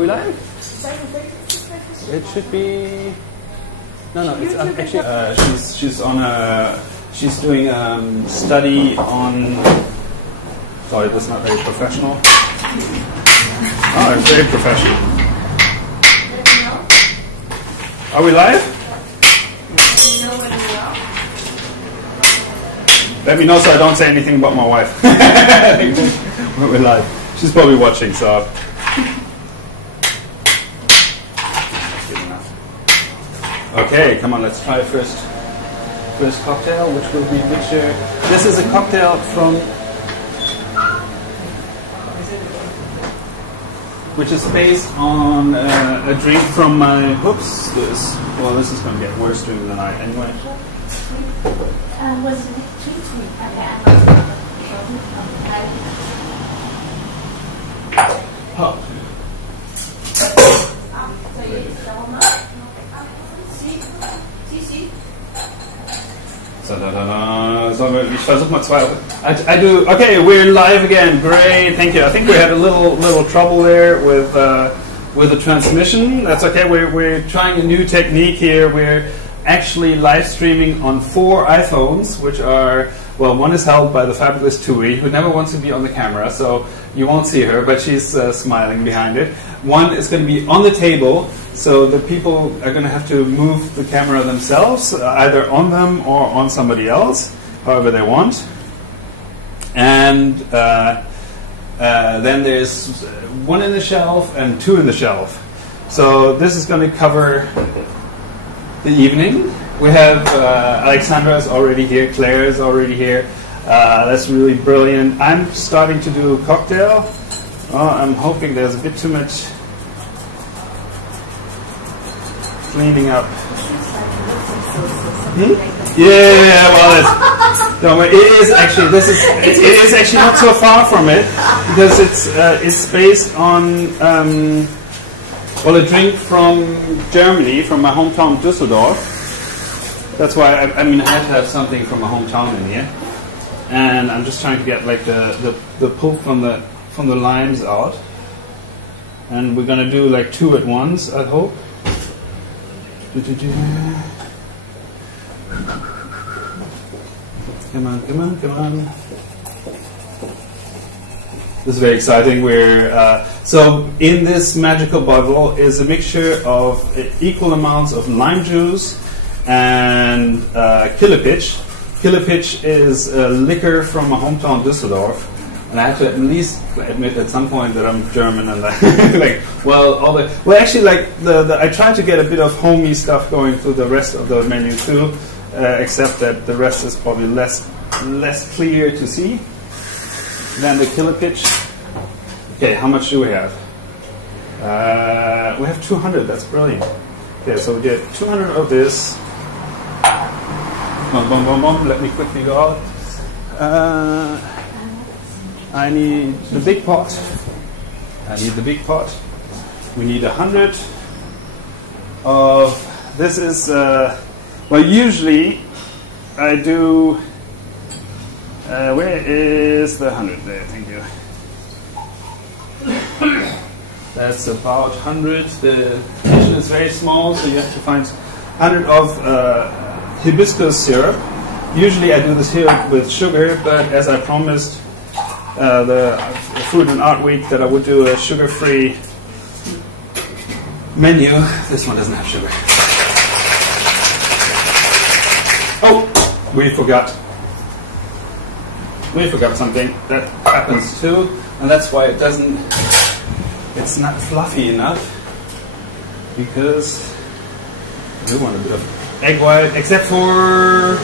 we live? It should be. No. It's actually. She's on a. She's doing a study on. Sorry, that's not very professional. Oh, it's very professional. Are we live? Let me know so I don't say anything about my wife. We're live. She's probably watching, so. Okay, come on, let's try first cocktail, which will be a mixture. This is a cocktail from, which is based on a drink from my, this is going to get worse during the night anyway. Oh. So ich versuche mal zwei. I do. Okay, we're live again. Great, thank you. I think we had a little trouble there with the transmission. That's okay. We're trying a new technique here. We're actually live streaming on 4 iPhones, which are, well, one is held by the fabulous Tui, who never wants to be on the camera, so you won't see her, but she's smiling behind it. One is going to be on the table, so the people are going to have to move the camera themselves, either on them or on somebody else, however they want. And then there's one in the shelf and 2 in the shelf. So this is going to cover the evening. We have Alexandra is already here, Claire is already here. That's really brilliant. I'm starting to do a cocktail. I'm hoping there's a bit too much cleaning up. Yeah, well, don't worry. It is actually it is actually not so far from it, because it's based on a drink from Germany, from my hometown Düsseldorf. That's why I had to have something from my hometown in here, and I'm just trying to get like the pulp from the limes out, and we're gonna do like 2 at once, I hope. Come on. This is very exciting. So in this magical bottle is a mixture of equal amounts of lime juice and killepitch. Killepitch is a liquor from my hometown Düsseldorf, and I have to at least admit at some point that I'm German and I try to get a bit of homey stuff going through the rest of the menu too, except that the rest is probably less clear to see than the killepitch. Okay, how much do we have? We have 200. That's brilliant. Okay, so we get 200 of this. Boom. Let me quickly go out. I need the big pot. We need 100 of. This is usually I do. Where is the 100? There, thank you. That's about 100. The kitchen is very small, so you have to find 100 of hibiscus syrup. Usually I do the syrup with sugar, but as I promised the Food and Art Week that I would do a sugar-free menu, this one doesn't have sugar. Oh, we forgot something. That happens too, and that's why it's not fluffy enough, because I do want a bit of egg white, except for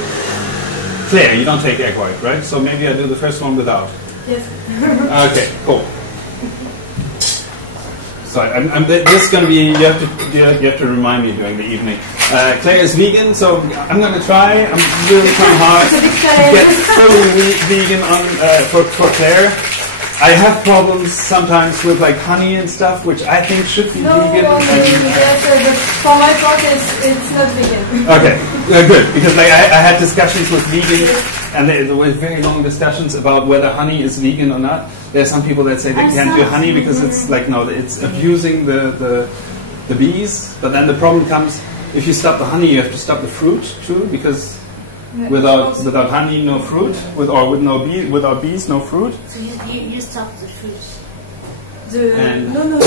Claire, you don't take egg white, right? So maybe I do the first one without. Yes. Okay, cool. Sorry, this is going to be, you have to remind me during the evening. Claire is vegan, so I'm going to try. I'm really trying hard to get fully vegan on for Claire. I have problems sometimes with like honey and stuff, which I think should be vegan. No, but for my part, it's not vegan. Okay, good, because like I had discussions with vegans, and there were very long discussions about whether honey is vegan or not. There's some people that say they can't do honey because it's like no, it's abusing the bees. But then the problem comes if you stop the honey, you have to stop the fruit too, because without honey, no fruit. Without bees, no fruit. So you stop the fruit. No.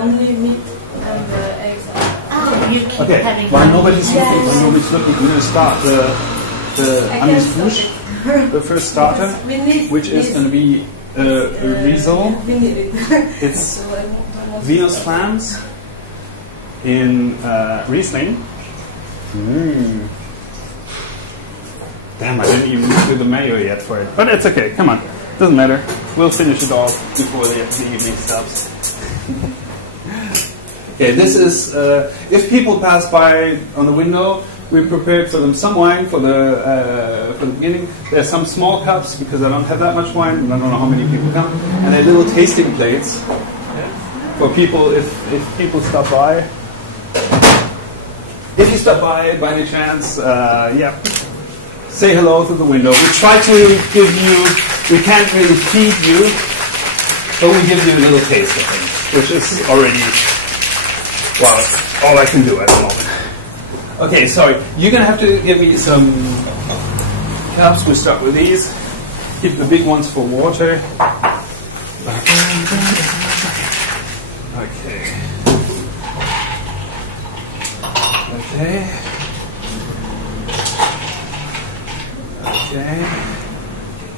Only meat and eggs. You keep Okay. having While honey. nobody's looking, I'm going to start the amuse-bouche, the first starter, which is going to be risole. It's Venus Flams in Riesling. Damn, I didn't even do the mayo yet for it. But it's okay, come on. Doesn't matter. We'll finish it all before the evening stops. Okay, this is, if people pass by on the window, we prepared for them some wine for the beginning. There's some small cups, because I don't have that much wine, and I don't know how many people come. And they're little tasting plates for people, if people stop by. If you stop by any chance, say hello through the window. We try to give you, we can't really feed you, but we give you a little taste of things, which is already, well, all I can do at the moment. Okay, sorry, you're going to have to give me some cups. We start with these. Keep the big ones for water. Okay. Okay.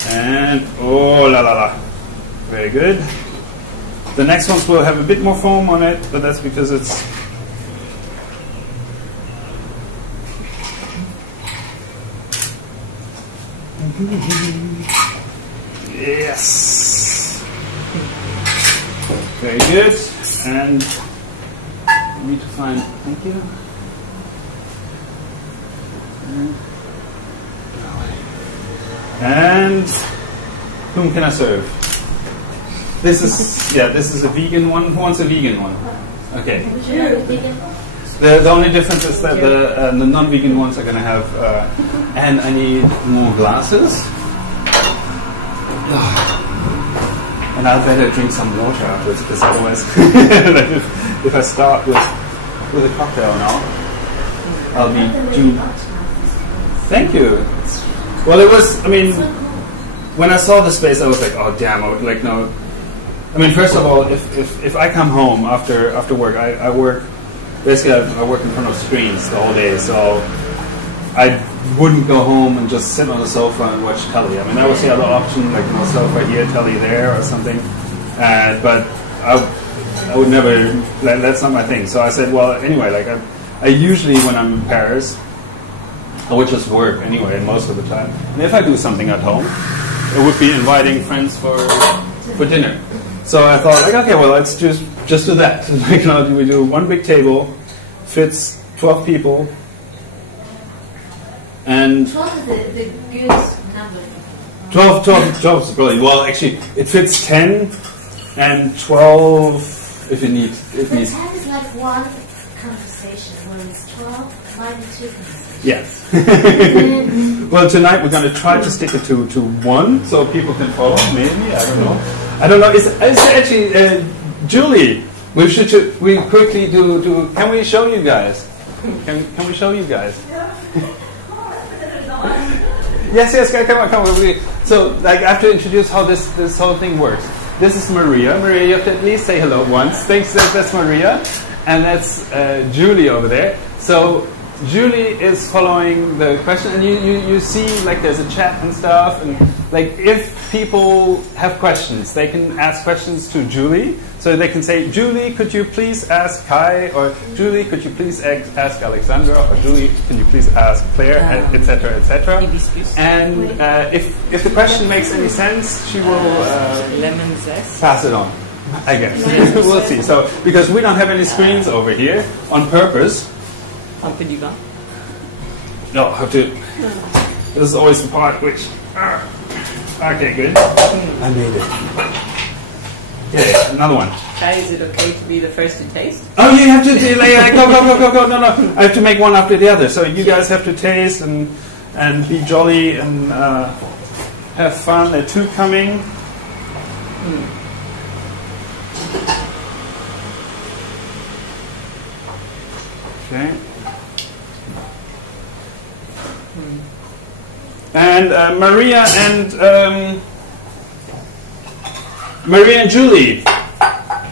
And oh la la la. Very good. The next ones will have a bit more foam on it, but that's because it's yes. Very good. And we need to find, thank you. And whom can I serve? This is a vegan one. Who wants a vegan one? Okay. The only difference is that the non-vegan ones are going to have, and I need more glasses. And I'd better drink some water afterwards, because otherwise, if I start with a cocktail now, I'll be doomed. Thank you. Well, it was, I mean, when I saw the space, I was like, oh, damn, like, no. I mean, first of all, if I come home after work, I work, basically I work in front of screens the whole day, so I wouldn't go home and just sit on the sofa and watch telly. I mean, that was the other option, like, no sofa here, telly there, or something. But I would never, that's not my thing. So I said, well, anyway, like, I usually, when I'm in Paris, I would just work anyway, most of the time. And if I do something at home, it would be inviting friends for dinner. So I thought, like, okay, well, let's just do that. Like, we do one big table, fits 12 people, and 12 is the good number. 12 is brilliant. Well, actually, it fits 10 and 12 if it needs. But 10 is like one conversation, when it's 12, might be two conversations. Yes. Well, tonight we're going to try to stick it to one, so people can follow. Maybe, I don't know. It's actually Julie. We quickly do. Can we show you guys? Can we show you guys? Yes. Come on. So, like, I have to introduce how this whole thing works. This is Maria. Maria, you have to at least say hello once. Thanks. That's Maria, and that's Julie over there. So Julie is following the question, and you see, like, there's a chat and stuff, and like, if people have questions, they can ask questions to Julie. So they can say, Julie, could you please ask Kai, or Julie, could you please ask Alexandra, or Julie, can you please ask Claire, etc., etc. And if the question makes any sense, she will pass it on, I guess. We'll see. So, because we don't have any screens over here on purpose. No, have to. This is always the part which Okay, good. I made it. Yeah, another one. Okay, is it okay to be the first to taste? Oh, you have to go. No. I have to make one after the other. So you guys have to taste and be jolly and have fun. There are two coming. Okay. And Maria and Julie,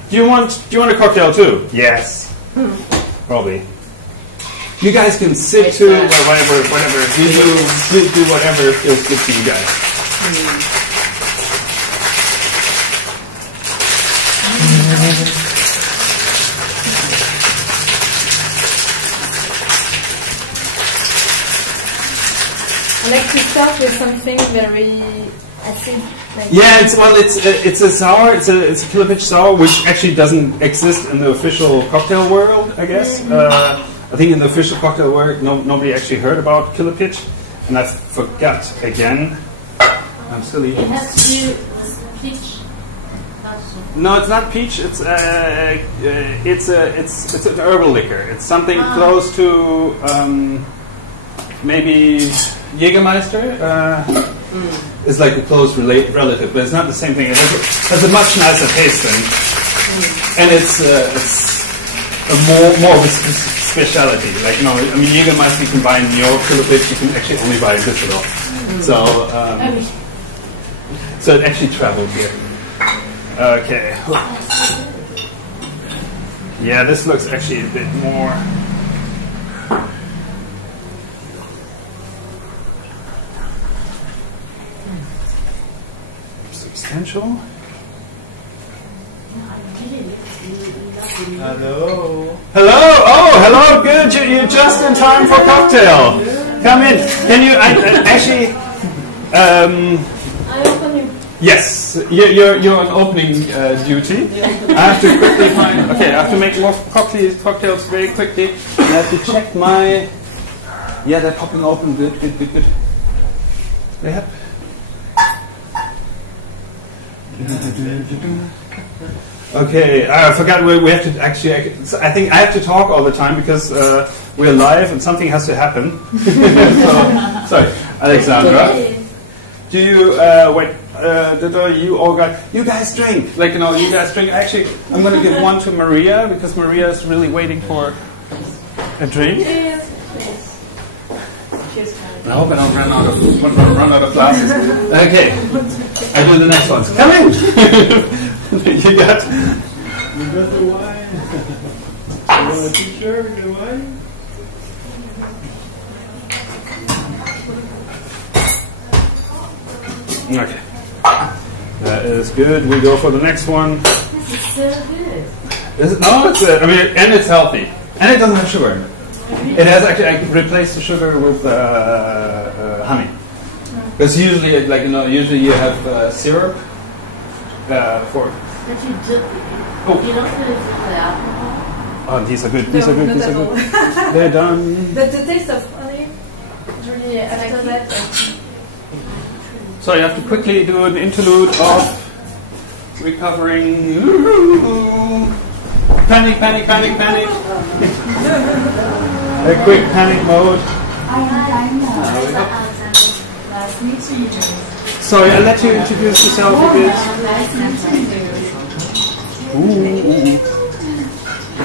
do you want a cocktail too? Yes, probably. You guys can sit too, or whatever. You do whatever feels good to you guys. I like to start with something very acid. Yeah, it's a sour. It's a killer pitch sour, which actually doesn't exist in the official cocktail world, I guess. I think in the official cocktail world, nobody actually heard about killer pitch, and I forgot again. I'm silly. It has to do with peach. No, it's not peach. It's an herbal liquor. It's something close to maybe Jägermeister. It's like a close relative, but it's not the same thing. It has a much nicer taste, and it's a more of a speciality. Like Jägermeister you can buy in New York. Killer pitch you can actually only buy in Düsseldorf. So it actually traveled here. Okay. Yeah, this looks actually a bit more. Substantial. Hello. Hello. Oh, hello. Good. You're just in time for cocktail. Come in. Can you? I actually. I open you. Yes, you're on opening duty. I have to quickly find. Okay, I have to make more cocktails very quickly. I have to check my. Yeah, they're popping open. Good. Yep. Okay, I forgot we have to actually. I think I have to talk all the time because we're live and something has to happen. Sorry, Alexandra. Do you wait? You guys drink. You guys drink. Actually, I'm going to give one to Maria because Maria is really waiting for a drink. Cheers. I hope I don't run out of glasses. Okay, I do the next ones. Come in. You got the wine. You want a t-shirt with the wine? Okay. That is good. We go for the next one. This is so good. And it's healthy. And it doesn't have sugar. It has actually, I replaced the sugar with honey. Because usually, usually you have syrup for. But you don't put it with alcohol? Oh, these are good. No, These are good. not These at are all. good. They're done. But the taste of honey, really, I like that. So you have to quickly do an interlude of recovering. Panic. A quick panic mode. Nice to meet you. Sorry, I'll let you introduce yourself a bit. Nice to meet you. Ooh.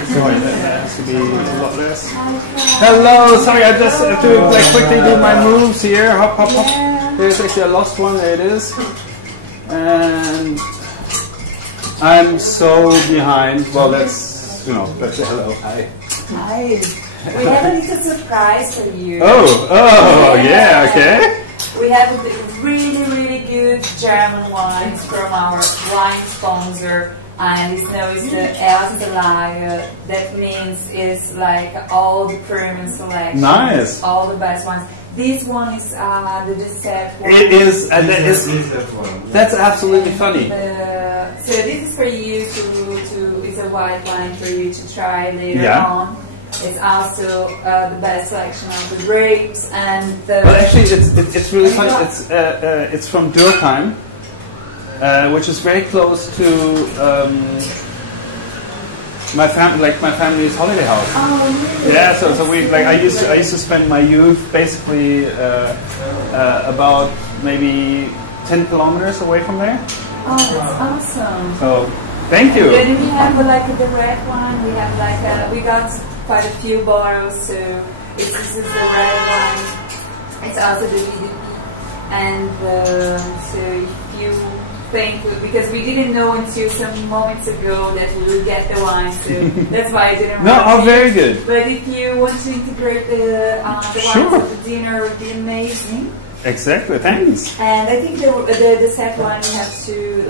Sorry, that has to be a lot less. Hello, sorry, I just have to quickly do my moves here. Hop. There's actually I lost one, there it is. And I'm so behind. Well, that's a hello. Hi. Hi. We have a little surprise for you. Oh, yeah, okay. We have really, really good German wines from our wine sponsor. And this now is the Erste Lage. That means it's like all the premium selection. Nice. All the best ones. This one is the dessert one. It is, and that's absolutely funny. So this is for you to it's a white wine for you to try later on. It's also the best selection of the grapes and the. Well, actually, it's really funny. It's from Durkheim, which is very close to my family's holiday house. Oh, really? Yeah, so we I used to spend my youth basically about maybe 10 kilometers away from there. Oh, that's awesome. So thank you. Then we have the red one. We have we got quite a few bottles. So this is the red one. It's also the VDP. And so if you think, because we didn't know until some moments ago that we would get the wine, so that's why I didn't. No, very good. But if you want to integrate the wines of the dinner, it would be amazing. Exactly, thanks. And I think the set one you have to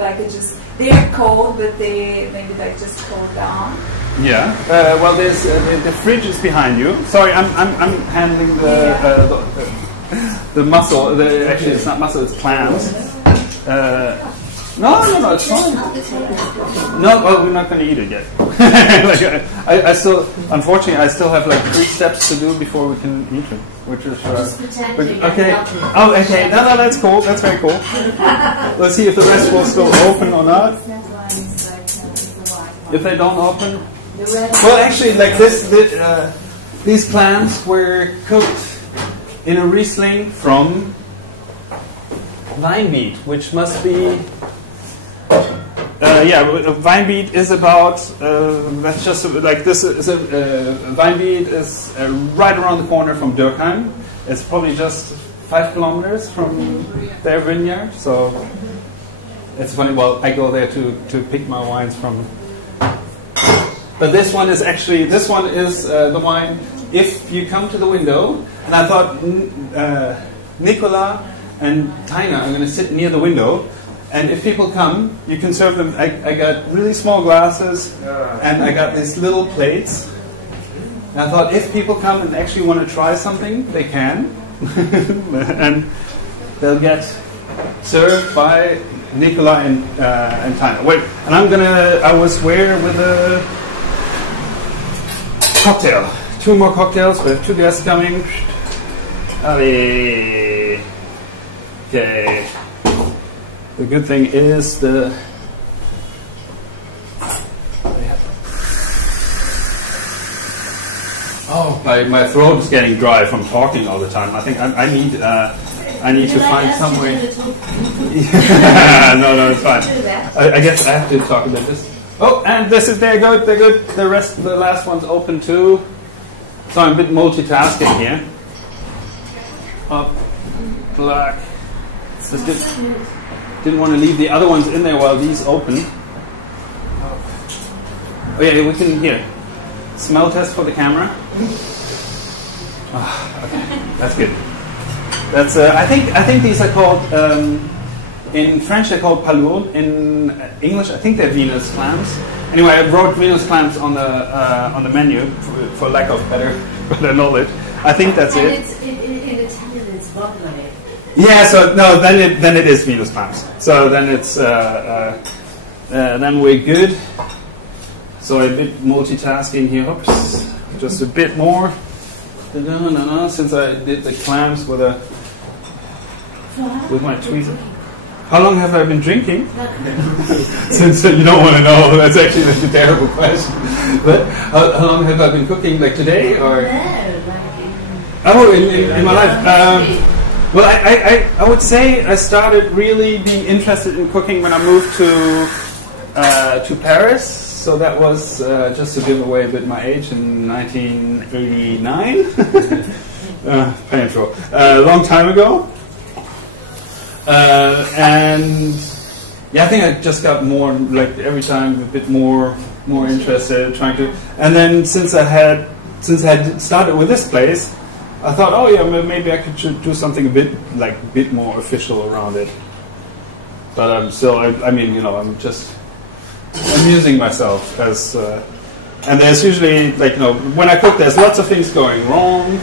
they're cold, but they maybe just cool down. Yeah. Well, there's the fridge is behind you. Sorry, I'm handling the mussel. Actually, it's not mussel; it's clams. No, it's fine. No, well, we're not going to eat it yet. I still, unfortunately, I still have 3 steps to do before we can eat it, which is okay. Oh, okay. No, that's cool. That's very cool. Let's see if the rest will still open or not. If they don't open, well, actually, these clams were cooked in a Riesling from Weinbeet, which must be. Weinbeet is about. That's just this is Weinbeet is right around the corner from Durkheim. It's probably just 5 kilometers from their vineyard. So it's funny. Well, I go there to pick my wines from. But this one is the wine. If you come to the window, and I thought Nicola and Tina are going to sit near the window. And if people come, you can serve them. I got really small glasses, and I got these little plates. And I thought, if people come and actually want to try something, they can, and they'll get served by Nicola and Tina. Wait, and I was with a cocktail. 2 more cocktails. We have 2 guests coming. Allez. Okay. The good thing is my throat is getting dry from talking all the time. I think I need to find somewhere. No, it's fine. I guess I have to talk about this. Oh, and they're good. The last one's open too. So I'm a bit multitasking here. Up, black. Didn't want to leave the other ones in there while these open. Oh yeah, we can here. Smell test for the camera. Okay, that's good. That's I think these are called in French they're called palourdes. In English I think they're Venus clams. Anyway, I wrote Venus clams on the menu for lack of better knowledge. I think that's it. In Italian it's vongole. Yeah, so no, then it is Venus clams. So then it's then we're good. So a bit multitasking here. Oops, just a bit more. Since I did the clams with my tweezer. How long have I been drinking? Since you don't want to know, that's actually a terrible question. But how long have I been cooking? Like today or? No, in my life. Well, I would say I started really being interested in cooking when I moved to Paris. So that was just to give away a bit my age in 1989. Painful. A long time ago. And yeah, I think I just got more every time a bit more interested, trying to. And then since I had started with this place. I thought, oh yeah, maybe I could do something a bit more official around it. But I'm still, I'm just amusing myself as, and there's usually when I cook, there's lots of things going wrong.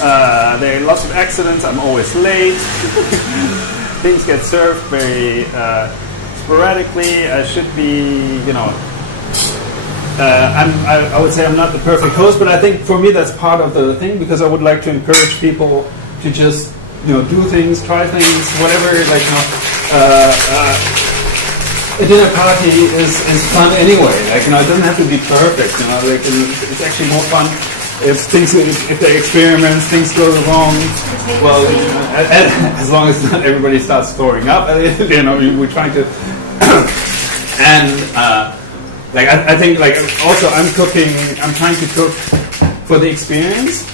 There are lots of accidents. I'm always late. Things get served very sporadically. I should be, I would say I'm not the perfect host, but I think for me that's part of the thing, because I would like to encourage people to just do things, try things, whatever. Like a dinner party is fun anyway. Like it doesn't have to be perfect. Like it's actually more fun if they experiment, things go wrong. Well, as long as not everybody starts throwing up, we're trying to. And I think also I'm trying to cook for the experience.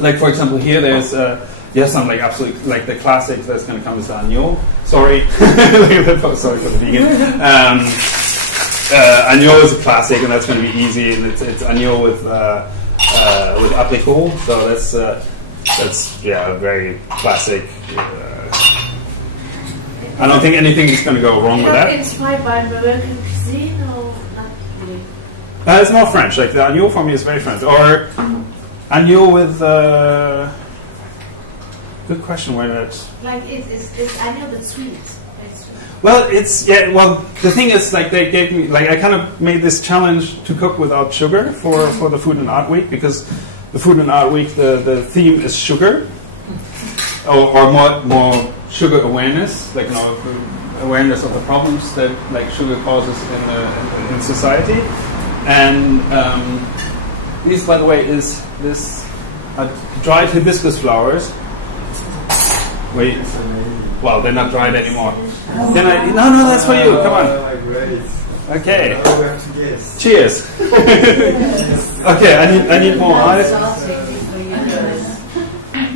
Like for example, here there's some absolutely the classics that's going to come is the agneau. Sorry, sorry for the vegan. Agneau is a classic, and that's going to be easy. And it's agneau with apricot, so that's a very classic. I don't think anything is going to go wrong with that. Inspired by American cuisine or not really? It's more French. Like the agneau for me is very French. Or agneau with. Good question. Where that's. It's agneau but sweet. Well, the thing is, they gave me, I kind of made this challenge to cook without sugar for the Food and Art Week, because the Food and Art Week, the theme is sugar, or more sugar awareness, awareness of the problems that sugar causes in society. And this, by the way, is this dried hibiscus flowers. Wait. Well, they're not dried anymore. No, that's for you. Come on. Okay. Cheers. Okay, I need more ice.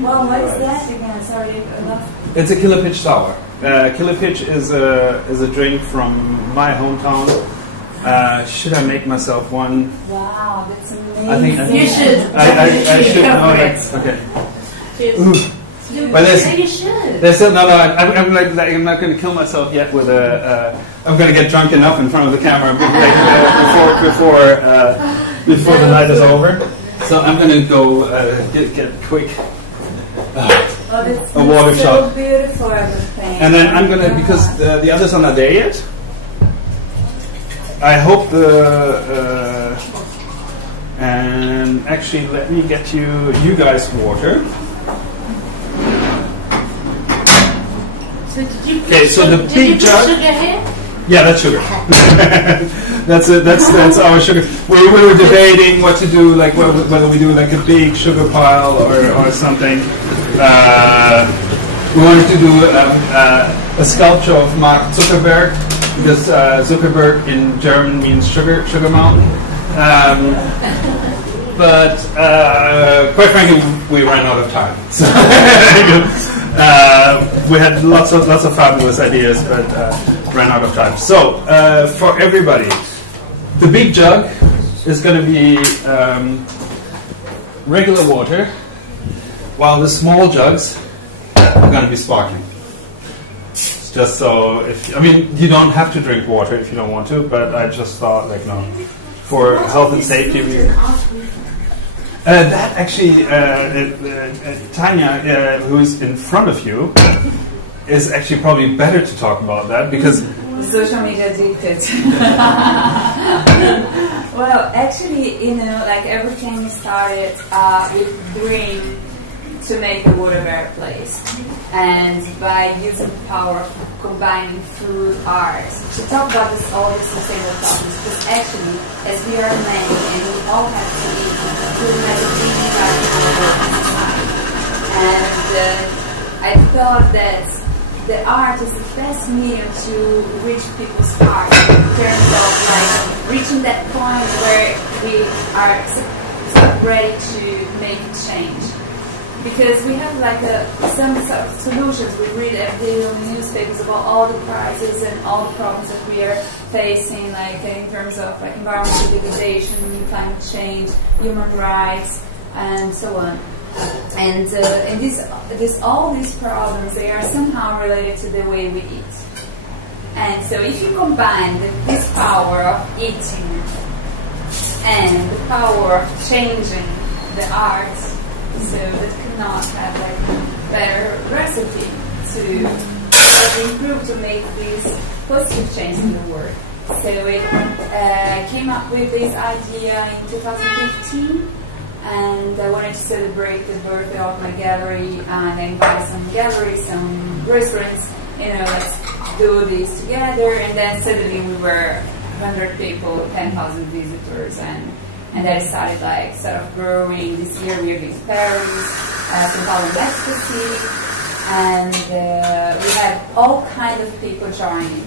Well, what is that again? Sorry. It's a killer pitch sour. Killer pitch is a drink from my hometown. Should I make myself one? Wow, that's amazing. I think You should. I should know that. Okay. Cheers. But You should. I'm not going to kill myself yet with I'm going to get drunk enough in front of the camera before the night is over. So I'm going to go get quick a water shot. Beautiful, everything. And then I'm going to, because the others are not there yet. I hope and actually let me get you guys water. So did you put the big jug. sugar here? Yeah, that's sugar. That's our sugar. We were debating what to do, whether we do a big sugar pile or something. We wanted to do a sculpture of Mark Zuckerberg, because Zuckerberg in German means sugar mountain. But quite frankly, we ran out of time. So we had lots of fabulous ideas, but ran out of time. So for everybody, the big jug is going to be regular water, while the small jugs are going to be sparkling. Just so, you don't have to drink water if you don't want to, but I just thought, for health and safety reasons. That actually, Tanya, who's in front of you, is actually probably better to talk about that, because social media addicted. Well, actually, everything started with dream to make the water a better place, and by using the power of combining food, art, to talk about all these sustainable problems, because actually, as we are many and we all have to eat, food has a big impact on our society. And I thought that the art is the best medium to reach people's hearts in terms of reaching that point where we are ready to make a change. Because we have some sort of solutions. We read every day on the newspapers about all the crises and all the problems that we are facing, in terms of environmental degradation, climate change, human rights, and so on. And all these problems, they are somehow related to the way we eat. And so if you combine this power of eating and the power of changing the arts, so that cannot have a better recipe to improve, to make these positive changes in the world. So we came up with this idea in 2015, and I wanted to celebrate the birthday of my gallery, and I invited some galleries, some restaurants, let's do this together. And then suddenly we were 100 people, 10,000 visitors, and that started sort of growing. This year we are in Paris, São Paulo, Mexico City, and we had all kinds of people joining.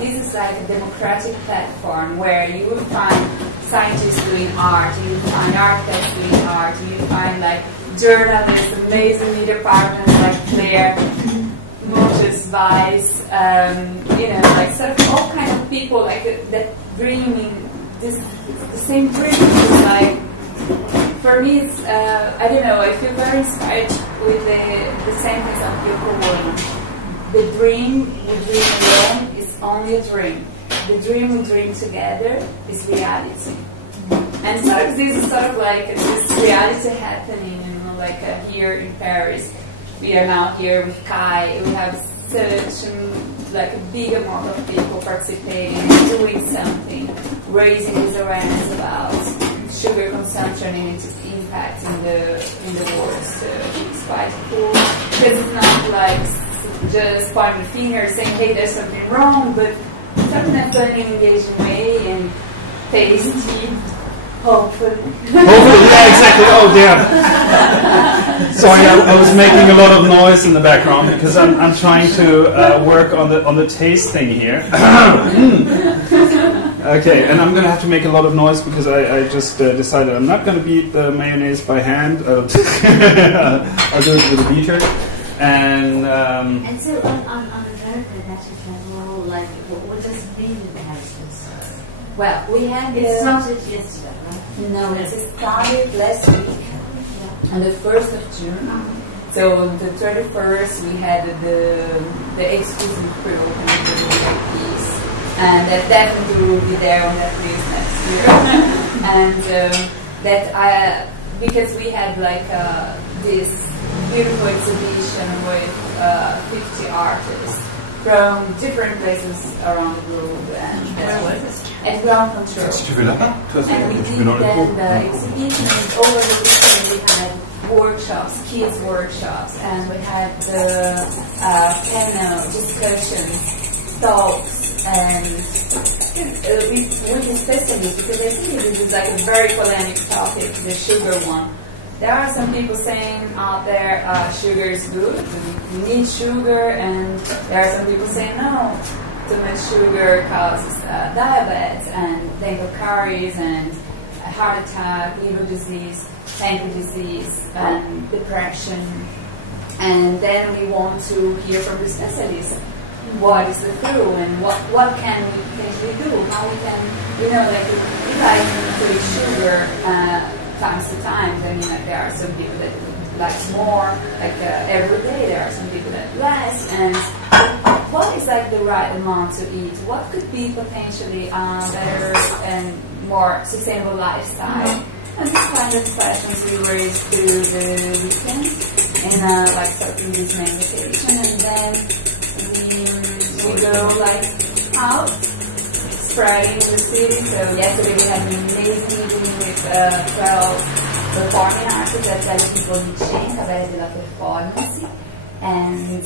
This is like a democratic platform where you will find scientists doing art, you will find architects doing art, you will find journalists, amazing media partners like Claire, Montes, Vice, sort of all kinds of people that dreaming the same dream. For me, it's I don't know. I feel very inspired with the sentence of Yoko Ono. The dream we dream alone is only a dream. The dream we dream together is reality. And so this is sort of this reality happening, here in Paris. We are now here with Kai. We have such a big amount of people participating, doing something, raising this awareness about sugar consumption and its impact in the world. So it's quite cool because it's not just pointing the finger saying, hey, there's something wrong, but something that's done in an engaging way and tasty, hopefully. Yeah, exactly. Oh, dear. Sorry, I was making a lot of noise in the background because I'm trying to work on the taste thing here. Okay, and I'm going to have to make a lot of noise because I just decided I'm not going to beat the mayonnaise by hand. I'll do it with a beater. And so on America, that you travel, what does it mean in Paris? Well, we had it started yesterday, right? No, it started last week on the 1st of June. So on the 31st we had the exclusive pre-opening for the piece, and that definitely will be there on that list next year. And because we had this beautiful exhibition with 50 artists from different places around the globe, and at Ground Control. And we did then the exhibition, and over the weekend we had workshops, kids workshops, and we had the panel discussions, talks, and with the specialists, because I think this is a very polemic topic, the sugar one. There are some people saying out there sugar is good, we need sugar, and there are some people saying no, too much sugar causes diabetes and dental caries and heart attack, liver disease, pancreas disease, and depression. And then we want to hear from the specialists what is the clue and what can we potentially do, how we can, if I increase sugar times to times, there are some people that like more, every day, there are some people that less, and what is the right amount to eat? What could be potentially better and more sustainable lifestyle? And this kind of questions we raise through the weekend and starting this main vacation, and then we go out spreading the city. So yesterday we had an amazing meeting with 12 performing artists at la Exposition, Cabaret de la Performance, and we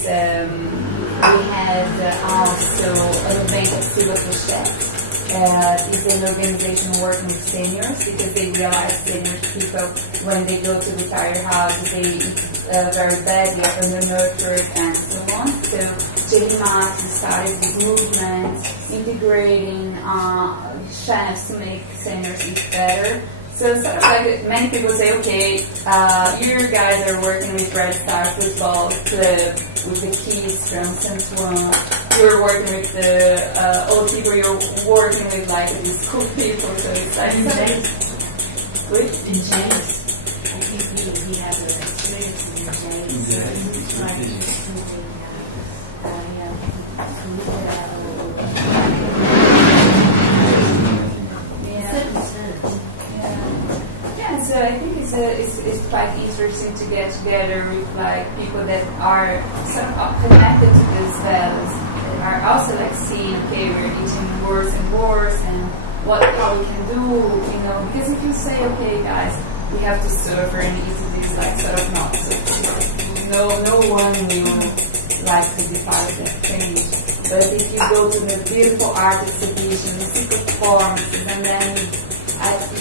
had also an event at Silva Pochette. It's an organization working with seniors because they realize senior people, when they go to retirement houses, they eat very badly, are undernourished, and so on. So Jenny Martin started the movement integrating chefs to make seniors eat better. So sort of many people say, okay, you guys are working with Red Star Football Club, with the kids from Saint-Ouen. You're working with the old people, you're working with these cool people, so it's in James. I think he has an experience in James. So I think it's quite interesting to get together with people that are sort of connected to these values. are also like seeing, okay, we're eating worse and worse, and how we can do, you know, because if you say, okay, guys, we have to suffer and eat this like sort of not no one will like to be part of that change. But if you go to the beautiful art exhibition, see performances, and then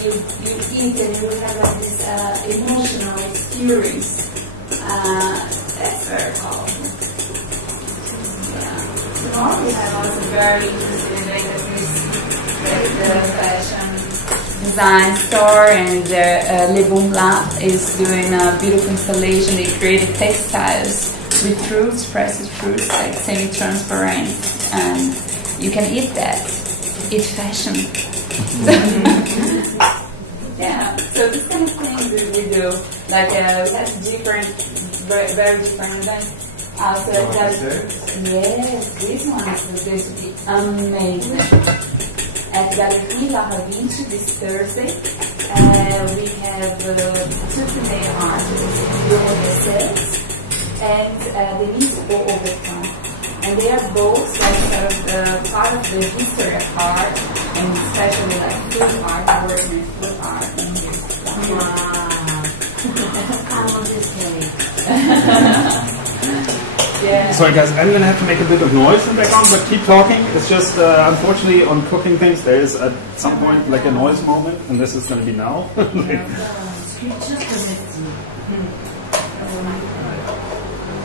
you eat and you have like this emotional experience, that's very powerful. Tomorrow we have also very interesting like the fashion design store, and Le Bon Lab is doing a beautiful installation. They created textiles with fruits, pressed fruits, like semi-transparent, and you can eat that. Eat fashion. Yeah, so this kind of things we do. Like we have different, very different events. Also, yes, this one is going to be amazing. At Galerie La Vinci this Thursday, we have two female artists, and Denise Overton. And they are both like sort of part of the history of art, and especially like food art, working with food art. I want this cake. Yeah. Sorry guys, I'm going to have to make a bit of noise in the background, but keep talking. It's just, unfortunately, on cooking things, there is at some point like a noise moment, and this is going to be now. Just a bit.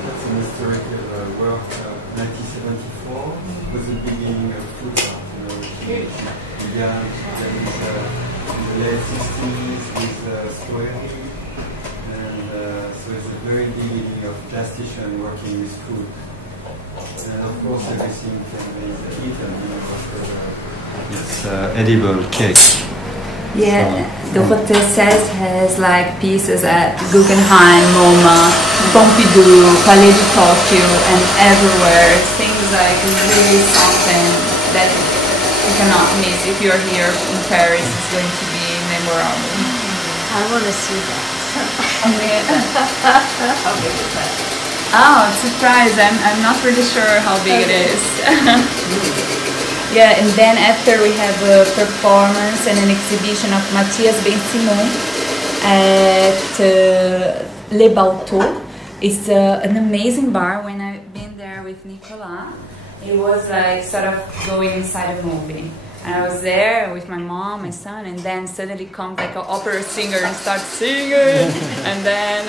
That's an historical work, 1974, was the beginning of food art. There is the late 60s with squaring. So it's the very beginning of plastician working with food. And of course everything can be eaten, it's edible cake. Yeah, Dorothée Sèze has like pieces at Guggenheim, MoMA, Pompidou, Palais de Tokyo, and everywhere. Things like really something that you cannot miss. If you're here in Paris, it's going to be memorable. I want to see that. How big is that? Oh, surprise! I'm not really sure how big it is. Yeah, and then after we have a performance and an exhibition of Mathias Ben-Simon at Les Balteaux. It's an amazing bar. When I've been there with Nicolas, it was like sort of going inside a movie. And I was there with my mom, my son, and then suddenly comes like an opera singer and starts singing. and then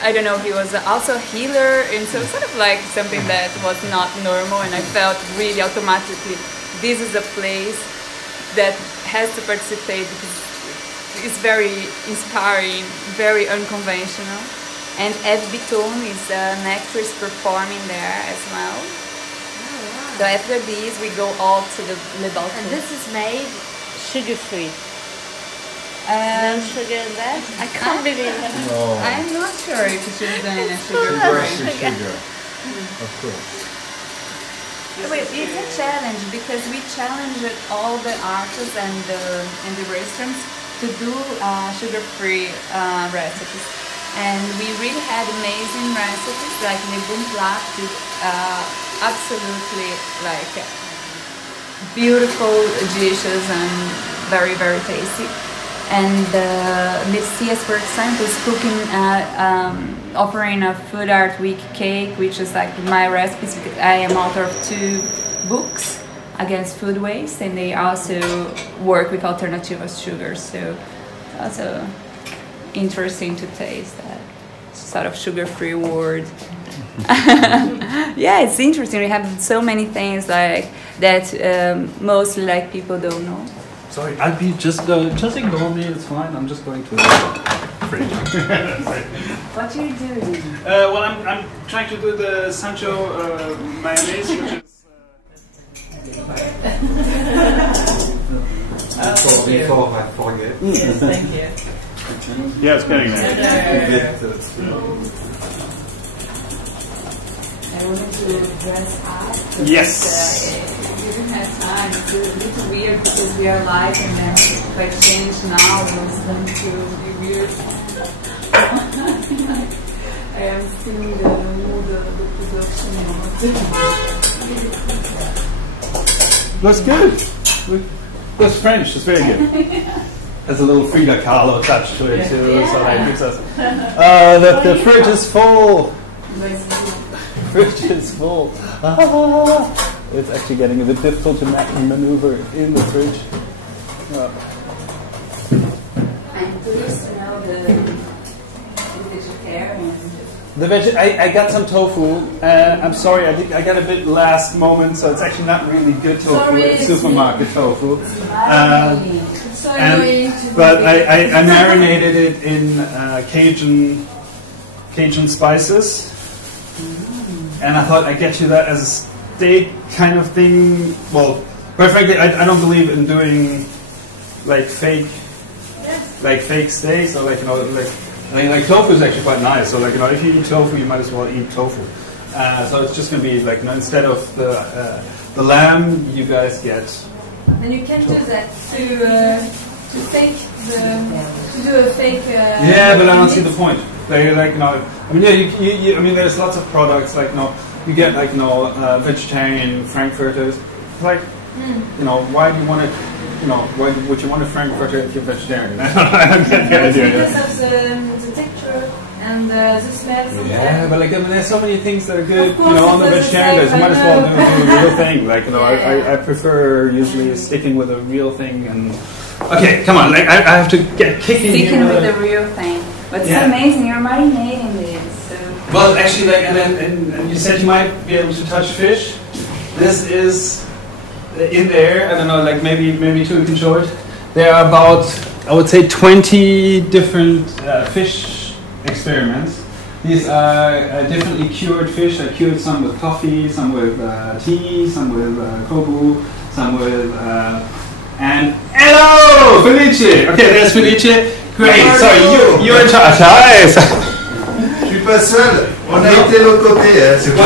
I don't know, he was also a healer, and so sort of like something that was not normal. And I felt really automatically, this is a place that has to participate because it's very inspiring, very unconventional. And Eve Bitton is an actress performing there as well. So after these, we go all to the Le Balteaux. And this is made sugar-free. No sugar in that? I can't believe it. No. I'm not sure if it should be in a sugar. Sugar. Of course. Wait, it's a challenge because we challenged all the artists and the restaurants to do sugar-free recipes. And we really had amazing recipes, like Le Bon Plat did absolutely like beautiful dishes and very, very tasty. And Messias, for example, is cooking, offering a food art week cake, which is like my recipes because I am author of 2 books against food waste, and they also work with alternative sugars. So also interesting to taste that sort of sugar-free world. Yeah, it's interesting. We have so many things like that mostly like people don't know. Sorry, I'll be just ignore me. It's fine. I'm just going to the fridge. What are you doing? Well, I'm trying to do the Sancho mayonnaise, which is. Before I forget. Yes, thank you. Yeah, it's getting there. I wanted to dress up. Yes. We didn't have time. It's a little weird because we are live, and then if I change now, it's going to be weird. I am still in the mood of the production. Looks good. Looks French. It's very good. Has a little Frida Kahlo touch to it too, so that gives us. The fridge is full. Fridge is full. It's actually getting a bit difficult to maneuver in the fridge. I'm curious to know the vegetarian. I got some tofu. I'm sorry, I got a bit last moment, so it's actually not really good tofu. Sorry, it's supermarket tofu. Sorry. But I marinated it in Cajun spices, and I thought I'd get you that as a steak kind of thing. Well, quite frankly, I don't believe in doing like fake steaks, or like tofu is actually quite nice. So like if you eat tofu, you might as well eat tofu. So it's just going to be like instead of the lamb, you guys get. And you can do that to do a fake. Yeah, but I don't see the point. I mean, yeah, I mean, there's lots of products you get vegetarian frankfurters. Like, why do you want to? Why would you want a frankfurter if you're vegetarian? I don't get the idea. Because of the texture and the smell. Yeah, but there's so many things that are good, course, on the vegetarian days. You might as well do the real thing. I prefer usually sticking with a real thing. And okay, come on, I have to get kicking. Sticking with the real thing. But it's amazing, you're marinating this. So. Well, actually, and you said you might be able to touch fish. This is in there. I don't know, maybe two can show it. There are about, I would say, 20 different fish experiments. These are differently cured fish. I cured some with coffee, some with tea, some with kobu, some with and hello, Felice. Okay, there's Felice. Great. Sorry, you're in charge. Hi. Je suis pas seul. On a été de l'autre côté. C'est bon.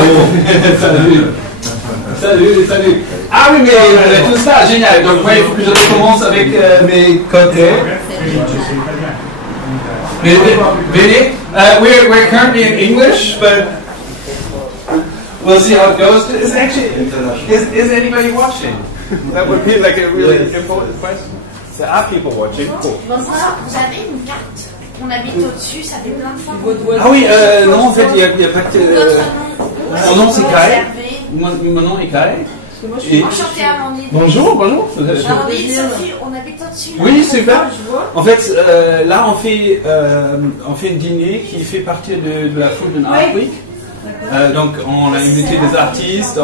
Salut. Ah oui, mais tout ça, génial. Donc, il faut que je recommence avec mes côtés. Vini, we're currently in English, but we'll see how it goes. Is anybody watching? That would be like a really important question. There are people watching. Cool. Bonsoir, vous avez une carte. On habite au-dessus, ça fait plein de fois. Ah oui, non, en fait, il n'y a pas que. Mon nom c'est Kai. Mon nom est Kai. Enchantée, Amandine. Bonjour. Amandine, Sophie, on habite au-dessus. Oui, super. En fait, là, on fait un dîner qui fait partie de la Food and Art Week. Donc, on a invité des artistes,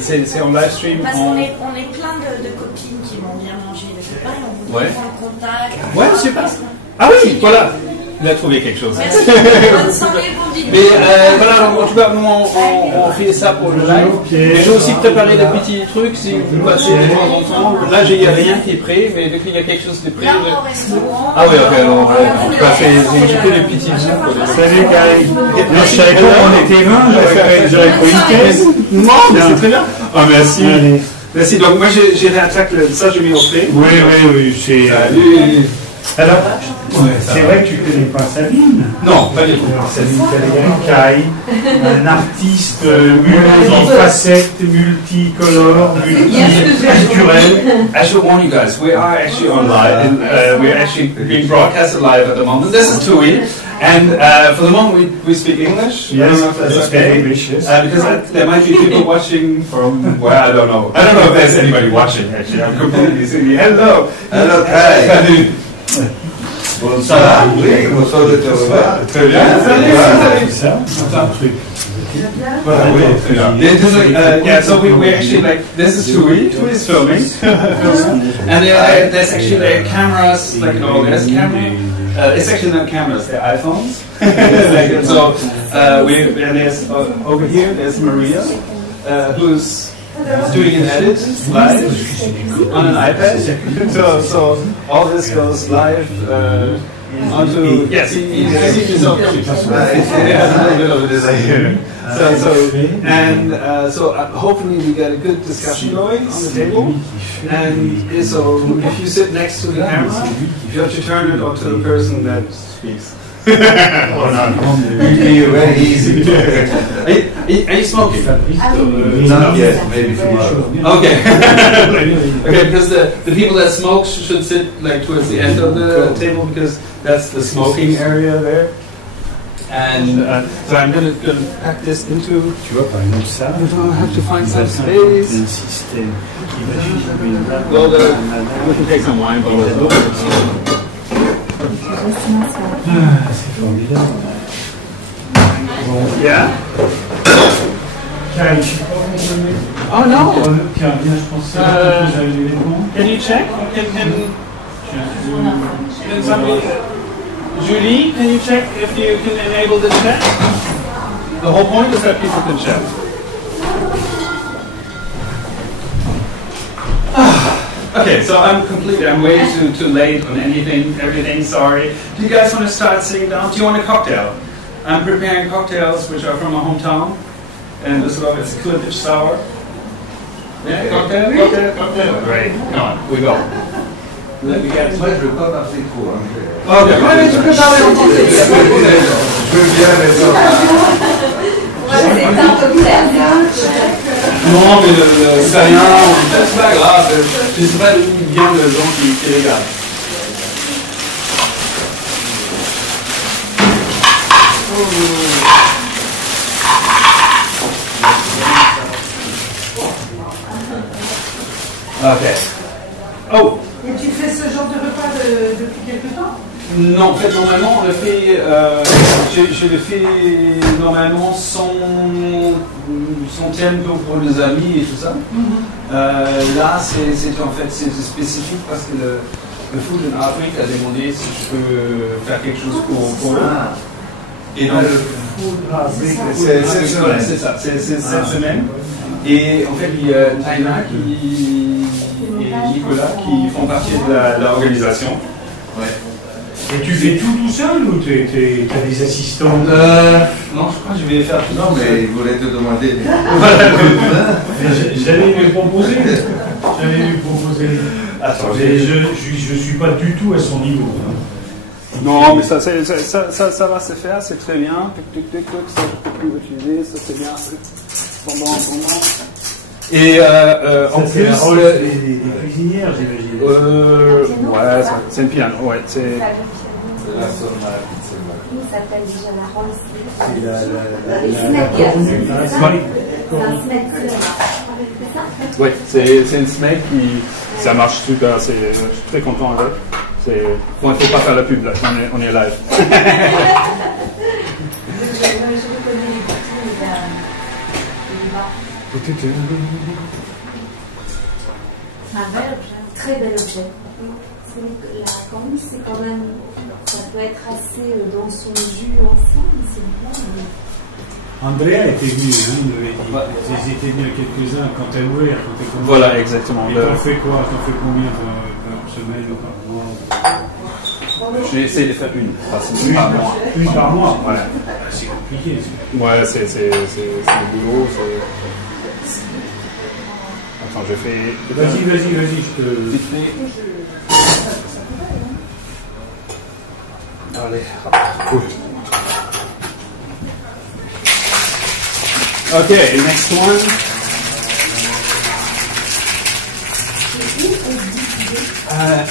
c'est en live stream. Parce qu'on est plein de copines qui vont bien manger de copains et on voudrait prendre contact. Ouais, super. Ah oui, voilà. Il a trouvé quelque chose. Merci. Bonne soirée, bon dîner. Mais voilà, en tout cas, nous on fait ça pour le live. Mais j'ai aussi préparé des petits trucs si vous passez de temps en temps. Là, il n'y a rien qui est prêt, mais dès qu'il y a quelque chose de prêt. Là, on est au restaurant. Ah oui, ok, alors j'ai fait des petits bouts. Salut, Kai. Je savais pas qu'on était 20, j'aurais pris une caisse. Non, mais c'est très bien. Ah, merci. Merci. Donc, moi, j'ai réattaqué ça, j'ai mis au frais. Oui, c'est. Salut. Alors, c'est vrai que tu connais pas Sabine. Non, pas du tout. Sabine Kai, un artiste multifacette, multicolore, multiculturel. I should warn you guys, we are actually on live, and we're actually being broadcasted live at the moment. This is Tui, and for the moment we speak English. Yes, I don't know if that's okay. English, yes. Because there might be people watching from where I don't know. I don't know if there's anybody watching actually. I'm completely silly. Hello. Hello, Kai. Salut. Ça va? Oui, bonsoir de te revoir. Très bien. Salut. Yeah, so we actually this is Tui. Tui is filming, and there's actually cameras there's camera. It's actually not cameras; they're iPhones. So and there's over here there's Maria, who's doing an edit live on an iPad. So all this goes live onto So hopefully we get a good discussion going on the table. And so if you sit next to the camera, you have to turn it onto the person that speaks. Oh, no. It'd be very easy. Are you smoking? Not yet, maybe tomorrow. Okay. Okay, because the people that smoke should sit like towards the end of the table because that's the smoking area there. And so I'm going to pack this into. Tu vois, par exemple, ça. I have to find some space. Un système qui va suivre une vague. Well, we can take some wine bottles. C'est formidable. Bon. Yeah. Kyle, je suis pas convenu. Oh no. Tiens, bien, je pensais que vous avez l'élément. Can you check? Can somebody? Julie, can you check if you can enable the chat? The whole point is that people can chat. Okay, so I'm way too late on everything, sorry. Do you guys want to start sitting down? Do you want a cocktail? I'm preparing cocktails which are from my hometown. And this one is Clippage Sour. Yeah, cocktail. Great, come on, we go. Let me get Moi, je veux pas parler trop. Hein. Okay, ouais, mais tu peux parler en français. Je veux bien les autres. Non, mais c'est rien, c'est pas grave. Je sais pas d'où viennent les gens qui regardent. Ok. Oh! Et tu fais ce genre de repas depuis quelque temps? Non, en fait, normalement, on le fait. Je le fais normalement sans thème pour les amis et tout ça. Là, c'est en fait c'est spécifique parce que le Food in Afrique a demandé si je peux faire quelque chose pour eux. Et donc, c'est ça, c'est cette semaine. Et en fait, il y a Taina et Nicolas qui font partie de l'organisation. Ouais. Et tu fais tout seul ou tu as des assistants? Non, je crois que je vais faire tout Non, mais il voulait te demander. J'allais lui proposer. Attends, je suis pas du tout à son niveau. Hein. Non, mais ça va se faire, c'est très bien. Ça, je peux plus utiliser, ça c'est bien. Pendant. Et en plus, c'est la rôle des cuisinières, j'imagine. Ouais, c'est le piano. Ouais, c'est. Il s'appelle déjà la rôle. Ouais, c'est une smack qui. Ça marche super, je suis très content avec. Bon, il ne faut pas faire la pub là, on est live. Un bel objet, très bel objet. La corne, c'est quand même, ça peut être assez dans son jus ensemble, c'est bien. Andrea était venu, hein, il m'avait dit. Ils étaient venus quelques-uns quand elle ouvert, quand elle commence. Voilà, exactement. Et t'en fais quoi? T'en fais combien par semaine ou par mois? J'ai essayé de faire une par mois. Une par mois? Ouais. C'est compliqué. Ouais, c'est le boulot. Attends, je fais. Vas-y, je te. Allez, cool. Okay, next one.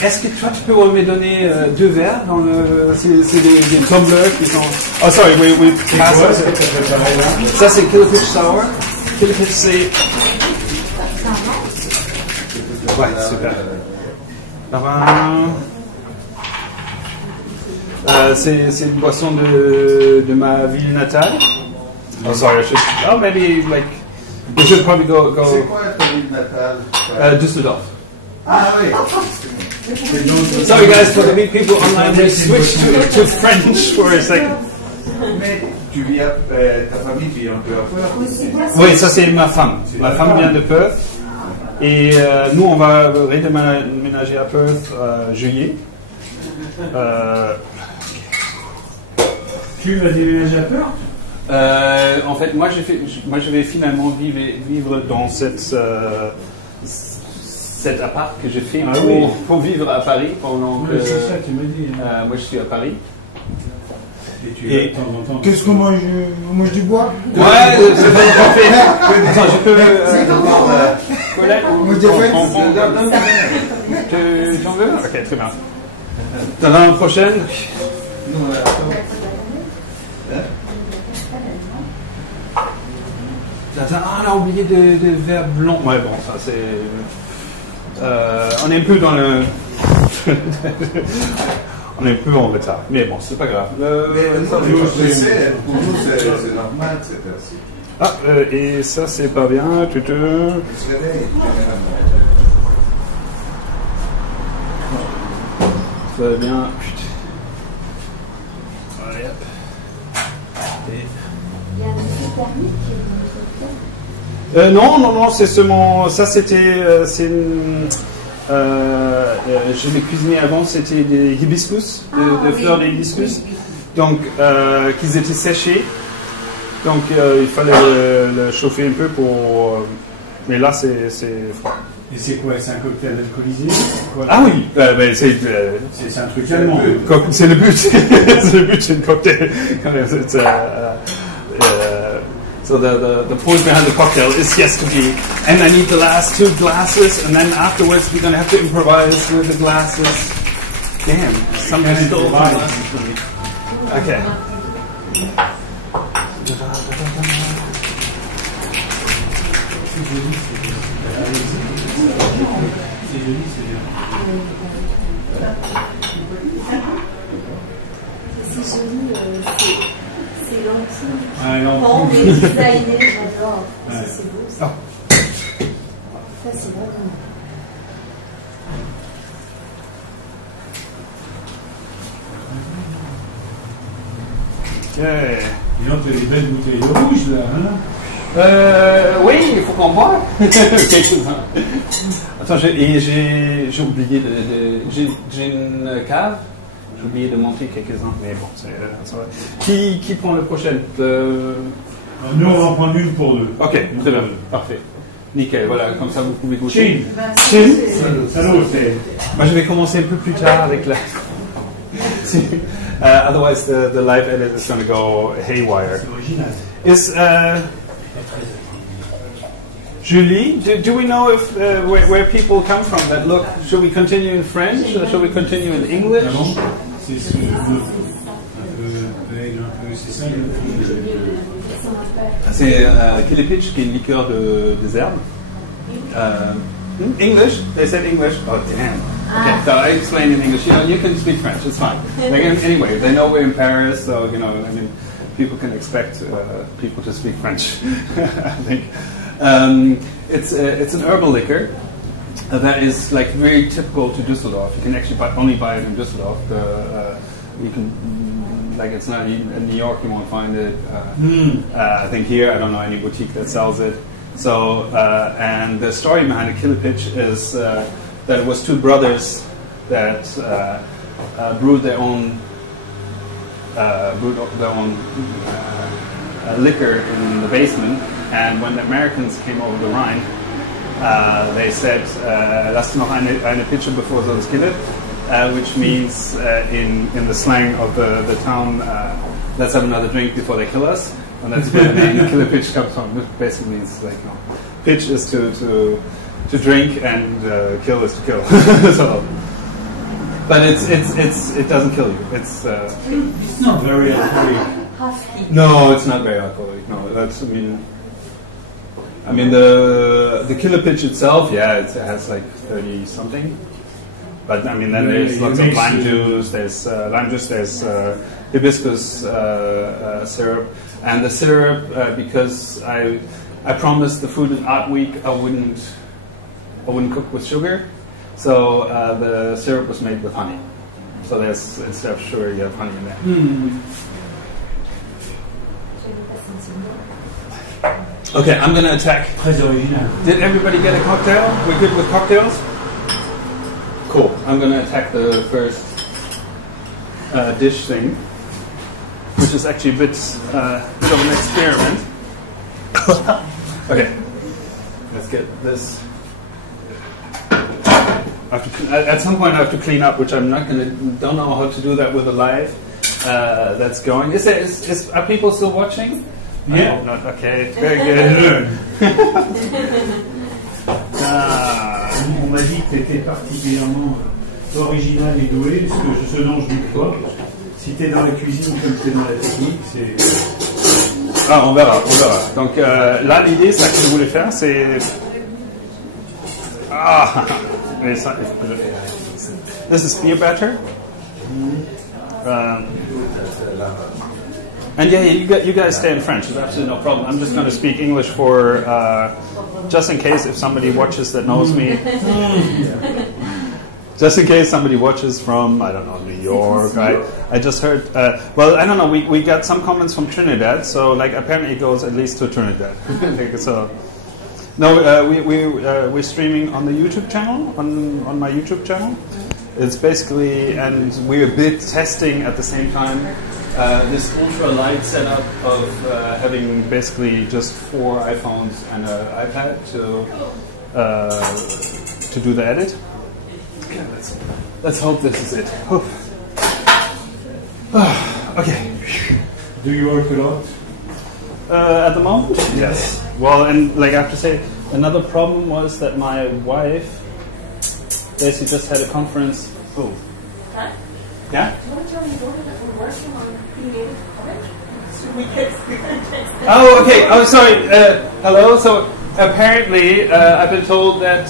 Est-ce que toi tu peux me donner 2 verres dans le. C'est des tumblers qui sont. Oh, sorry, we pass. Ça c'est Killfish Sour. Killfish c'est. Ouais, super. C'est une boisson de ma ville natale. Oh, sorry, maybe like we should probably go. C'est quoi ta ville natale? Düsseldorf. Ah oui. Sorry guys, for the people online, we switched to French for a second. Mais tu vis ta famille vit un peu à Perth. Oui, ça c'est ma femme. Ma femme vient de Perth. Et nous, on va redéménager à Perth juillet. Tu vas déménager à Perth? En fait, moi je vais finalement vivre dans cet appart que j'ai fait pour vivre à Paris pendant que. C'est ça, tu m'as dit. Moi je suis à Paris. Et tu vas de temps en temps. Qu'est-ce qu'on mange? On mange du bois? Ouais, c'est bon, parfait. Attends, je peux... Colette, On mange des fêtes? tu en veux? Ok, très bien. Dans la prochaine. Ah, on a oublié des verbes longs. Ouais, bon, ça c'est... on est un peu dans le... on est un peu en retard. Mais bon, c'est pas grave. Pour nous, c'est normal, cette heure-ci. Ah, et ça, c'est pas bien. Il se réveille, Ça va bien. Putain. Allez, hop. Et... Il y a un petit thermique qui est non, c'est seulement... Ça, c'était... je l'ai cuisiné avant, c'était des hibiscus, des fleurs d'hibiscus. Donc, qu'ils étaient séchés. Donc, il fallait le chauffer un peu pour... mais là, c'est froid. Et c'est quoi? C'est un cocktail alcoolisé? Ah oui, c'est un truc allemand. C'est le but. C'est le but, c'est une cocktail. So the point behind the cocktail is yes to be, and I need the last 2 glasses, and then afterwards we're going to have to improvise with the glasses. Damn, somebody stole the glasses from me. Okay. C'est joli, c'est lentilles. Ah, Bon, mais designé, j'adore. Ouais. C'est beau ça. Ça, c'est bon. Yeah. Dis donc, t'as des belles bouteilles de rouge là, hein? Oui, il faut qu'on boive. Attends, j'ai oublié j'ai une cave. J'ai oublié de monter quelques-uns, mais bon, c'est vrai. Qui prend le prochain? Nous, on va en prendre une pour 2. Ok, très bien, parfait. Nickel, voilà, comme ça vous pouvez goûter. Chin. Salut, c'est... Moi, je vais commencer un peu plus tard avec la... otherwise, the live edit is going to go haywire. C'est original. Is Julie, do we know if where people come from that look? Should we continue in French or should we continue in English? Ah bon? C'est ce c'est ça. C'est Kilipitch, qui est une liqueur des herbes. English? They said English. Oh, damn. Okay, so I explained in English. You can speak French. It's fine. Anyway, they know we're in Paris, so I mean, people can expect people to speak French. I think it's an herbal liquor that is like very typical to Düsseldorf. You can actually only buy it in Düsseldorf. You can. Like it's not in New York, you won't find it. I think here, I don't know any boutique that sells it. So, and the story behind the Kilipitch is that it was 2 brothers that brewed their own liquor in the basement. And when the Americans came over the Rhine, they said, "Lasst noch eine Pitche bevor sonst killet." Which means in the slang of the town, let's have another drink before they kill us, and that's where the name killer pitch comes from. It basically means like pitch is to drink and kill is to kill. So, but it doesn't kill you. It's not very alcoholic. No, it's not very alcoholic. No, that's I mean the killer pitch itself, yeah, it has like 30 something. But I mean, then there's lots of lime juice. There's There's hibiscus syrup, and the syrup because I promised the Food and Art Week I wouldn't cook with sugar, so the syrup was made with honey. So there's instead of sugar you have honey in there. Okay, I'm gonna attack. Très original. Did everybody get a cocktail? We're good with cocktails? Cool. I'm going to attack the first dish thing, which is actually a bit of an experiment. Okay, let's get this. At some point, I have to clean up, which I'm not going to. Don't know how to do that with a live. that's going. Are people still watching? Yeah. Not, okay, very good. On m'a dit que tu étais particulièrement original et doué, ce dont je doute pas. Si tu es dans la cuisine comme tu es dans la technique, c'est... Ah, on verra. Donc là, l'idée, ça que je voulais faire, c'est... Mais ça, this is beer batter. And yeah, you guys stay in French. It's absolutely no problem. I'm just going to speak English for just in case if somebody watches that knows me. Just in case somebody watches from, I don't know, New York. I just heard, well, I don't know, we got some comments from Trinidad, so like apparently it goes at least to Trinidad. So, no, we're streaming on the YouTube channel, on my YouTube channel. It's basically, and we're a bit testing at the same time this ultra light setup of having basically just 4 iPhones and an iPad to do the edit. Okay, let's hope this is it. Okay. Do you work a lot? At the moment? Yes. Well, and like I have to say, another problem was that my wife basically just had a conference. Oh. Huh? Yeah? Do you want to tell me that we're working on creative coverage? So we get Oh, okay. Oh, sorry. Hello. So apparently, I've been told that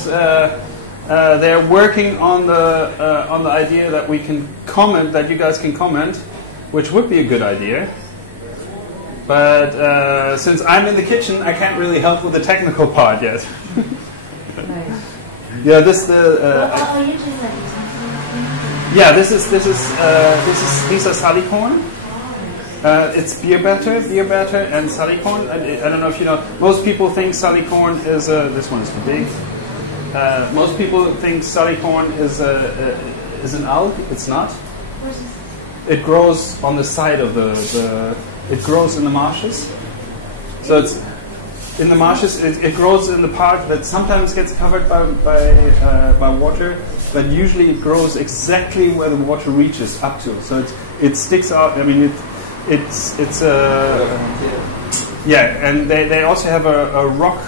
they're working on the idea that we can comment, that you guys can comment, which would be a good idea. But since I'm in the kitchen, I can't really help with the technical part yet. Yeah, this the. Yeah, this is these are salicorn. It's beer batter, and salicorn. I don't know if you know. Most people think salicorn is this one is too big. Most people think salicorn is an algae. It's not. It grows on the side of the. It grows in the marshes. So it's in the marshes. It grows in the part that sometimes gets covered by water, but usually it grows exactly where the water reaches up to. So it sticks out. I mean, it's yeah, and they also have a rock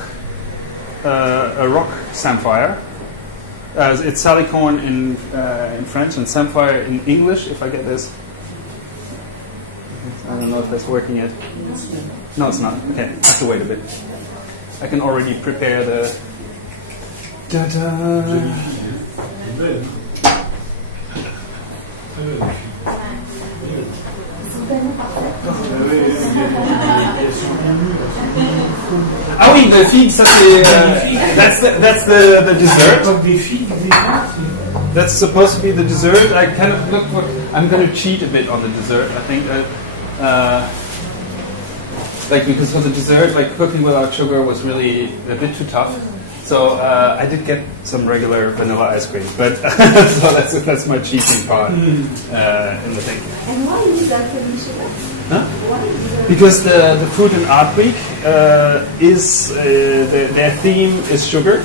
samphire. It's salicorn in French and samphire in English. If I get this, I don't know if that's working yet. No, it's not. Okay, I have to wait a bit. I can already prepare the. Ah oui, the figue, ça c'est. That's the dessert. That's supposed to be the dessert. I kind of look for. I'm going to cheat a bit on the dessert. I think that, like because for the dessert, like cooking without sugar was really a bit too tough. So I did get some regular vanilla ice cream, but so that's my cheating part in the thing. And why is that sugar? Huh? Because the Food and Art Week is their theme is sugar,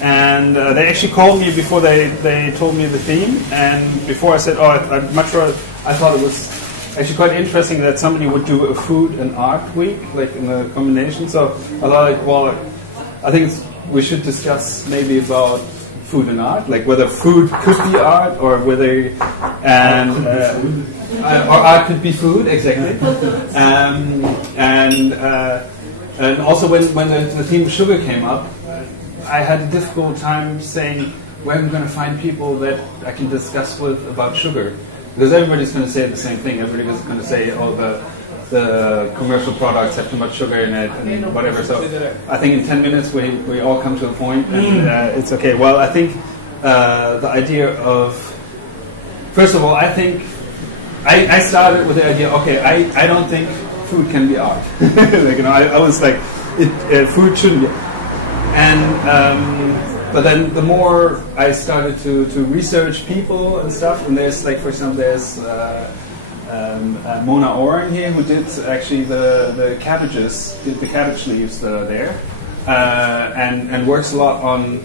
and they actually called me before they told me the theme, and before I said, oh, I'd much rather. I thought it was actually quite interesting that somebody would do a Food and Art Week, like in a combination. So I thought, like, well, I think we should discuss maybe about food and art, like whether food could be art or whether or art could be food, exactly. And also when the theme of sugar came up, I had a difficult time saying where I'm going to find people that I can discuss with about sugar, because everybody's going to say the same thing. Everybody's going to say, oh, the commercial products have too much sugar in it and whatever. So I think in 10 minutes we all come to a point and it's okay. Well, I think the idea of, first of all, I think I started with the idea, okay, I don't think food can be art. Like, you know, I was like, food shouldn't be. And but then the more I started to research people and stuff, and there's like, for example, there's Mona Oren here, who did actually the cabbages, did the cabbage leaves there, and works a lot on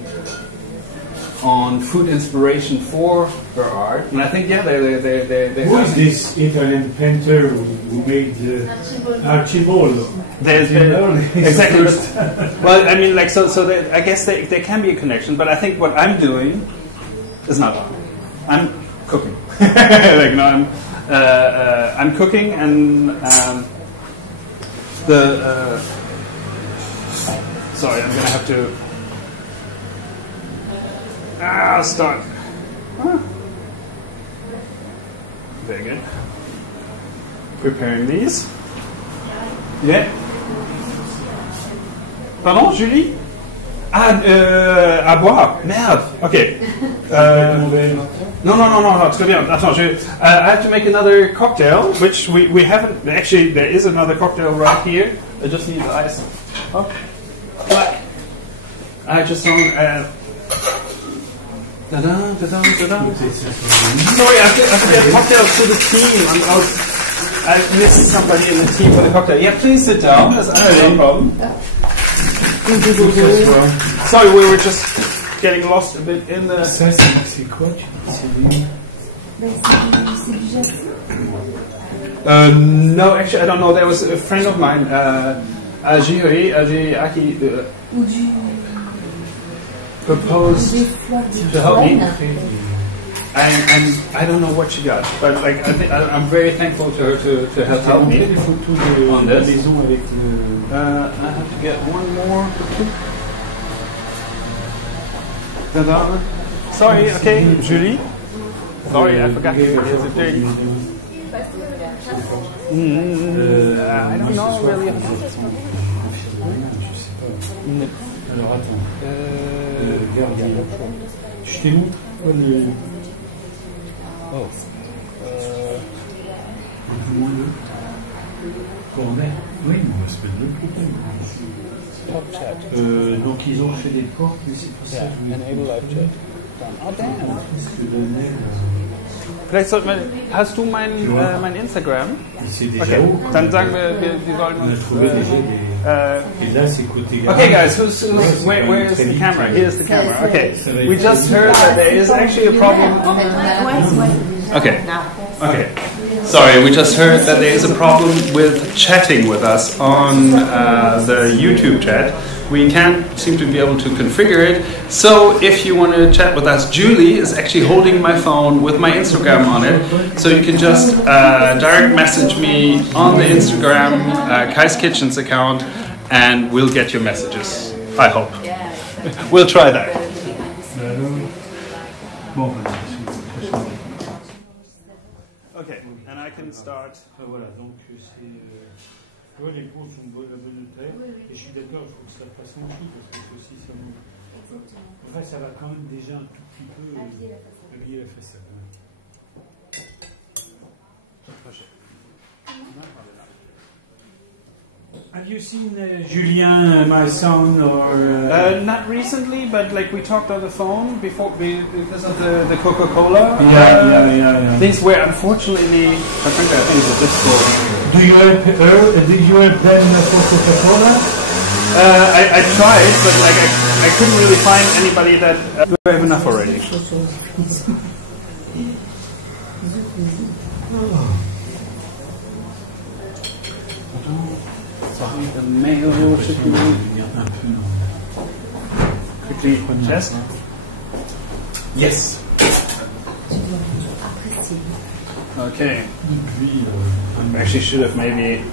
on food inspiration for her art, and I think they Who is this Italian painter who made Archibald? Exactly. Well, I mean, like, so I guess there can be a connection, but I think what I'm doing is not art. I'm cooking. Like, no, I'm cooking, and sorry, I'm gonna have to start. Very good. Preparing these. Yeah. Pardon, Julie? À boire. Merde. Okay. No, très bien. Attends, I have to make another cocktail, which we haven't. Actually, there is another cocktail right here. I just need the ice. Oh. Black. I just don't. Sorry, I forget cocktails to the team. I missed somebody in the team for the cocktail. Yeah, please sit down. That's no problem. Sorry, we were just getting lost a bit in the. No, actually, I don't know. There was a friend of mine, Aki, proposed to help me, and I don't know what she got, but like I'm very thankful to her to help me on this. I have to get one more. Sorry, okay, Julie. Sorry, I forgot to get the thing. I don't know really. Alors attends, regarde, je t'ai mis le... Oh. Cornet. Oui, mais c'est pas de l'autre. Donc ils ont fait des portes, mais c'est pour ça que je enable live chat. Oh damn. Vielleicht sollten wir. Hast du mein Instagram? Okay, dann sagen wir sollen uns. Okay, guys, where is the camera? Here's the camera. Okay, we just heard that there is actually a problem. Okay. Sorry, we just heard that there is a problem with chatting with us on the YouTube chat. We can't seem to be able to configure it. So if you want to chat with us, Julie is actually holding my phone with my Instagram on it. So you can just direct message me on the Instagram, Kai's Kitchens account, and we'll get your messages. I hope. We'll try that. Okay, and I can start. Voilà, donc c'est... les pots sont de bonne taille, et je suis d'accord, il faut que ça passe en dessous, parce que si ça monte... Enfin, ça va quand même déjà un tout petit peu habiller la façade. Have you seen Julien, my son, or... Not recently, but like we talked on the phone before because of the Coca-Cola things where unfortunately I think it's a difficult. Do you help her? Do you help them for Coca-Cola? I tried, but like I couldn't really find anybody that I have enough already. The mail should be quickly test. Yes. Okay. I actually should have maybe,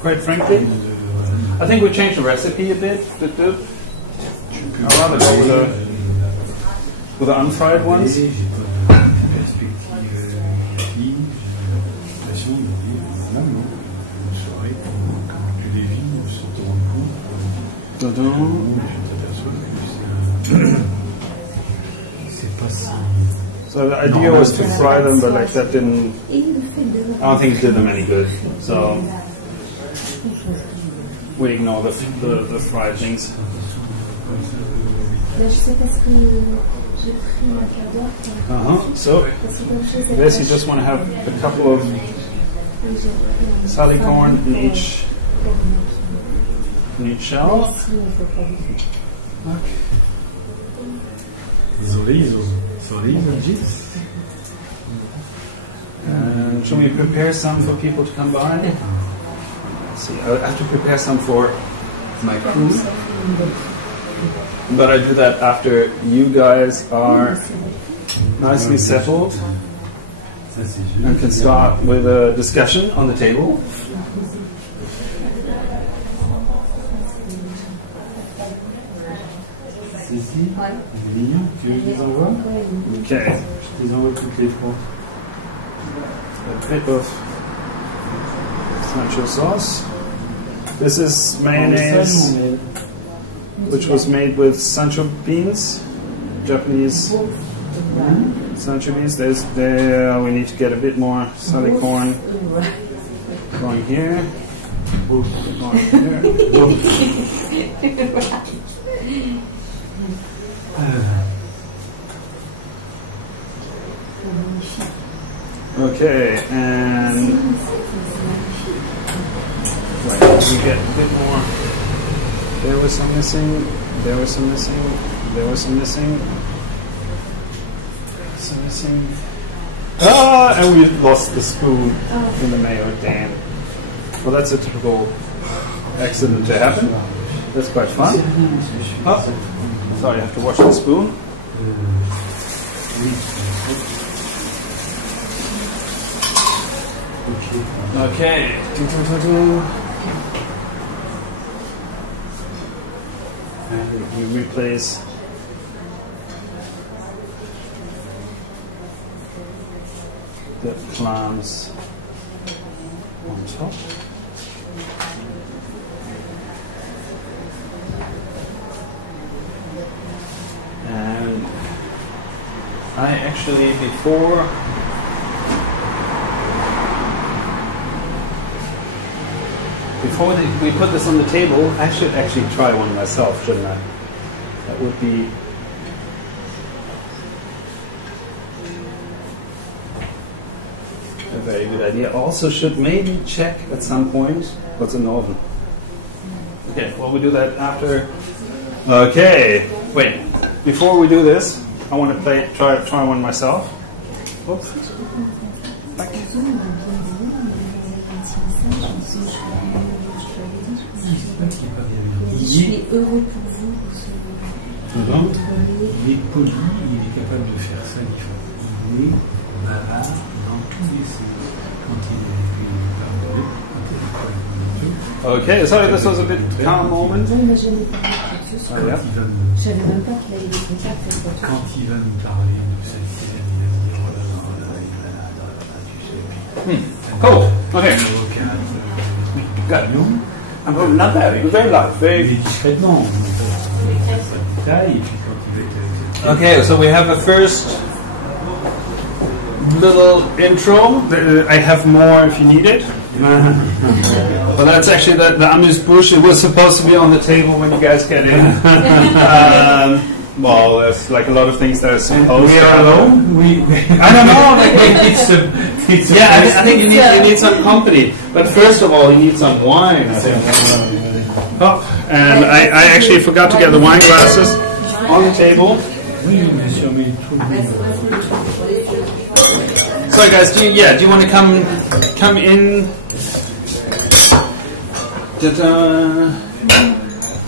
quite frankly, I think we changed the recipe a bit. I'd rather go with the unfried ones. So the idea was to fry them, but like that didn't. I don't think it did them any good. So we ignore the fried things. So this, you just want to have a couple of sally corn in each shell. Okay. Should we prepare some for people to come by? Let's see, I have to prepare some for my crew. But I do that after you guys are nicely settled and can start with a discussion on the table. Okay. A bit of sancho sauce. This is mayonnaise, which was made with sancho beans, Japanese sancho beans. There we need to get a bit more salicorn going here. Going here. Okay, and right, we get a bit more. There was some missing. There was some missing. There was some missing. Some missing. Ah, and we lost the spoon in the mayo. Damn. Well, that's a typical accident to happen. That's quite fun. Oh, sorry, I have to wash the spoon. Okay. And we replace the clams on top. And I actually, before we put this on the table, I should actually try one myself, shouldn't I? That would be a very good idea. Also should maybe check at some point what's in the oven. Okay, well, we do that after. Okay, wait. Before we do this, I want to try one myself. Oops. Back. Il est poli, il est capable de faire ça différemment. Il est malade dans tous les sens. Quand il est Okay, sorry, this was a bit calm moment. Quand il va nous parler de cette scène, il va dire oh là là, il est malade, tu sais. Cool. Okay. Got it. Oh, not bad. It was very loud. Very discrètement. Okay, so we have a first little intro. I have more if you need it. Well, that's actually the amuse-bouche. It was supposed to be on the table when you guys get in. Well, there's like a lot of things that are supposed to happen. Alone? I don't know. Like, I think you need some company. But first of all, you need some wine, I think. Oh, and I actually forgot to get the wine glasses on the table. Sorry, guys. Do you want to come in?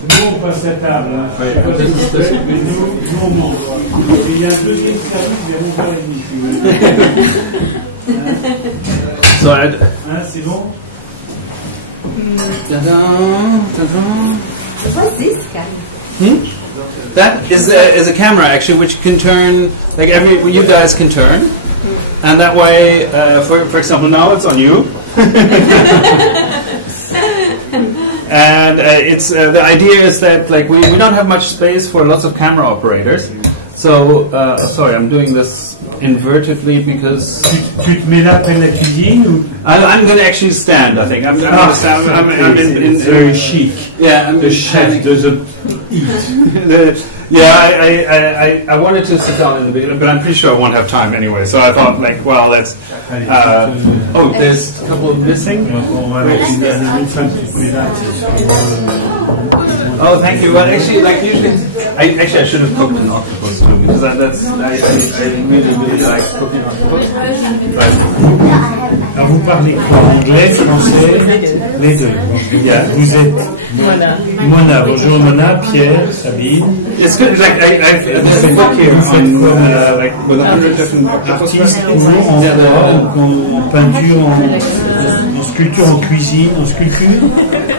Nous, on passe la table. Mais nous, on mange. Il y a un deuxième service vers 11h30. So c'est bon? What's this guy? That is a camera actually, which can turn like you guys can turn, and that way, for example, now it's on you. And it's the idea is that like we don't have much space for lots of camera operators. So sorry, I'm doing this invertedly because tu te mets là près de la cuisine ou? I'm going to actually stand. I think I'm going to stand. I'm in very chic. Yeah, the chef doesn't eat. Yeah, I wanted to sit down in the beginning, but I'm pretty sure I won't have time anyway. So I thought, like, well, let's. Oh, there's a couple of missing. Oh, thank you. Well, actually, like usually, I should have cooked an octopus. because I really like cooking on food. Alors vous parlez quoi? Anglais, français, les deux. Vous êtes Mona. Bonjour Mona, Pierre, Sabine. It's good. Like there's a book here on like with 100 different Artistes toujours en bois, en peinture, en sculpture, en cuisine, en sculpture.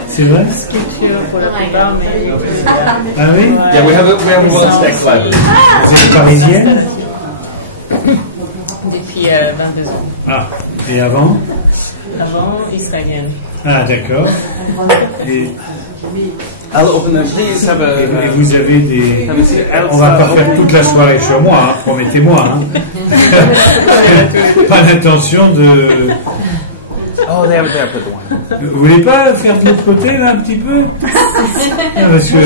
C'est vrai? Sculpture pour la plupart, mais... Ah oui? Yeah, we have a world stack club. Vous êtes parisienne? Depuis 22 ans. Ah, et avant? Avant, israélienne. Ah, d'accord. Et I'll open them. Please have a. et vous avez des... On va pas faire toute la soirée chez moi, hein, promettez-moi. Hein. Pas l'intention de... Oh, they put the wine. Vous voulez pas faire de l'autre côté, là, un petit peu? Parce que...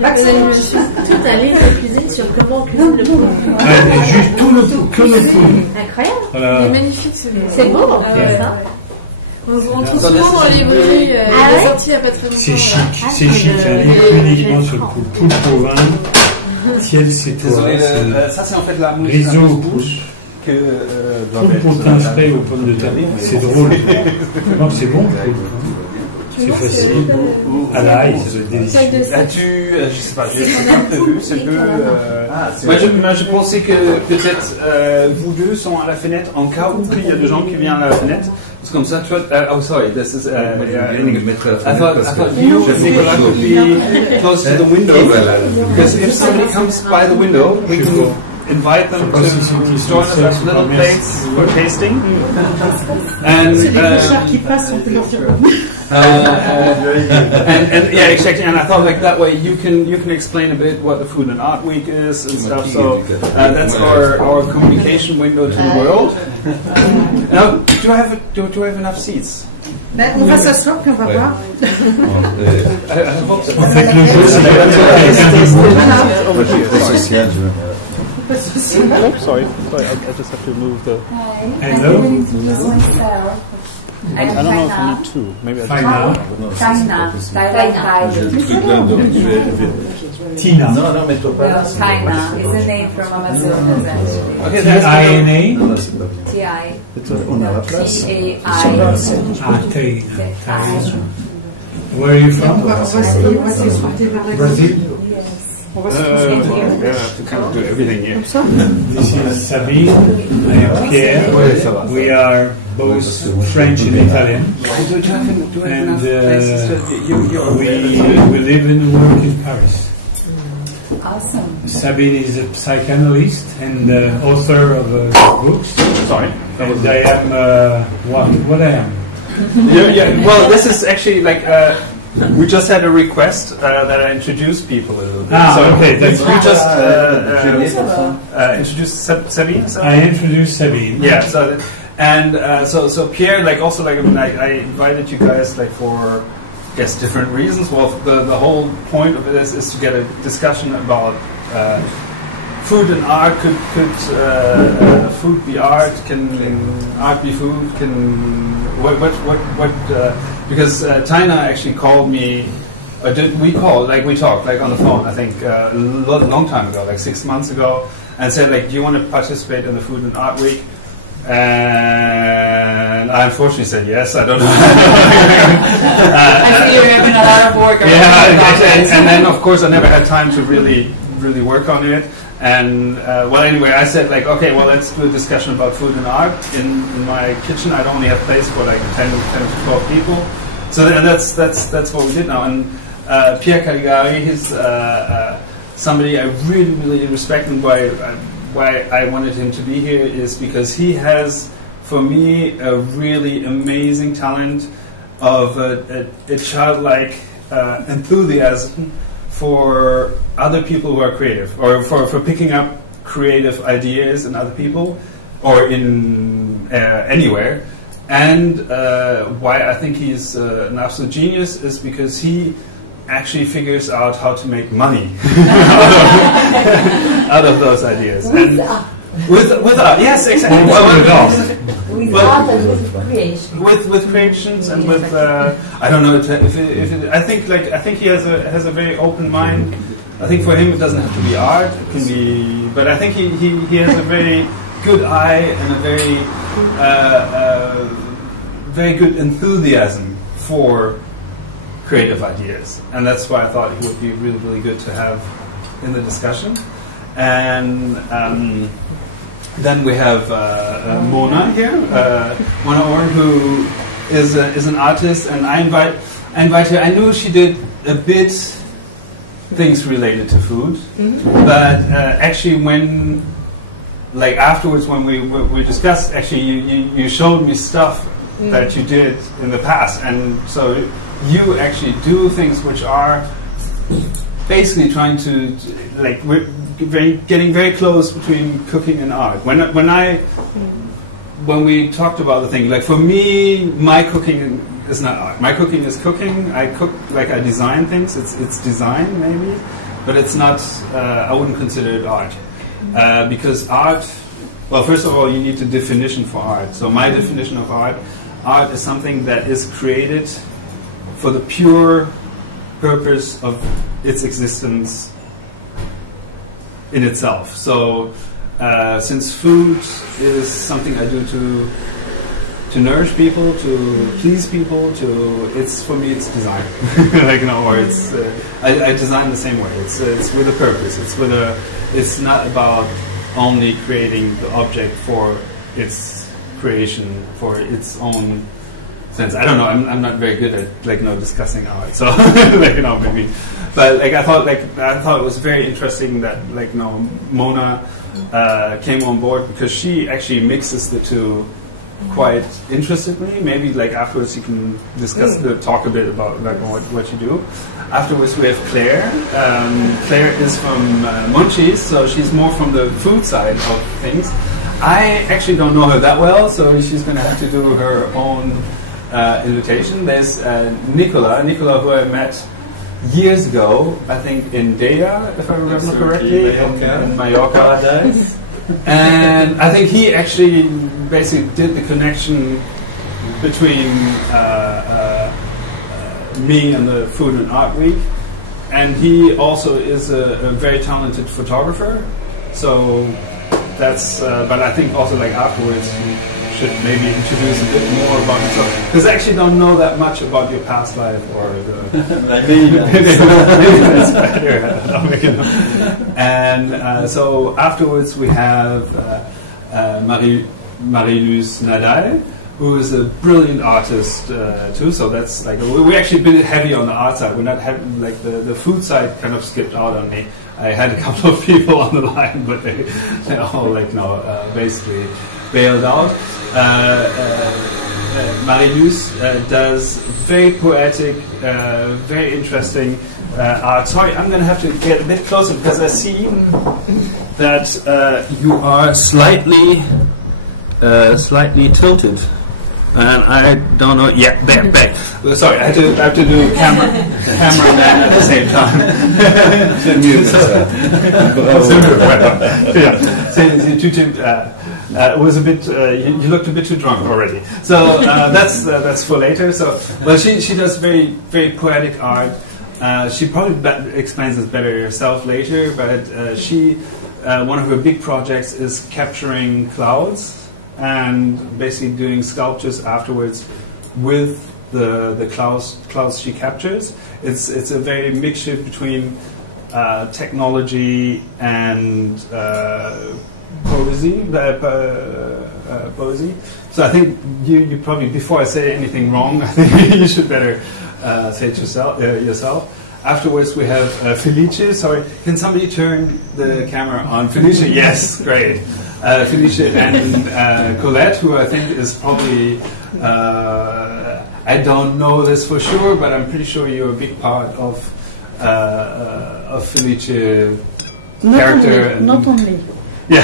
Max, je suis toute un livre de cuisine sur comment on cuisine le poulet. juste tout que le poulet. Incroyable. Voilà. Il est magnifique ce livre. C'est beau, ça. On se retrouve souvent dans les librairies. Il est sorti il n'y a pas très longtemps. C'est chic, c'est chic. Un livre uniquement sur le poule au vin. Ciel, c'est toi. Désolé, ça c'est en fait la mousse. Risotto aux bouche. Poule pour thym frais aux pommes de terre. C'est drôle. Non, c'est bon. C'est facile. À l'ail, ça doit être délicieux. As-tu, je sais pas, j'ai pas prévu, c'est que... moi je pensais que peut-être vous deux sont à la fenêtre en cas où il y a des gens qui viennent à la fenêtre. Parce que comme ça, tu vois... oh, sorry, this is... I thought you, Nicolas, could be close to the window. Because if somebody comes by the window, we can invite them to join us at little plates for tasting. And yeah, exactly. And I thought like that way you can explain a bit what the Food and Art Week is and stuff. So that's our communication window to the world. Now, do I have enough seats? Ben, on va s'asseoir puis on va voir. En fait, le jeu, c'est Sorry, I just have to move the... Hello? I don't know if I need two. Maybe I Fine now. China. Tina. No, China is a name from Amazonas actually. Okay, T-I-N-A? T-I. T-A-I. Ah, Tina. Where are you from? Brazil? Yeah, to kind of do everything here. This is Sabine. I am Pierre. We are both French and Italian. And we live and work in Paris. Awesome. Sabine is a psychanalyst and author of books. Sorry. And I am what I am. Yeah. Well, this is actually like we just had a request that I introduce people a little bit. Okay. We just introduced Sabine. I introduced Sabine. Yeah. So Pierre, like also like I invited you guys like for different reasons. Well, the whole point of this is to get a discussion about food and art. Could food be art? Can art be food? Can what? Because Tina actually called me. We talked like on the phone. I think a long time ago, like 6 months ago, and said like, do you want to participate in the Food and Art Week? And I unfortunately said yes. I don't know. I see you're having a lot of work. And then of course I never had time to really work on it. And well, anyway, I said like, okay, well, let's do a discussion about food and art in my kitchen. I only have place for like 10 to 12 people. So that's what we did now. And Pierre Caligari, he's somebody I really respect, and why I wanted him to be here is because he has, for me, a really amazing talent of a childlike enthusiasm for other people who are creative, or for picking up creative ideas in other people, or in anywhere. And why I think he's an absolute genius is because he actually figures out how to make money out of those ideas. And with art, yes, exactly. With creations and with I don't know if I think he has a very open mind I think for him it doesn't have to be art. It can be, but I think he has a very good eye and a very good enthusiasm for creative ideas, and that's why I thought he would be really, really good to have in the discussion. And then we have Mona here, Mona Oren, who is an artist, and I invite her. I knew she did a bit things related to food, but actually when, like afterwards when we discussed, actually you showed me stuff that you did in the past, and so you actually do things which are basically trying to like we're getting very close between cooking and art. When we talked about the thing, like for me, my cooking is not art. My cooking is cooking. I cook like I design things. It's design maybe, but it's not. I wouldn't consider it art because art. Well, first of all, you need a definition for art. So my definition of art is something that is created for the pure purpose of its existence in itself. So since food is something I do to nourish people, to please people, it's for me it's design. Or it's I design the same way. It's with a purpose. It's not about only creating the object for its creation, for its own sense. I don't know. I'm not very good at discussing art. So maybe, but I thought it was very interesting that Mona came on board because she actually mixes the two quite interestingly. Maybe afterwards you can talk a bit about what you do. Afterwards we have Claire. Claire is from Munchies, so she's more from the food side of things. I actually don't know her that well, so she's going to have to do her own invitation. There's Nicola, who I met years ago, I think in Dea, if I remember correctly, in Mallorca. And I think he actually basically did the connection between me and the Food and Art Week. And he also is a very talented photographer. So that's, but I think also afterwards you should maybe introduce a bit more about yourself, because I actually don't know that much about your past life or maybe that's better. And so afterwards we have Marie-Louise Nadal, who is a brilliant artist too. So that's we actually been heavy on the art side. We're not having the food side kind of skipped out on me. I had a couple of people on the line, but they all basically bailed out. Marie-Louise does very poetic, very interesting art. Sorry, I'm going to have to get a bit closer because I see that you are slightly tilted. And I don't know. Yeah, back. Sorry, I have to do cameraman at the same time. It was a bit. You looked a bit too drunk already. So that's for later. So, well, she does very, very poetic art. She probably explains this better herself later. But one of her big projects is capturing clouds and basically doing sculptures afterwards with the clouds she captures. It's a very mixture between technology and poesy. So I think you probably, before I say anything wrong, I think you should better say it yourself. Afterwards we have Felice. Sorry, can somebody turn the camera on? Felice, yes, great. Felice and Colette, who I think is probably, I don't know this for sure, but I'm pretty sure you're a big part of Felice character. Not only. Yeah.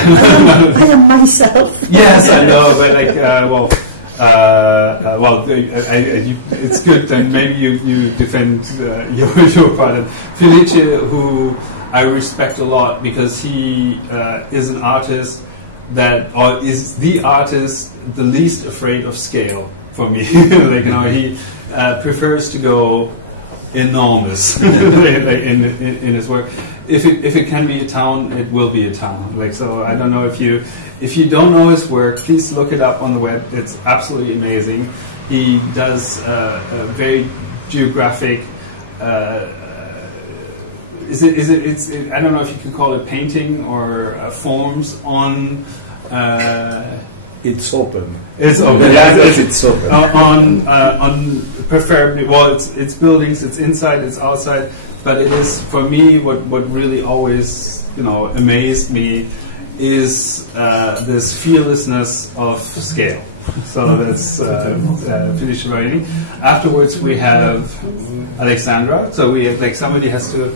I am myself. Yes, I know, but it's good. Then maybe you defend your part. And Felice, who I respect a lot because he is an artist or is the artist the least afraid of scale for me. He prefers to go enormous in his work. If it can be a town, it will be a town. Like, so I don't know if you don't know his work, please look it up on the web. It's absolutely amazing. He does a very geographic. I don't know if you can call it painting or forms on. It's open. It's open. Yeah, it's open. On preferably, well, it's buildings, it's inside, it's outside, but it is for me what really always amazed me is this fearlessness of scale. So that's finished writing. Afterwards, we have Alexandra. So we have, like, somebody has to.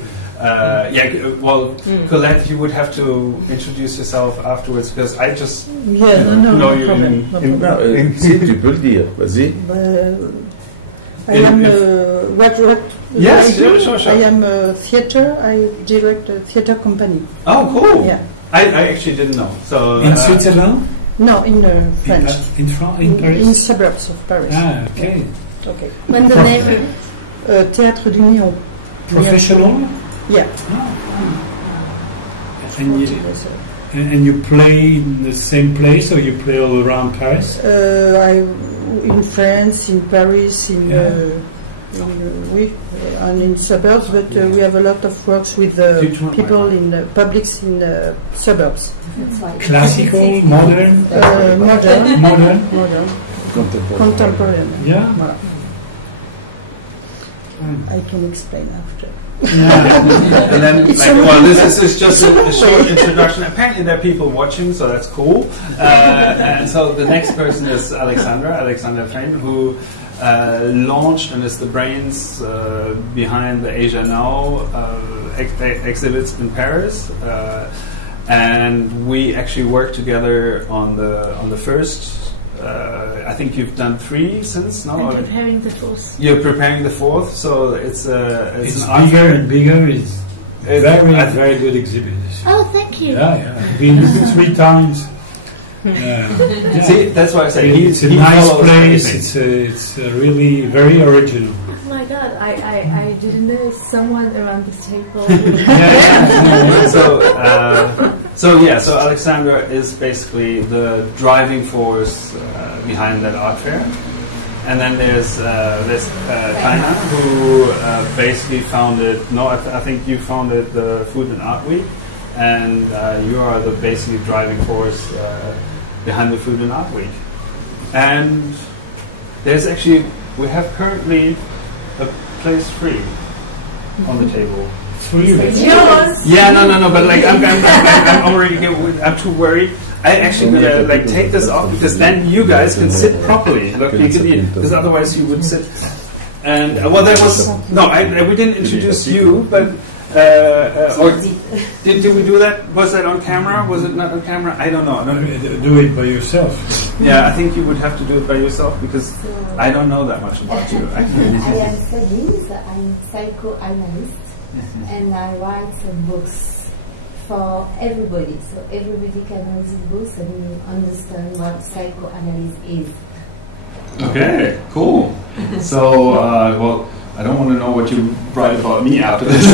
Colette, you would have to introduce yourself afterwards because I just know you in. Si, tu peux le dire, vas-y. I am a graduate. Yes, sure. I am a theater. I direct a theater company. Oh, cool. Yeah. I actually didn't know. So in Switzerland? No, in French. In France, in Paris. In suburbs of Paris. Ah, okay. Okay. What's the name? Théâtre du Nyon. Professional? Yeah. And you play in the same place, or you play all around Paris? In France, in Paris, and in suburbs. But we have a lot of works with people in the publics in the suburbs. Classical, modern, contemporary. Yeah. Voilà. I can explain after. And then, this is just a short introduction. Apparently, there are people watching, so that's cool. And so the next person is Alexandra Frame, who launched and is the brains behind the Asia Now exhibits in Paris. And we actually worked together on the first. I think you've done 3 since, no? I'm preparing the 4th. You're preparing the 4th, so it's bigger and bigger. It's very good exhibit. Oh, thank you. Yeah. I've been 3 times. See, that's why I say it's a nice place. It's really very original. Oh my God, I didn't know someone around this table. So Alexandra is basically the driving force behind that art fair. And then there's Taina, who basically founded, I think you founded the Food and Art Week, and you are the basically driving force behind the Food and Art Week. And we have currently a place free on the table. It's yours. Yeah, no. But like, I'm already. I'm too worried. I actually gonna take this off because then you guys can sit properly. Look, because otherwise you would sit. And there was we didn't introduce you, but or did we do that? Was that on camera? Was it not on camera? I don't know. Do it by yourself. Yeah, I think you would have to do it by yourself because I don't know that much about you. I am Feliz. I'm psychoanalyst. And I write some books for everybody, so everybody can read these books and understand what psychoanalysis is. Okay, cool. So, I don't want to know what you write about me after this.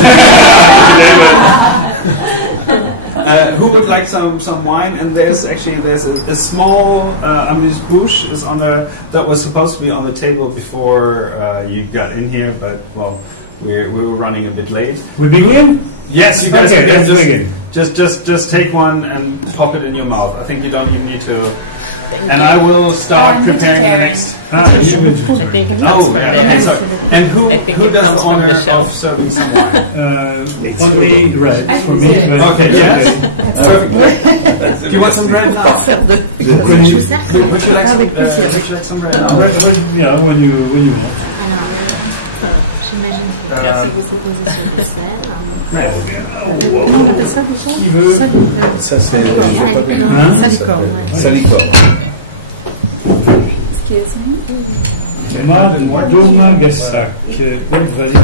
Who would like some wine? And there's a small amuse-bouche is that was supposed to be on the table before you got in here, but we were running a bit late. We begin? Yes, you guys can begin. Just take one and pop it in your mouth. I think you don't even need to. And I will start preparing the next. Okay, sorry. And who does the honor of serving some wine? Only red for me. Okay, yes. Perfect. Do you want some bread now? Would you like some bread now? When you want. Ça c'est Salicor. Excuse me. Madonna Gassac.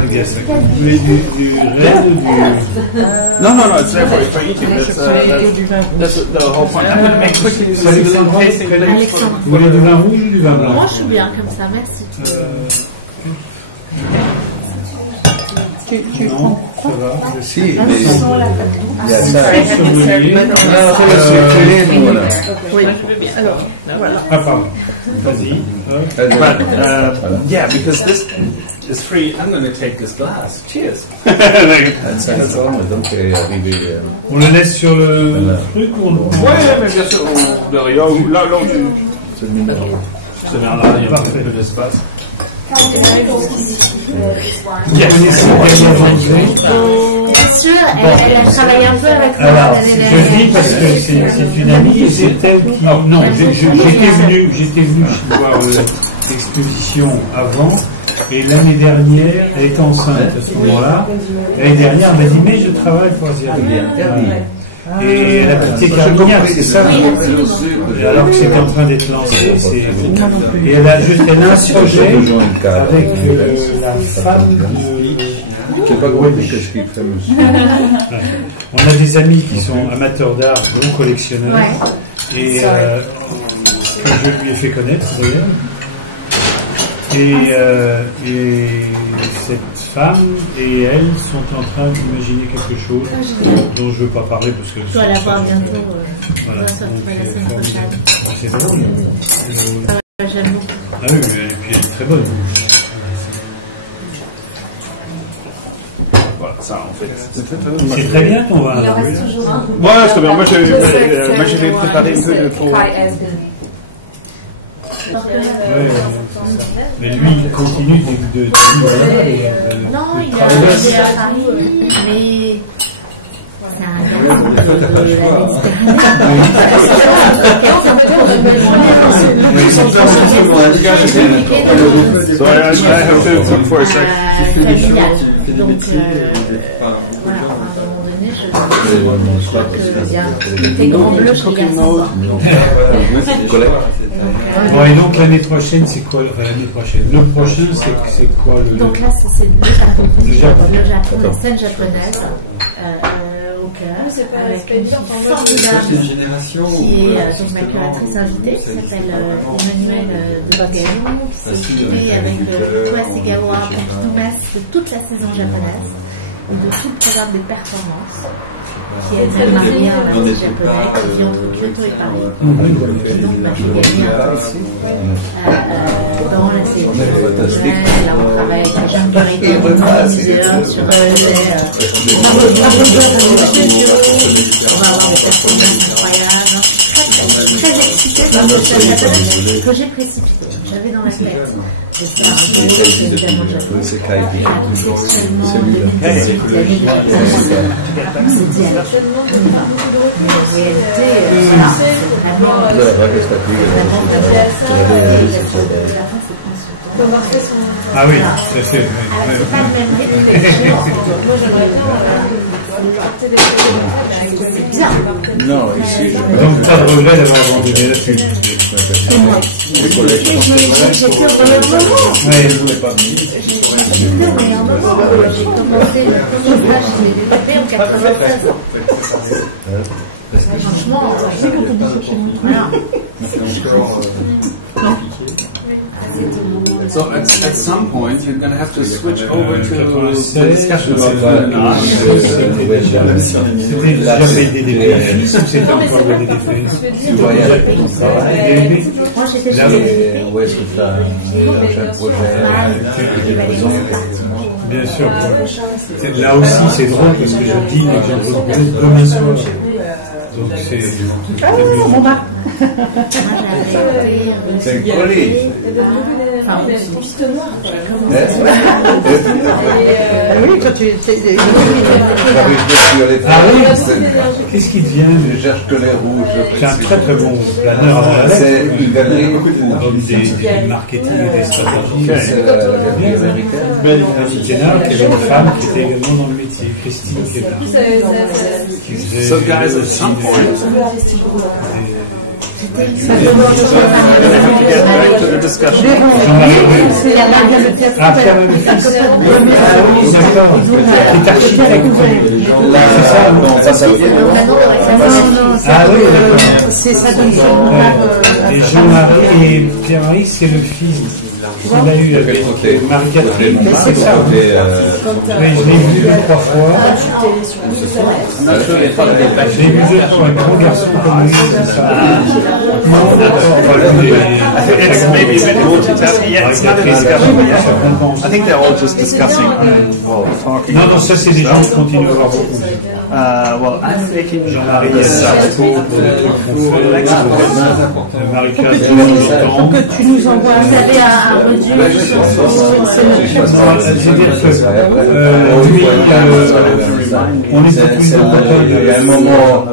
Gassac. Vous voulez du red ou du... No, it's there for eating. That's the whole point. I'm going to make quickly some little tasting plates. Vous voulez du vin rouge ou du vin blanc? Moi, je suis bien comme ça, merci. Tu non, comprends ça va. Si, mais il y a ça. Oui. Alors, voilà. Ah, pardon. Vas-y. But yeah, because this is free, I'm going to take this glass. Cheers. That's all, donc arrivé. On le laisse sur le truc ou on le prend? Ouais, mais bien sûr, derrière, là où tu... C'est le numéro. C'est vers là, il y a un peu d'espace. Bien sûr, elle a travaillé un peu avec moi Alors, l'année je dernière. dis parce que c'est une amie et c'est elle qui... Non, j'étais venu voir l'exposition avant et l'année dernière, elle était enceinte à ce moment-là. L'année dernière, elle m'a dit mais je travaille pour Asiatique. Et elle a quitté Carignac, c'est ça? Alors que c'était en train d'être lancé. Et elle a un projet avec la femme de... Je sais pas quoi dire, qu'est-ce qu'il fait, monsieur. On a des amis qui sont amateurs d'art, gros collectionneurs, et que je lui ai fait connaître d'ailleurs. Et cette femme et elle sont en train d'imaginer quelque chose dont je ne veux pas parler parce que... Tu vas la voir bientôt. Voilà, La semaine prochaine. c'est drôle. J'aime beaucoup. Ah oui, et puis elle est très bonne. Voilà, ça en fait. C'est très bien ton vin. Il en reste toujours un. Ouais, c'est bien. Moi, je vais préparer un peu de pour... Mais lui, il continue de non, il a été à Paris, mais c'est un garçon de la Méditerranée. So I have to look for a sec. Donc, voilà, à un moment donné, je crois qu'il y a des grands bleus chez Gaston. Bon, et donc l'année prochaine, c'est quoi? Enfin, l'année prochaine. Le prochain, c'est quoi le... Donc là, c'est le Japon. Le Japon. La scène japonaise. Au cœur, avec une fille formidable qui est donc ma curatrice invitée, qui s'appelle Emmanuelle de Bogel, qui s'est occupée avec Toasigawa pour tout mettre de toute la saison japonaise et de tout le programme des performances, qui est elle-même mariée à un artiste japonais qui vit entre Kyoto et Paris. Et donc m'a fait gagner un peu dans la série. Là, on travaille avec les jeunes directeurs de plusieurs sur on va avoir des performances incroyables. Très excitée par ce que j'ai précipité. J'avais dans la tête de faire un jeu, c'est évidemment japonais. Et la sexuellement, c'est dit mais en réalité, voilà, c'est vraiment Ah oui, ça fait. C'est pas le même réflexion. Moi, j'aimerais c'est bien. Non, ici, donc pas de regret d'avoir abandonné la suite. C'est moi. J'ai peur dans le moment. Je ne voulais pas venir. J'ai peur dans un moment. J'ai commencé le premier stage chez les développés en 93 ans. Franchement, voilà. So at some point you're going to have to switch over to the discussion about C'était déjà BDDP, c'était encore BDDP. Tu voyages pour ton travail. Moi, j'étais chez Où est-ce que tu as un projet? Bien sûr. Là aussi, c'est drôle parce que je dis l'exemple de demain soir. Donc c'est. Ah, mon bar. C'est un colis. Oui, quand tu étais. Ah oui. Qu'est-ce qui devient? Je cherche que les rouges. C'est un très très bon planeur avant la lettre. C'est une galerie comme des marketing et des stratégies. C'est la galerie américaine. Belle Thénard, qui avait une femme qui était également dans le métier, Christine Thénard. So guys, at some point, rajouter une And then we have to get back to the discussion. Ah oui, c'est ça. Et Jean-Marie et Pierre-Marie, c'est le fils qu'on a eu avec Marie-Catherine. C'est ça. Je l'ai vu 2-3 fois. Je l'ai vu 2 fois, un grand garçon comme lui. I think it's maybe a bit multitasking. Yeah, it's not a discussion. Yeah. I think they're all just discussing, talking. Non, ça c'est des gens qui continuent à avoir beaucoup. Well, I'm thinking Jean-Marie que tu nous envoies. Vous avez un module on est plus un moment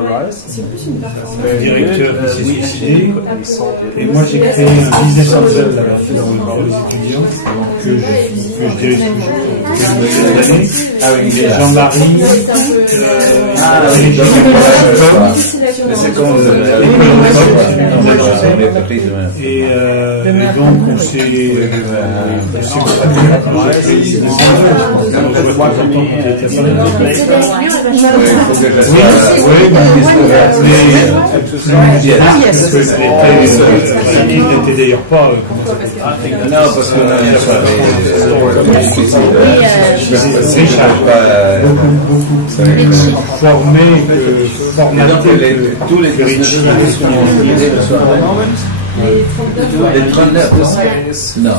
le directeur qui s'est suicidé et moi j'ai créé un business center pour les étudiants que je dirige avec Jean-Marie et donc on s'est il n'était d'ailleurs pas non parce qu'on beaucoup formé formaté tous les Richie les 39 non.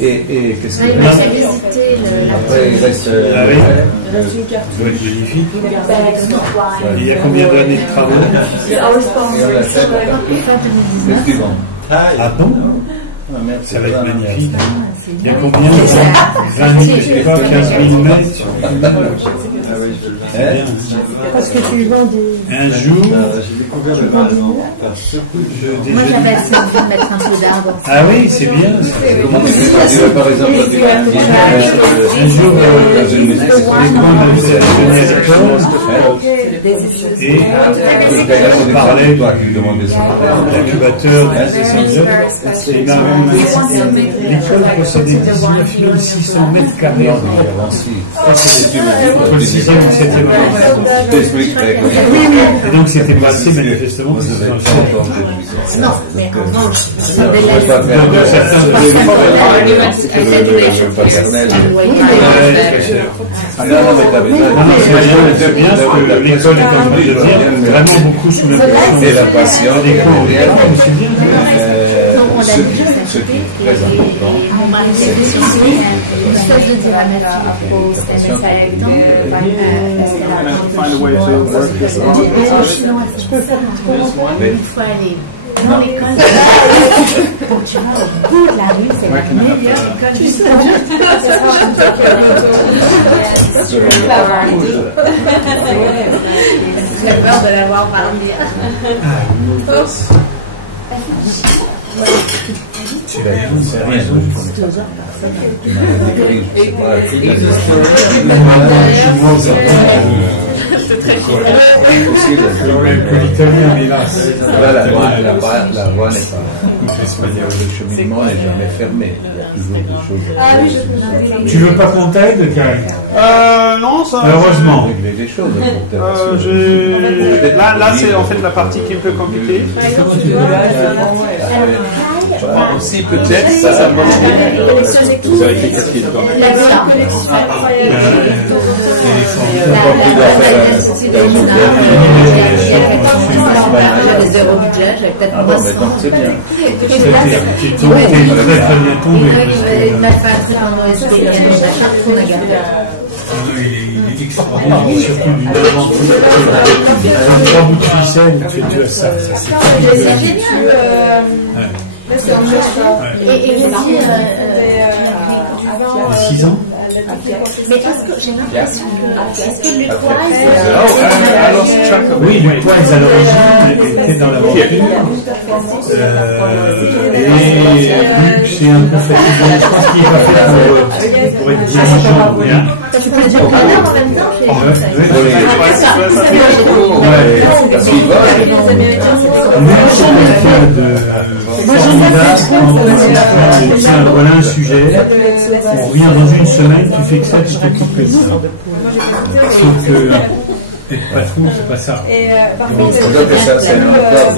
Et qu'est-ce qu'il y a après il reste une carte magnifique. Il y a combien d'années de travaux? le suivant. Ah bon? Ça va être magnifique. Il y a combien? 20 000, je sais pas, 15 000 mètres. Parce que tu vends des... Un jour, moi j'avais essayé de mettre un peu d'arbre. Ah oui, c'est bien. Comment tu fais par exemple un jour, et on parlait de l'incubateur et l'école possédait 19 600 mètres carrés. Entre le 6e et le 7e et donc c'était passé manifestement dans le centre. Non, mais en revanche, c'est bien ce que l'école est en train de dire, vraiment beaucoup sous l'impulsion et la passion des cours. Ce qui est très important, c'est find a way to work this out. Dans l'école, quand tu vas au bout de la rue, c'est la meilleure école du J'ai peur de l'avoir parlé. Tu vas dire, c'est rien. Que l'italien, hélas. La voie n'est pas. Le cheminement n'est jamais fermé. Il y a toujours des choses. Tu veux pas qu'on t'aide, Karine? Non, ça. Heureusement. Régler des choses. Là, c'est en fait la partie qui est un peu compliquée. Aussi peut-être ça va vous avez fait qu'est-ce qui est dedans? des euros budget, j'avais peut-être c'est bien. Tu tombes très bien tombé. Il m'a fait un truc en OSB, il y a des achats qu'on a gardé. Il est extraordinaire, surtout d'une aventure. Avec 3 bouts de ficelle, tu as ça. C'est génial. Et vous dire, 6 ans. mais est-ce que j'ai l'impression que le oui, le Toys à l'origine était dans l'aventure. Et vu que c'est un peu fatigué, je pense qu'il va faire pour être dirigeant. Tu peux dire en même temps. Voilà un sujet, on revient dans une semaine, tu fais que ça, tu t'occupes de ça. Sauf que être patron, c'est pas ça.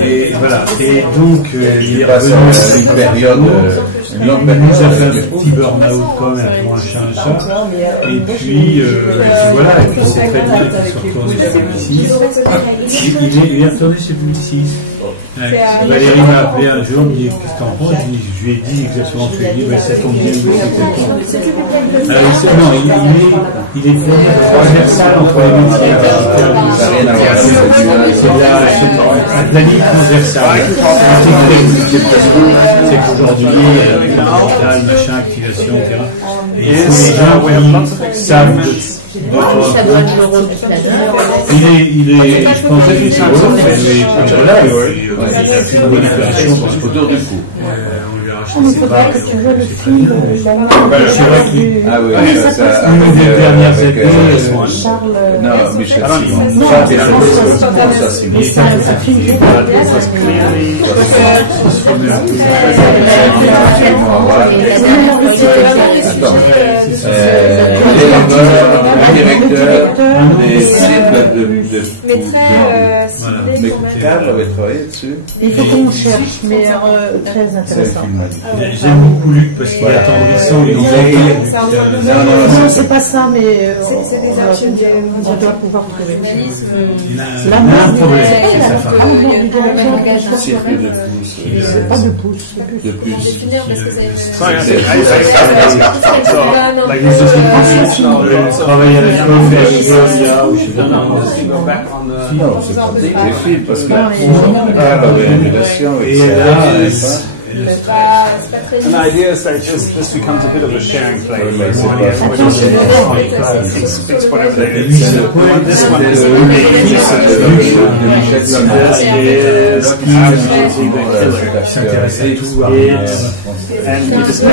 Et voilà. Et donc, il est revenu à une période. Il nous a fait un petit burn-out quand même, pour un chat. Et puis voilà, et puis c'est très bien qu'il soit retourné chez Publicis. Il est retourné chez Publicis. Valérie m'a appelé un jour, me dit qu'est-ce que t'en penses, je lui ai dit exactement ce que je dis, ça tombe bien, c'est exactement. Non, il est transversal entre les métiers. C'est de la ligne transversale. C'est qu'aujourd'hui, avec le digital, machin, activation, etc. Et il faut les gens qui savent il est, je pense qu'il est voilà, il a fait une bonne opération parce qu'autour du coup. On lui a racheté ses parts. C'est vrai qu'il une des dernières années, non, Michel Simon. Il est un peu fatigué. Directeur des cycles de mais j'avais travaillé dessus. Il faut qu'on cherche, mais très intéressant. J'aime beaucoup Luc parce qu'il est attendrissant. Non, c'est pas ça, mais on doit pouvoir trouver. Il a un problème, c'est sa femme. C'est pas de pouce. De plus. Travailler à l'école, faire ou je sais pas. Non, c'est pas des filles parce que avait une relation avec An idea is that this becomes a bit of a sharing place. It's whatever they do. This one is and you just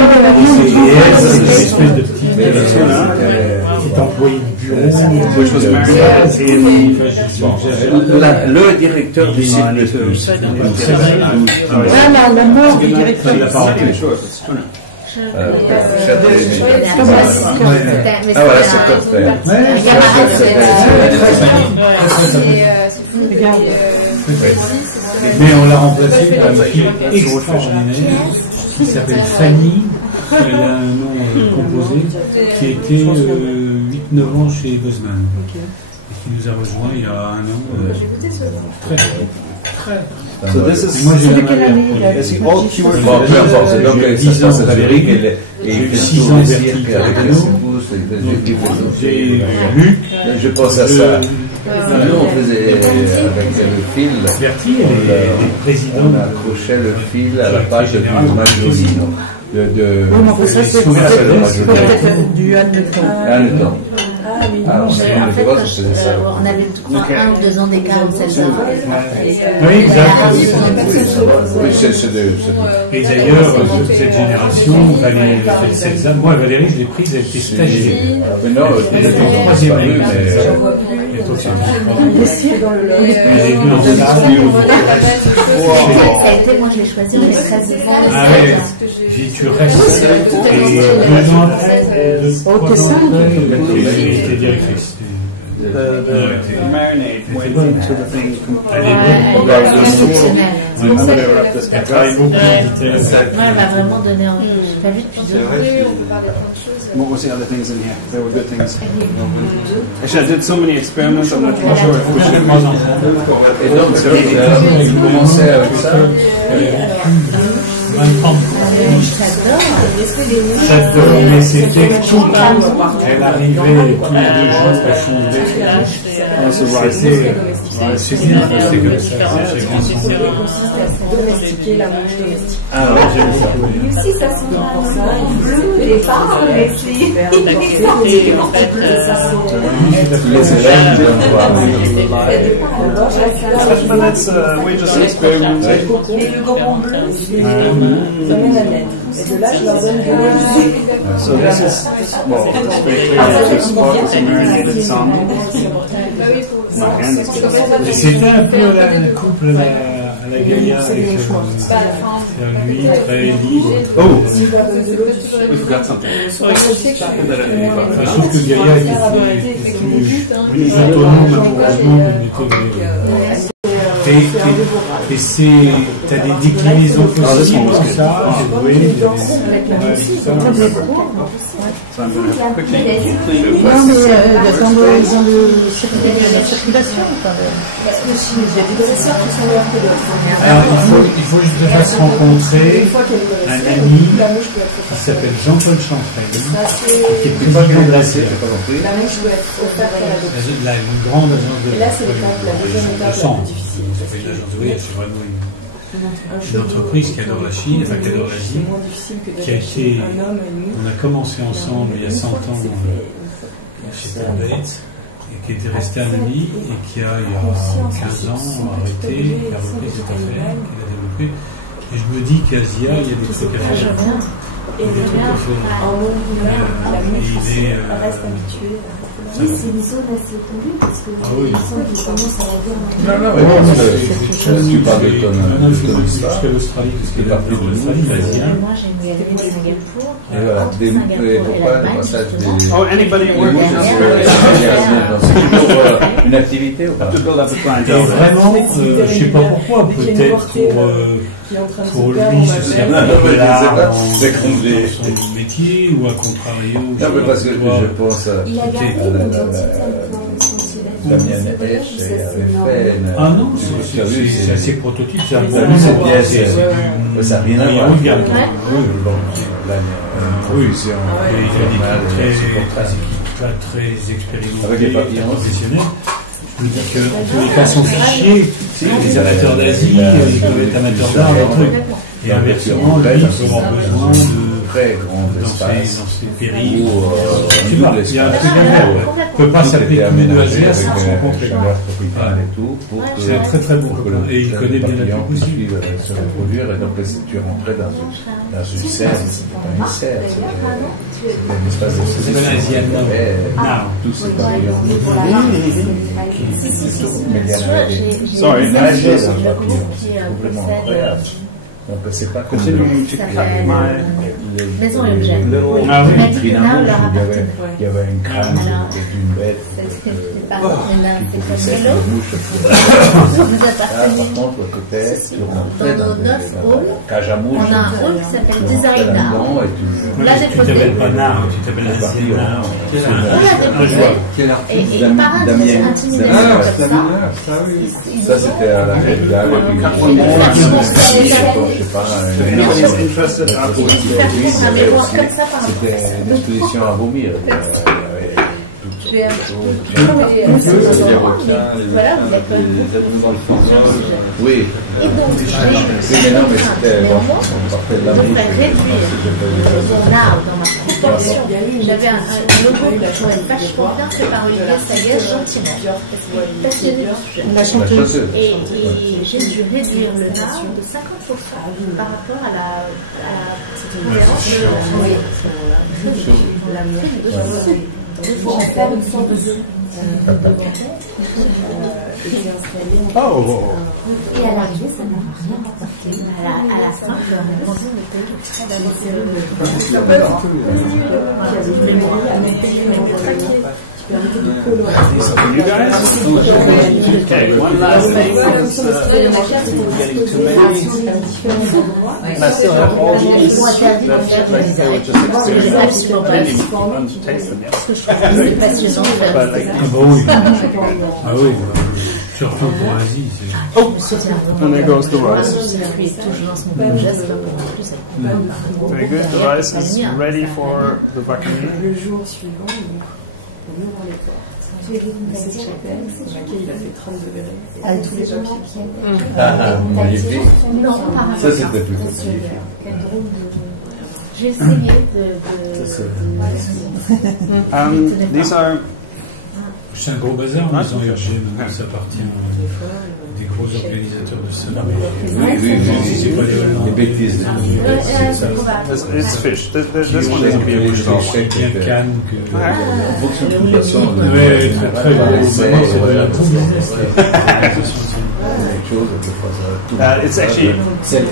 which was married le directeur du site de plus. La mort du directeur. Ah voilà, c'est Cotter. Mais on l'a remplacé par une fille extraordinaire qui s'appelle Fanny. Elle a un nom composé qui était 8-9 ans chez Bosman et qui nous a rejoint il y a un an. Très. So this is moi j'ai quelle année il a Bon, peu importe, donc ça se passe à l'Amérique et il fait 6 ans cirque avec nous. J'ai Luc. Je pense à ça. Nous on faisait avec le fil. Bertie, elle est présidente. On accrochait le fil à la page du Maggiolino. Oui, mais ça c'est peut-être du Hanneton. Hanneton. Ah oui. Ah, En fait, on avait je crois 1 ou 2 ans d'écart entre celle-là. Oui, exact. Oui, c'est et d'ailleurs, cette génération, moi Valérie, je l'ai prise, elle était stagiaire. Mais non, elle était en troisième année. Elle est venue en salle. Moi je l'ai choisi, mais 13 ans. Ah ouais, tu restes. Et 2 ans après, 3 ans après, elle était directrice. marinade went into the thing. Elle travaille beaucoup. Elle m'a vraiment donné envie. J'ai pas vu depuis 2 ans. What was the other things in here? There were good things. Actually, I did so many experiments, I'm not even sure if we should. Et donc, il commençait avec ça. J'adore, mais c'était tout le temps. Elle arrivait tous les 2 jours, elle changeait. c'est bien, c'est comme ça. consiste à domestiquer la mouche domestique. Ah ouais, j'aime ça. Aussi, ça sent en bleu, les parts, mais Et le goron bleu, c'est la lettre. Et de là, je leur donne de So this is, well, it's very clear to spot it's a marinated salmon. My hand is getting C'était un peu un couple à la Gaïa avec lui très libre. Oh, we forgot something. Sauf que Gaïa était plus autonome amoureusement que n'était et t'as des déclinaisons possibles comme ça, oui, So I'm going to have quickly clean the Non, mais plastic. dans le circulation, Il y a des dresseurs qui sont meilleurs que d'autres. Alors il faut que je te fasse rencontrer un ami qui s'appelle Jean-Paul Chanfray, qui est président de la CIA, La mouche doit être offerte à la une grande agence de Et là, c'est l'étape, la deuxième étape la plus difficile. Ça fait une agence de voyage, c'est vraiment une entreprise qui adore la Chine, enfin qui adore l'Asie, qui a été, on a commencé ensemble il y a 100 ans chez Bates, et qui était resté un ami et qui a, il y a 15 ans, arrêté, qui a repris cette affaire, qui l'a développée. Et je me dis qu'à Asia, il y a des trucs à faire. Et des trucs à faire. en la mouche reste habituée. Oui, c'est une zone assez tendue parce que oui. les gens qui commencent à la dire. Tu parles de ton jusqu'à l'Australie, parce que la plus de l'Australie, l'Asien. Moi, j'ai voyagé à Singapour. Et voilà, pourquoi le passage des... Oh, anybody working on Une activité ou pas? to build up a Et clientele. vraiment, je ne sais pas pourquoi, peut-être pour lui, ce serait un peu l'art dans son métier, ou à contrario, Non, mais parce que je pense à Il a gardé une identité Damien H avait fait une... Ah non, c'est assez prototype, c'est un bon cette pièce, ça n'a rien à voir. Oui, c'est une équipe très expérimentée, professionnelle. Je me dis qu'en tous les cas, son fichier, les amateurs d'Asie, ils peuvent être amateurs d'art, des trucs. Et inversement, lui, il peut avoir besoin de très grand dans ces périls. Il Il y a un truc à faire. On ne peut pas s'appeler Aménagé sans se rencontrer. C'est un très très bon copain. Et il connaît bien la possible. Se reproduire, et donc tu rentrais dans une serre, c'était pas une serre, c'était un espace de C'est un Asian now. tous ces papillons. Mais il y en avait des... Sorry, complètement incroyable. Donc c'est pas comme continuing to cut my Maison et objet. Ah oui. il y avait une crâne d'une bête qui glissait sur le mouche. Par contre, le côté, tu rentrais dans la cage à mouche. On a un rôle qui s'appelle designer. Là, Tu t'appelles pas Nard, tu t'appelles Asian. On l'a déposé. Et il part intimider comme ça. Ça, c'était à la Réglale. Je sais pas, c'était une exposition à vomir. Voilà, vous êtes Oui. Et donc, Mais non, mais c'était. On partait de la de bouche. faire réduire mon art dans ma proportion. J'avais un logo que je trouvais vachement bien fait par Olivier Sagès, gentiment, passionné du sujet. Et j'ai dû réduire le art de 50% par rapport à la tolérance de la mienne. Il faut en faire une sorte de Et à l'arrivée, ça n'a rien apporté. À la fin, je leur ai demandé You guys? Okay, one last thing is getting too many. And I still have all these that like they were just experiments. I didn't even taste them yet. But like Ah oui, surtout pour l'Asie. oh, and there goes the rice. Very good. The rice is ready for the bakami. le jour suivant, nous ouvrons les portes. Tu es une taxi. Il a fait 30 degrés. Avec tous les magnifique. Non, ça c'était plus facile. J'ai essayé These are. C'est un gros bazar, mais ils ont RG, maintenant ça appartient à des gros organisateurs de ça. Oui, c'est pas des bêtises. It's fish. This one doesn't be a fish. Bien Cannes que. En fonction de toute façon. Oui, très It's actually.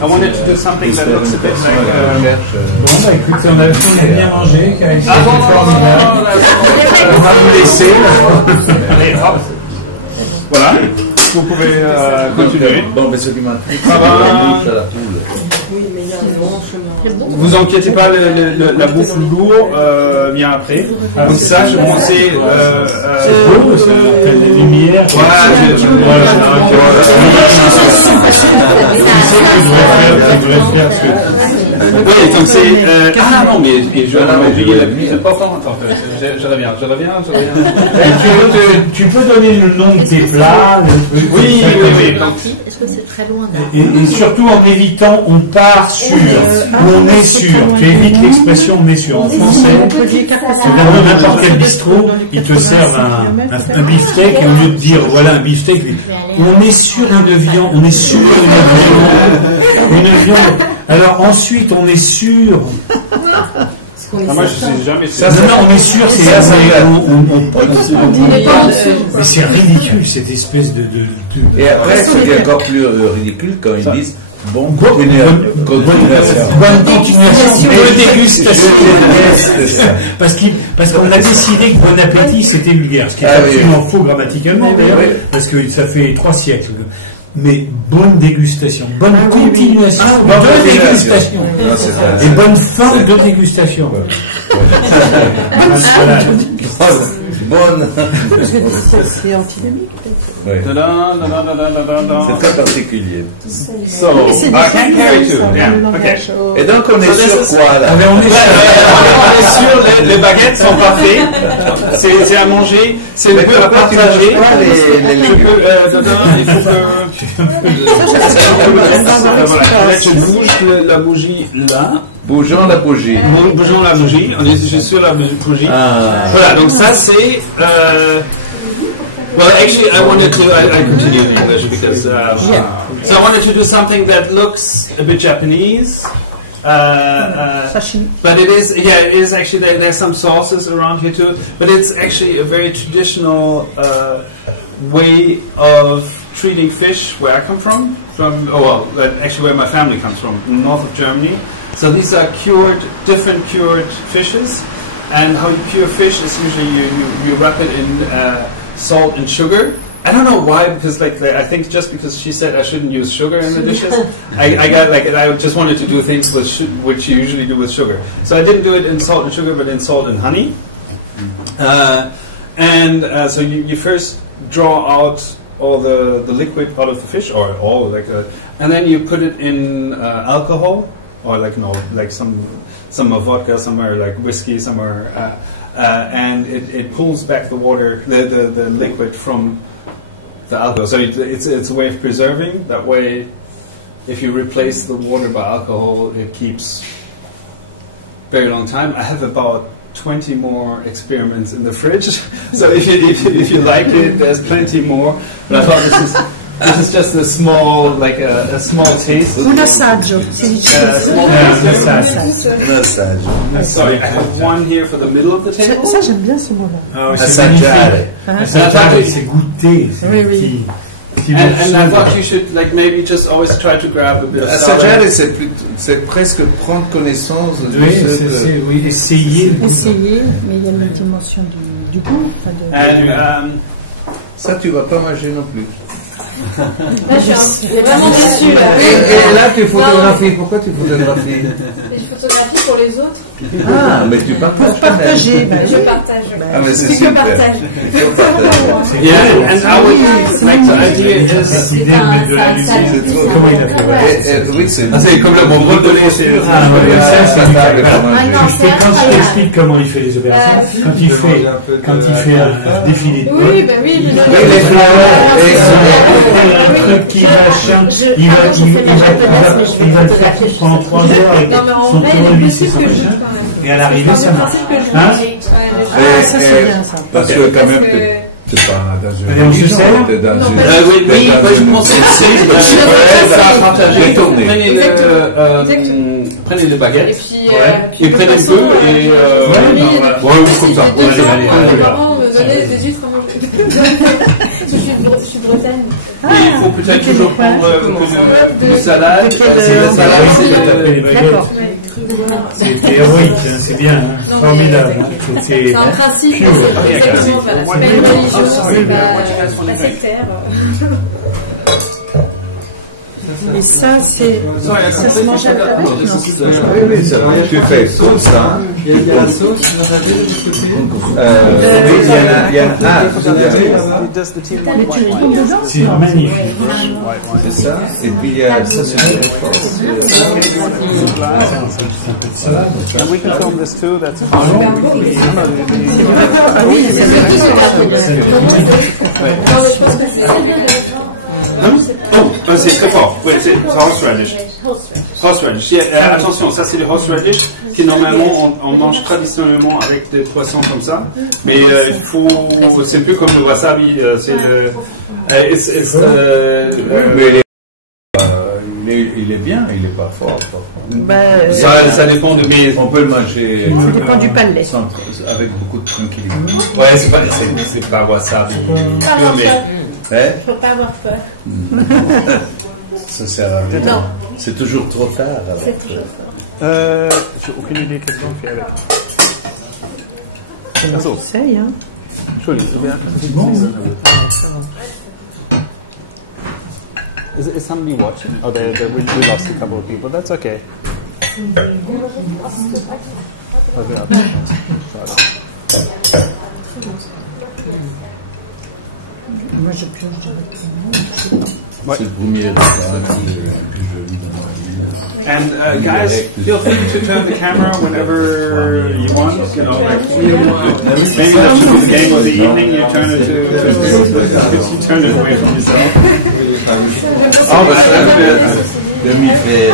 I wanted to do something that looks a bit like. Bon, bah écoutez, on a bien mangé, c'est formidable. On va vous laisser. Allez, hop. Voilà. Vous pouvez continuer. Bon, mais ce qui m'a pris, c'est la poule. Vous inquiétez pas, la bouffe lourde vient après. Donc ça, je pensais. C'est des lumières. Oui, donc c'est. Ah non, mais je vais oublier la plus importante. Je reviens. Tu peux donner le nom de tes plats. Oui. Est-ce que c'est très loin et surtout en évitant on part sur ou on est sûr. Tu évites l'expression on est sûr. En français, dans n'importe quel bistrot, ils te servent un beefsteak et au lieu de dire voilà un beefsteak, on est sur une viande, on est sur une viande. Alors ensuite on est sûr. Moi je sais jamais ça. Non, on est sûr, c'est mais c'est ridicule cette espèce de. Et après, c'est encore plus ridicule quand ils disent bonne continuation. Bonne dégustation. Parce qu'on a décidé que bon appétit c'était vulgaire, ce qui est absolument faux grammaticalement d'ailleurs, parce que ça fait 3 siècles. Mais bonne dégustation, bonne continuation de dégustation et bonne fin de dégustation. Bonne. C'est antidémique. C'est très particulier. So, I can carry two. Yeah. Okay. Et donc on est sur quoi là? On est sur les baguettes sont parfaites. C'est à manger. C'est le peu à partager. Il faut que je bouge la bougie là. Bougeons la bougie. Bougeons la bougie. On est juste sur la bougie. Voilà. Donc ça c'est. Well, actually, I wanted to. I continue in English because. So I wanted to do something that looks a bit Japanese. But it is, it is actually, there's some sauces around here too, but it's actually a very traditional way of treating fish where I come from, actually where my family comes from, north of Germany. So these are different cured fishes, and how you cure fish is usually you wrap it in salt and sugar. I don't know why, because I think just because she said I shouldn't use sugar in the dishes, I just wanted to do things which you usually do with sugar. So I didn't do it in salt and sugar, but in salt and honey. So you first draw out all the liquid out of the fish, or all and then you put it in alcohol, or some are vodka, some are like whiskey, some are, and it pulls back the water, the liquid from the alcohol. So it's a way of preserving. That way, if you replace the water by alcohol, it keeps very long time. I have about 20 more experiments in the fridge. So if you like it, there's plenty more. But I thought this is just a small a small taste. Un assaggio. Sorry, I have one here for the middle of the table. Ça j'aime bien ce mot-là. Assaggiare. C'est goûter. Oui. And I thought you should maybe just always try to grab a bit of Assaggiare, c'est presque prendre connaissance de essayer, mais il y a une dimension du goût. And ça tu vas pas manger non plus. Là, je suis vraiment déçue. Et là, tu photographies. Pourquoi tu photographies? Je photographie pour les autres. Ah, mais tu partages. Pour partager. Je partage. Ah, mais c'est que super. partage. Yeah, and I would like the idea is L'idée de mettre de la musique. Comment il a fait? Oui, c'est comme le bon de laisser. Ah, ouais, ça, c'est non, c'est quand je incroyable. t'explique comment il fait les opérations, quand il fait un défilé de mode, Oui, ben oui, les fleurs, un truc qui machin, il va le faire tout pendant 3 heures avec non, mais en son vrai, tournevis il et est son possible que je machin, joue quand même. et à l'arrivée ça marche. Hein? Ça c'est bien ça. Parce que quand même, t'es pas dans une Allez, on se sert. t'es dans une... Oui, je pense prenez les baguettes, et prenez le peu, et comme ça. Mes parents me donnaient des huîtres à manger. Je suis bretonne. Et il faut peut-être toujours prendre une salade. Si la salade, c'est de taper les baguettes. C'est héroïque, hein, c'est bien, hein, formidable. Hein, c'est un principe, c'est pas une religion, c'est pas sectaire. Et ça, ça se mange à la table? Oui, oui, ça, tu fais comme ça. Il y a la sauce, on a dit de côté. Oui, il y a c'est magnifique. c'est ça. Et puis il y a ça, c'est And we can film this too. That's c'est très fort. Oui, c'est horseradish. Horseradish. Attention, ça c'est le horseradish qui normalement on mange traditionnellement avec des poissons comme ça. Mais il faut, c'est un peu comme le wasabi. C'est le. il est bien, il est pas fort. Ça dépend de mes. On peut le manger. Ça dépend du palais. Avec beaucoup de tranquillité. Ouais, c'est pas wasabi. Faut pas avoir peur. Ça sert à rien. Non. C'est toujours trop tard. C'est toujours tard. J'ai aucune idée qu'est-ce qu'on fait avec. Achso. Essaye, hein. C'est bon. Is somebody watching? Oh, we lost a couple of people. That's okay. Moi, je pioche directement. C'est le premier restaurant le plus joli dans ma vie. And guys, feel free to turn the camera whenever you want. You know, like maybe that should be the game of the evening. You turn it you turn it away from yourself. Oh, but demi-fait.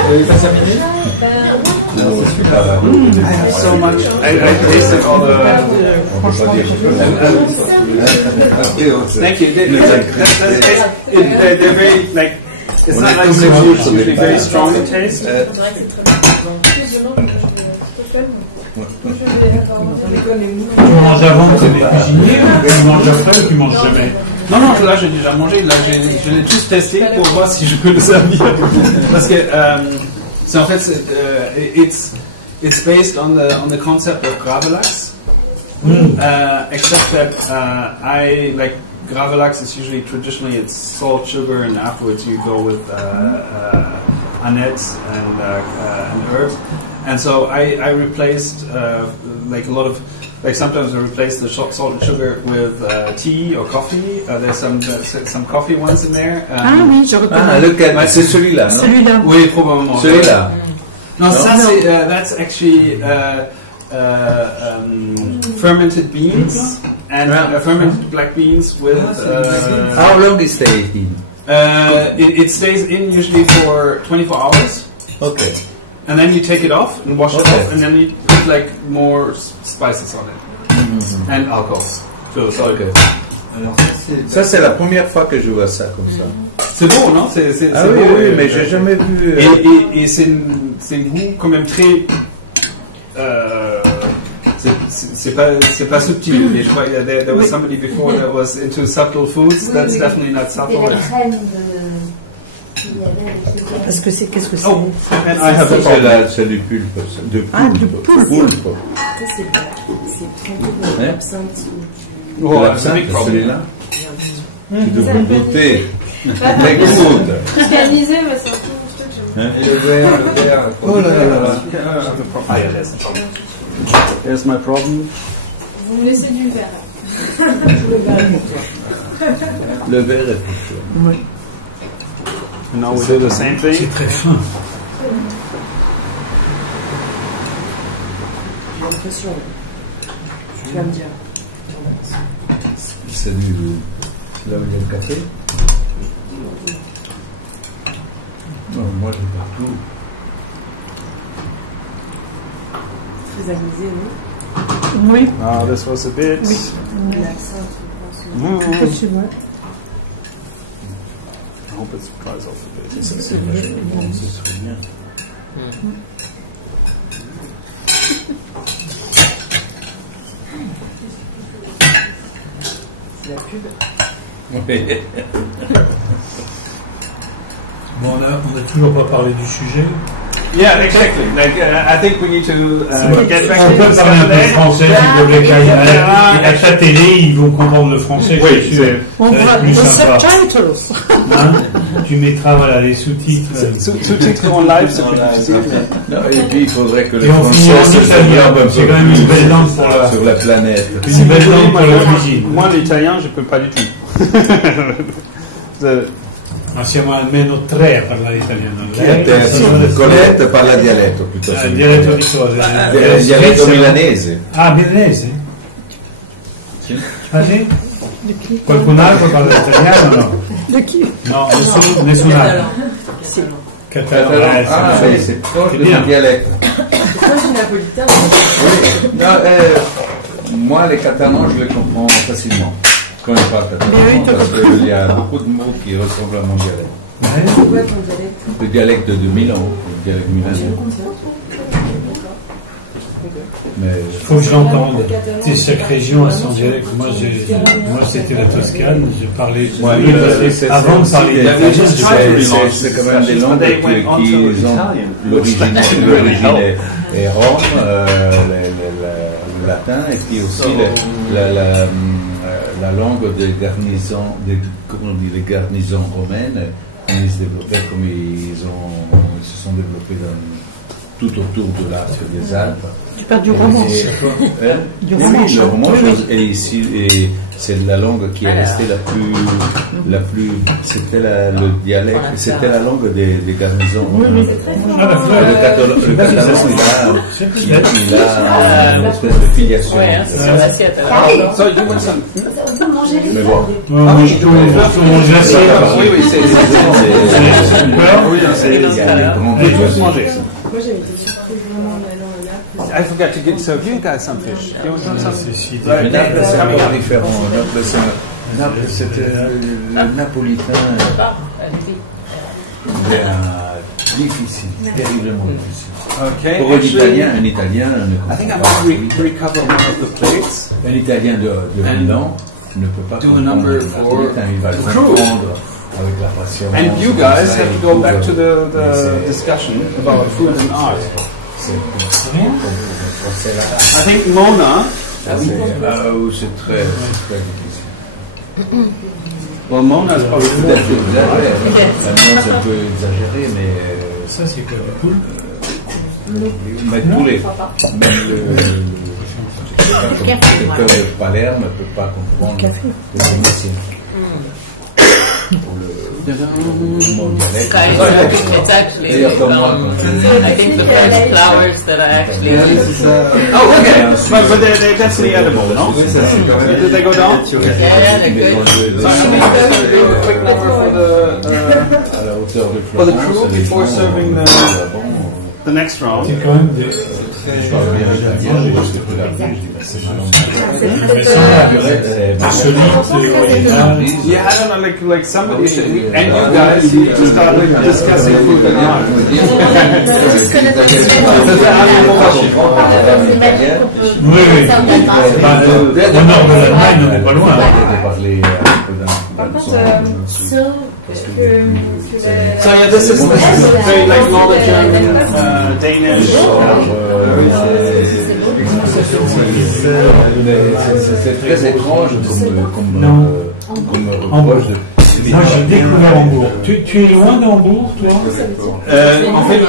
I have so much. I tasted all the. Thank you. They're very like. It's not like it's usually very strong in taste. Tu manges avant, c'est des cuisiniers, tu manges après ou tu manges jamais? Non, là j'ai déjà mangé. Là, je l'ai tous testé pour voir si je peux le servir. Parce que c'est en fait it's based on the concept of gravlax, except that I like gravlax is usually traditionally it's salt, sugar, and afterwards you go with aneth and herbs. And so I replaced like a lot of. Like sometimes I replace the salt and sugar with tea or coffee. There's some coffee ones in there. Oui, je reconnais. C'est celui-là, non? Celui-là. Oui, probablement. Celui-là. Non, ça c'est that's actually fermented beans and fermented black beans with. How long it stays in? It stays in usually for 24 hours. Okay. And then you take it off and wash it off, and then you put like more spices on it and alcohol. Okay. Ça c'est la première fois que je vois ça comme ça. C'est beau, non? C'est ah beau, oui, mais j'ai jamais vu. Et c'est un goût quand même très. C'est pas subtil. Et je crois there was somebody before that was into subtle foods. That's definitely not subtle. Parce que c'est qu'est-ce que c'est? Oh, and I have c'est du pulpe. Du poulpe. Oh, celui-là. Tu devrais goûter. Écoute. Christianisé, mais c'est un peu mon truc. Et le verre. Oh là là là. Ah, yeah, there's the problem. Here's my problem. Vous me laissez du verre. Le verre est plus chaud. Oui. Now we do the same thing. C'est très fin. J'ai l'impression. Tu vas me dire. C'est là où il y a le café. Non, moi j'ai partout. Très amusé, non? Oui. Ah, this was a bit. Oui. Possible, ouais. I hope it dries off a bit. C'est bien. C'est la pub. Oui. Bon, on n'a toujours pas parlé du sujet. Yeah, exactly. Like, I think we need to get back On to peut the parler un peu français, s'il te plaît, car à ta télé, ils vont comprendre le français. Oui, c'est sûr. On va plus sympa. subtitles. Hein, tu mettras voilà, les sous-titres. Sous-titres en live, c'est plus difficile. Non, et puis il faudrait que les Et on finit Français en se italien, développent un c'est peu quand même une belle langue plus pour la- sur la planète. Une belle langue pour la cuisine. Moi, l'italien, je peux pas du tout. Ma siamo almeno tre a parlare italiano. Chi a te? Colette parla dialetto piuttosto. Il dialetto di cosa? Dialetto milanese. Ah, milanese? Sì. Ah sì? Qualcun altro parla italiano o no? De chi? No, nessun altro. Catalan. Ah, oui, c'est proche de mon dialecte. Toi, je suis napolitain. Oui. Non, moi, les catalans, je les comprends facilement quand ils parlent catalan, parce qu'il y a beaucoup de mots qui ressemblent à mon dialecte. C'est quoi ton dialecte? Le dialecte de Milan, le dialecte milanais. Mais Il faut que je l'entende. Chaque région a son dialecte. Moi, c'était la Toscane. Je parlais avant de parler italien. c'est quand même des langues qui ont l'origine est Rome, le latin, et puis aussi la langue des garnisons, comment on dit, les garnisons romaines, ils se développaient comme ils se sont développés tout autour de là, sur les Alpes. Tu parles du roman. Du roman. Le roman, et ici, et c'est la langue qui est restée la plus, c'était le dialecte, c'était la langue des garnisons. Oui, Le catalan, il a une espèce de filiation. Ouais, c'est sur l'assiette. So you want some? Mais bon. Moi, je trouve manger l'assiette. Oui, oui, c'est Moi, j'avais été surpris vraiment en allant à Naples. I forgot to serve you guys some fish. You want some? Mais Naples, c'est un peu différent. Naples, c'était le napolitain. Difficile, terriblement difficile. Okay. Pour un Italien ne I think I comprend might pas. recover one of the plates. Un Italien de Milan ne peut pas Do a comprendre number le napolitain, il va le for crew. comprendre avec la passion. And you guys have to go back to the discussion about food and art. C'est là. I think Mona. C'est très difficile. Well, Mona is probably Peut-être exagéré. Maintenant, c'est un peu exagéré, mais. Ça, c'est quoi, le poule? Mais tous les. Même le cœur de Palerme ne peut pas comprendre les Vénitiens. Pour le mot dialecte. It's actually, D'ailleurs, comme moi, I think the French flowers that I actually Oh, okay. But they're definitely edible, no? Did they go down? Yeah, they're good. So I'm going to do a quick number à la hauteur de for the Florence, crew before serving the next round. C'est quand même des. je parle bien italien, j'ai juste pris la bouche, c'est ma langue. Yeah, I don't know, like somebody should, and you guys need to start discussing food and art. Oui. Au nord de l'Allemagne, on n'est pas loin. Par contre, So yeah, this is very like Norwegian, Danish. C'est très étrange comme reproche de Moi, j'ai découvert Hambourg. Tu es loin de Hambourg, toi? En fait,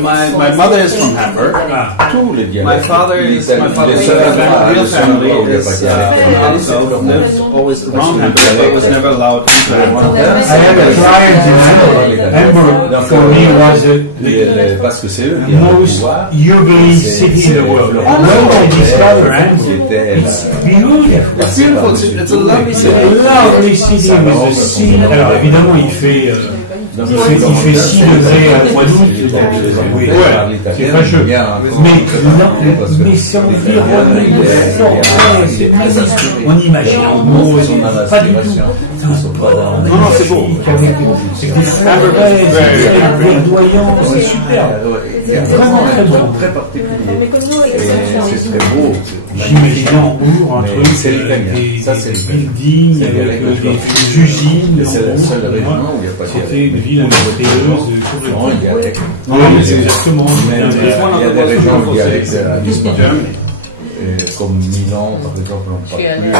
my mother is from Hamburg. My father's real family is also lived always around Hamburg, but was never allowed into Hamburg. I had a client in Hamburg. For me, was the most ugly city in the world. When I discovered Hamburg, it's beautiful. It's beautiful. It's a lovely city. Lovely city with the sea. Alors évidemment, il fait 6 degrés à mois d'août, oui, c'est fâcheux. Mais c'est environnement de forêt, c'est magnifique. On imagine en gros, pas du tout. Non, c'est beau. C'est des forêts, verdoyants, c'est super. C'est vraiment très beau. Très particulier. C'est très beau. J'imagine Hambourg, un truc, avec des buildings, avec des usines. C'est la seule région où il n'y a pas de c'était une ville industrieuse. Non, mais c'est exactement. Il y a des régions où il y a comme Milan, par exemple, on parle plus.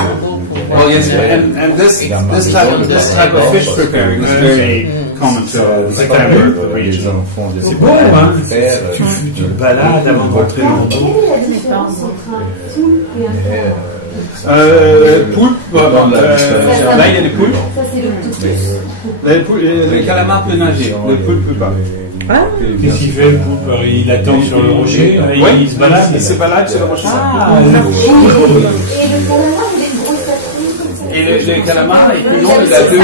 Well, yes, and this type of fish preparing is very common to the Hamburg region. C'est bon, hein? Tu te balades avant de rentrer dans Hambourg. Poulpe, là il y a des poulpes. Le calamar peut nager, le poulpe peut pas. Qu'est-ce qu'il fait le poulpe? Il attend sur le rocher, il se balade. Il se balade sur le rocher. Et le calamar est plus long, il a deux.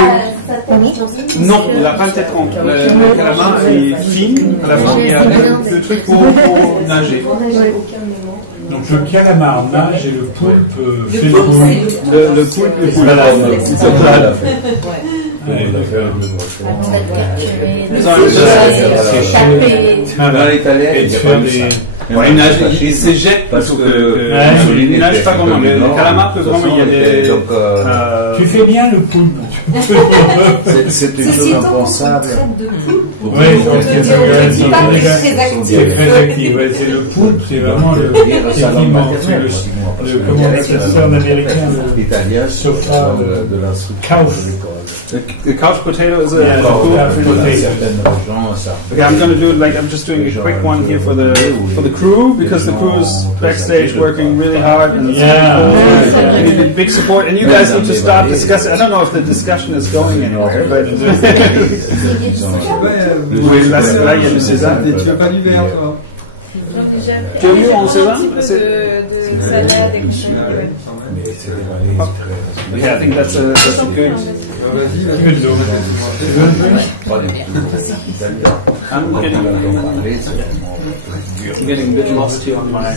Non, il n'a pas le tête ronde. Le calamar est fin, à la fin il y a deux trucs pour nager. Donc le calamar nage et le poulpe fait le poulpe. Le poulpe il se balade. Il se balade. Il se jette parce que il nage pas vraiment. Le calamar peut vraiment y aller. Tu fais bien le poulpe. C'est une chose impensable. Oui, c'est très actif. C'est le poulpe, c'est vraiment le comment on appelle ça en américain, l'italien, sofa de couch. The couch potato is a Okay, I'm going to do it like I'm just doing a quick one here for the crew because the crew is backstage working really hard and they need big support and you guys need to start discussing. I don't know if the discussion is going anywhere, but oui, là il y a du sésame. Tu veux pas du verre, toi? Tu as vu en sésame? De salade et Yeah, I think that's a good. I'm getting a bit lost here on my.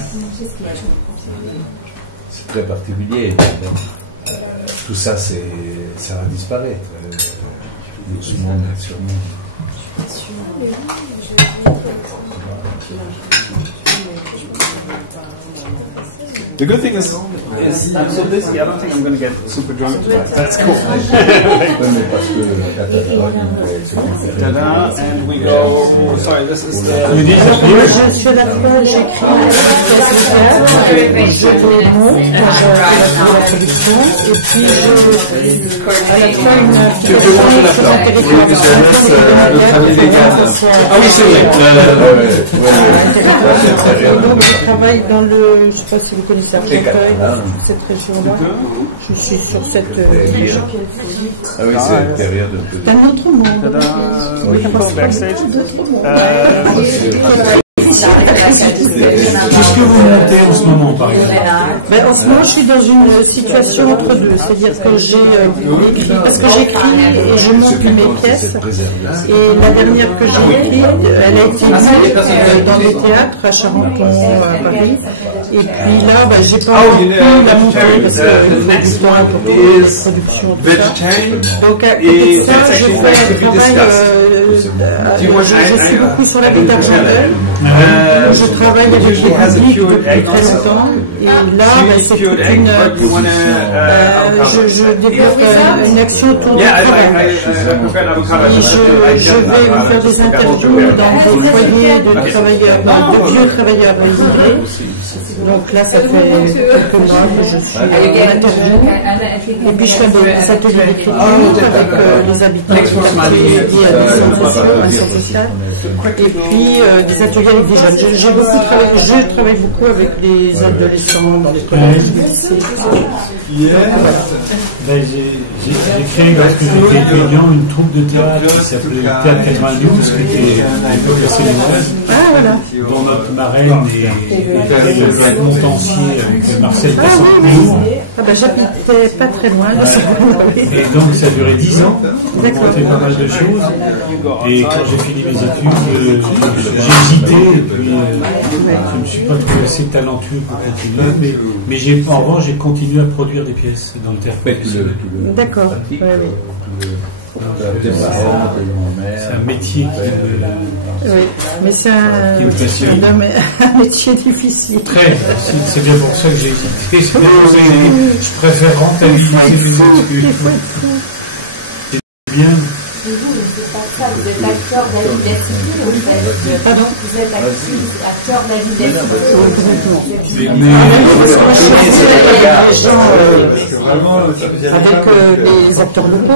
C'est très particulier. Tout ça, ça va disparaître. Doucement, mais sûrement. The good thing is I'm so busy, I don't think I'm going to get super drunk tonight. That's cool. Ta-da, and we go, sorry, this is the... Je la fois, j'écris je les monte quand je fais la production, et puis à la fin, une Ah oui, c'est vrai. Je travaille dans le, je ne sais pas si vous connaissez cette région-là. Je suis sur cette région. Ah oui, c'est derrière de... C'est un autre monde. We can go backstage. Qu'est-ce que vous montez en ce moment, par exemple? En ce moment, je suis dans une situation entre deux. C'est-à-dire que j'ai écrit, parce que j'écris et je monte mes pièces. Et la dernière que j'ai écrite, elle a été mise dans des théâtres à Charenton, à Paris. Et puis là, j'ai pas pu la monter parce que next one is vegetarian. Donc à côté de ça, je fais un travail. Je suis beaucoup sur la guitare chandelle. Je travaille avec les public depuis très longtemps. Et là, c'est toute une... je développe une action autour du travail. Je vais vous faire des interviews dans des foyers de travailleurs, de vieux travailleurs immigrés. Donc là, ça fait quelques mois que je suis en interview. Et puis je fais des ateliers d'écriture avec les habitants qui sont liés à des centres sociaux. Et puis des ateliers avec des jeunes. Je travaille beaucoup avec les adolescents dans les collèges, les lycées. J'ai créé, lorsque j'étais étudiant, une troupe de théâtre qui s'appelait Théâtre 92, qui était à l'époque assez célèbre, dont notre marraine est le montancier avec Marcel Cassancourt. J'habitais pas très loin. Et donc ça a duré 10 ans, on a monté pas mal de choses. Et quand j'ai fini mes études, j'ai hésité, et puis je ne suis pas trouvé assez talentueux pour continuer, mais en revanche j'ai continué à produire des pièces dans le théâtre. D'accord. C'est un métier oui, mais c'est un métier difficile. Très, c'est bien pour ça que j'ai hésité. Je préfère rentabiliser les études. C'est bien. Vous êtes acteur de la vie d'Assistil, en fait. Pardon, vous êtes acteur de la vie d'Assistil. Avec les acteurs locaux,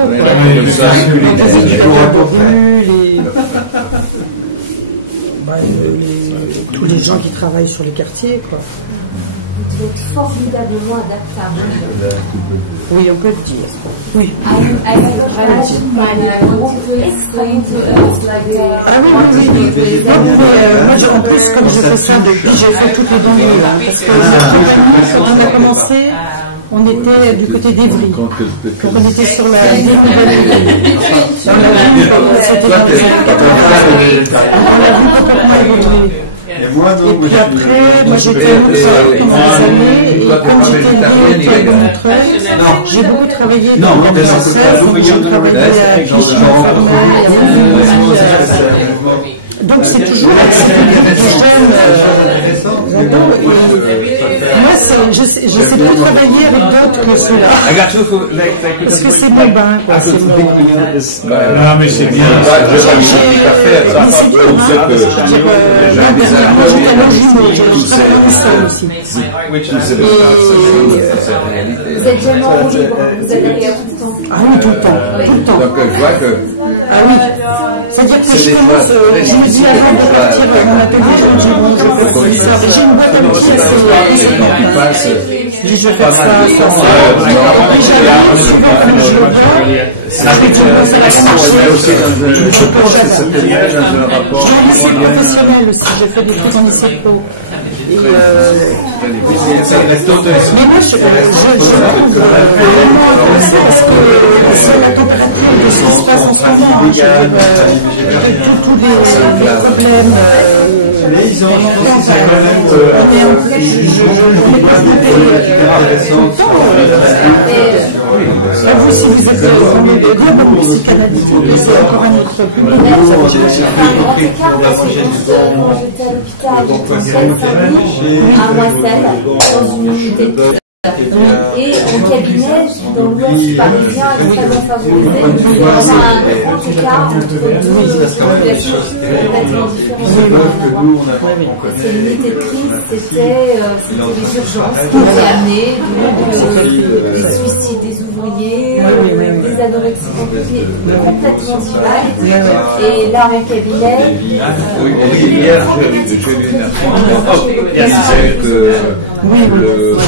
tous les gens qui travaillent sur les quartiers, quoi. Vous êtes formidablement adaptable. Oui, on peut le dire. Oui. Moi, en plus, comme je fais ça depuis, j'ai fait toutes les données. Parce que quand on a commencé, on était du côté d'Evry. Donc on était sur la ville de Belleville. Dans la ville, c'était dans les années 80. On a vu complètement évoluer. Et puis après, moi j'étais à Montreuil pendant des années, et comme j'étais liée à Montreuil, j'ai beaucoup travaillé dans le français, donc j'ai travaillé à Clichy-en-Fameuil, donc c'est toujours l'activité que j'aime. Moi, je sais pas travailler avec d'autres que ceux-là. Parce que c'est mon bain, quoi. Ah, mais c'est bien. Vous êtes jamais en libre, vous êtes derrière tout le temps. Ah oui, tout le temps. Donc je vois que... Ah oui. C'est-à-dire que je commence, je me dis avant de partir mon atelier, je fais ça. J'ai une boîte à outils assez... Je fais ça, et puis j'arrive, souvent quand je le vois, après tu commences à la marcher. Je suis professionnel aussi, j'ai fait des trucs en lycée pro. Mais moi, je trouve parce que c'est la température de ce qui se passe en ce moment. Tous les problèmes. Mais ils ont c'est quand même vous, si vous êtes globalement psychanalytique, c'est encore un autre public. En tout cas, moi, c'est quand j'étais à l'hôpital, j'étais en seule famille, à Moisselles, dans une unité de et en cabinet, je suis dans l'ouest parisien extrêmement favorisé. Il y a un grand écart entre deux populations complètement différentes. C'est l'unité de crise, c'était les urgences qui étaient amenées, donc les suicides des ouvriers, des anorexies complètement différentes. Et là, en cabinet, hier, j'ai lu une article qui disait que le 80%,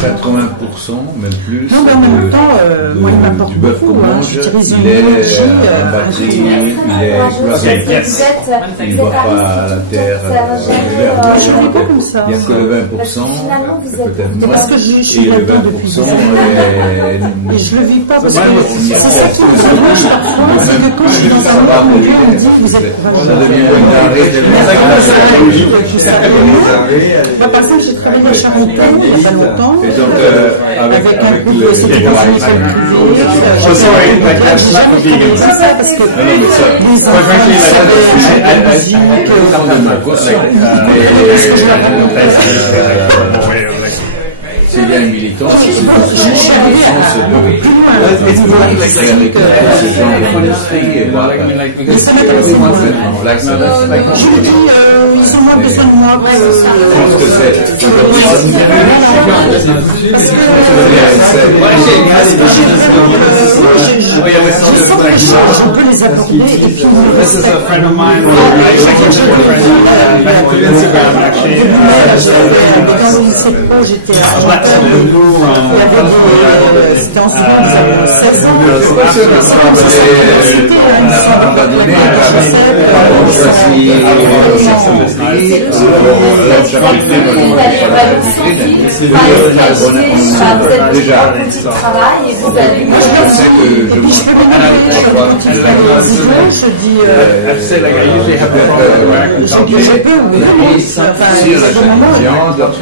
même plus, non, mais en même temps, moi, il m'apporte du bœuf qu'on mange, il est battu, il est exploité. Il ne va pas à la terre. Je ne l'ai pas comme ça. Il n'y a que le 20%, peut-être moins. Parce que je suis là-dedans depuis des années. Et je ne le vis pas parce que c'est ça qui me dérange parfois, c'est que quand je suis dans un monde où on me dit vous êtes courageux. Ça devient une arrêt. Par exemple, j'ai travaillé à Charenton il n'y a pas longtemps. Et donc, avec un groupe, c'était dans une école privée. J'ai jamais travaillé ça parce que les enfants, c'est de la musique. Ils ont moins besoin de moi. Je peux les aborder et puis this is a friend of mine, Instagram actually. Dans le lycée pro, j'étais à c'était en seconde, ils avaient 16 ans.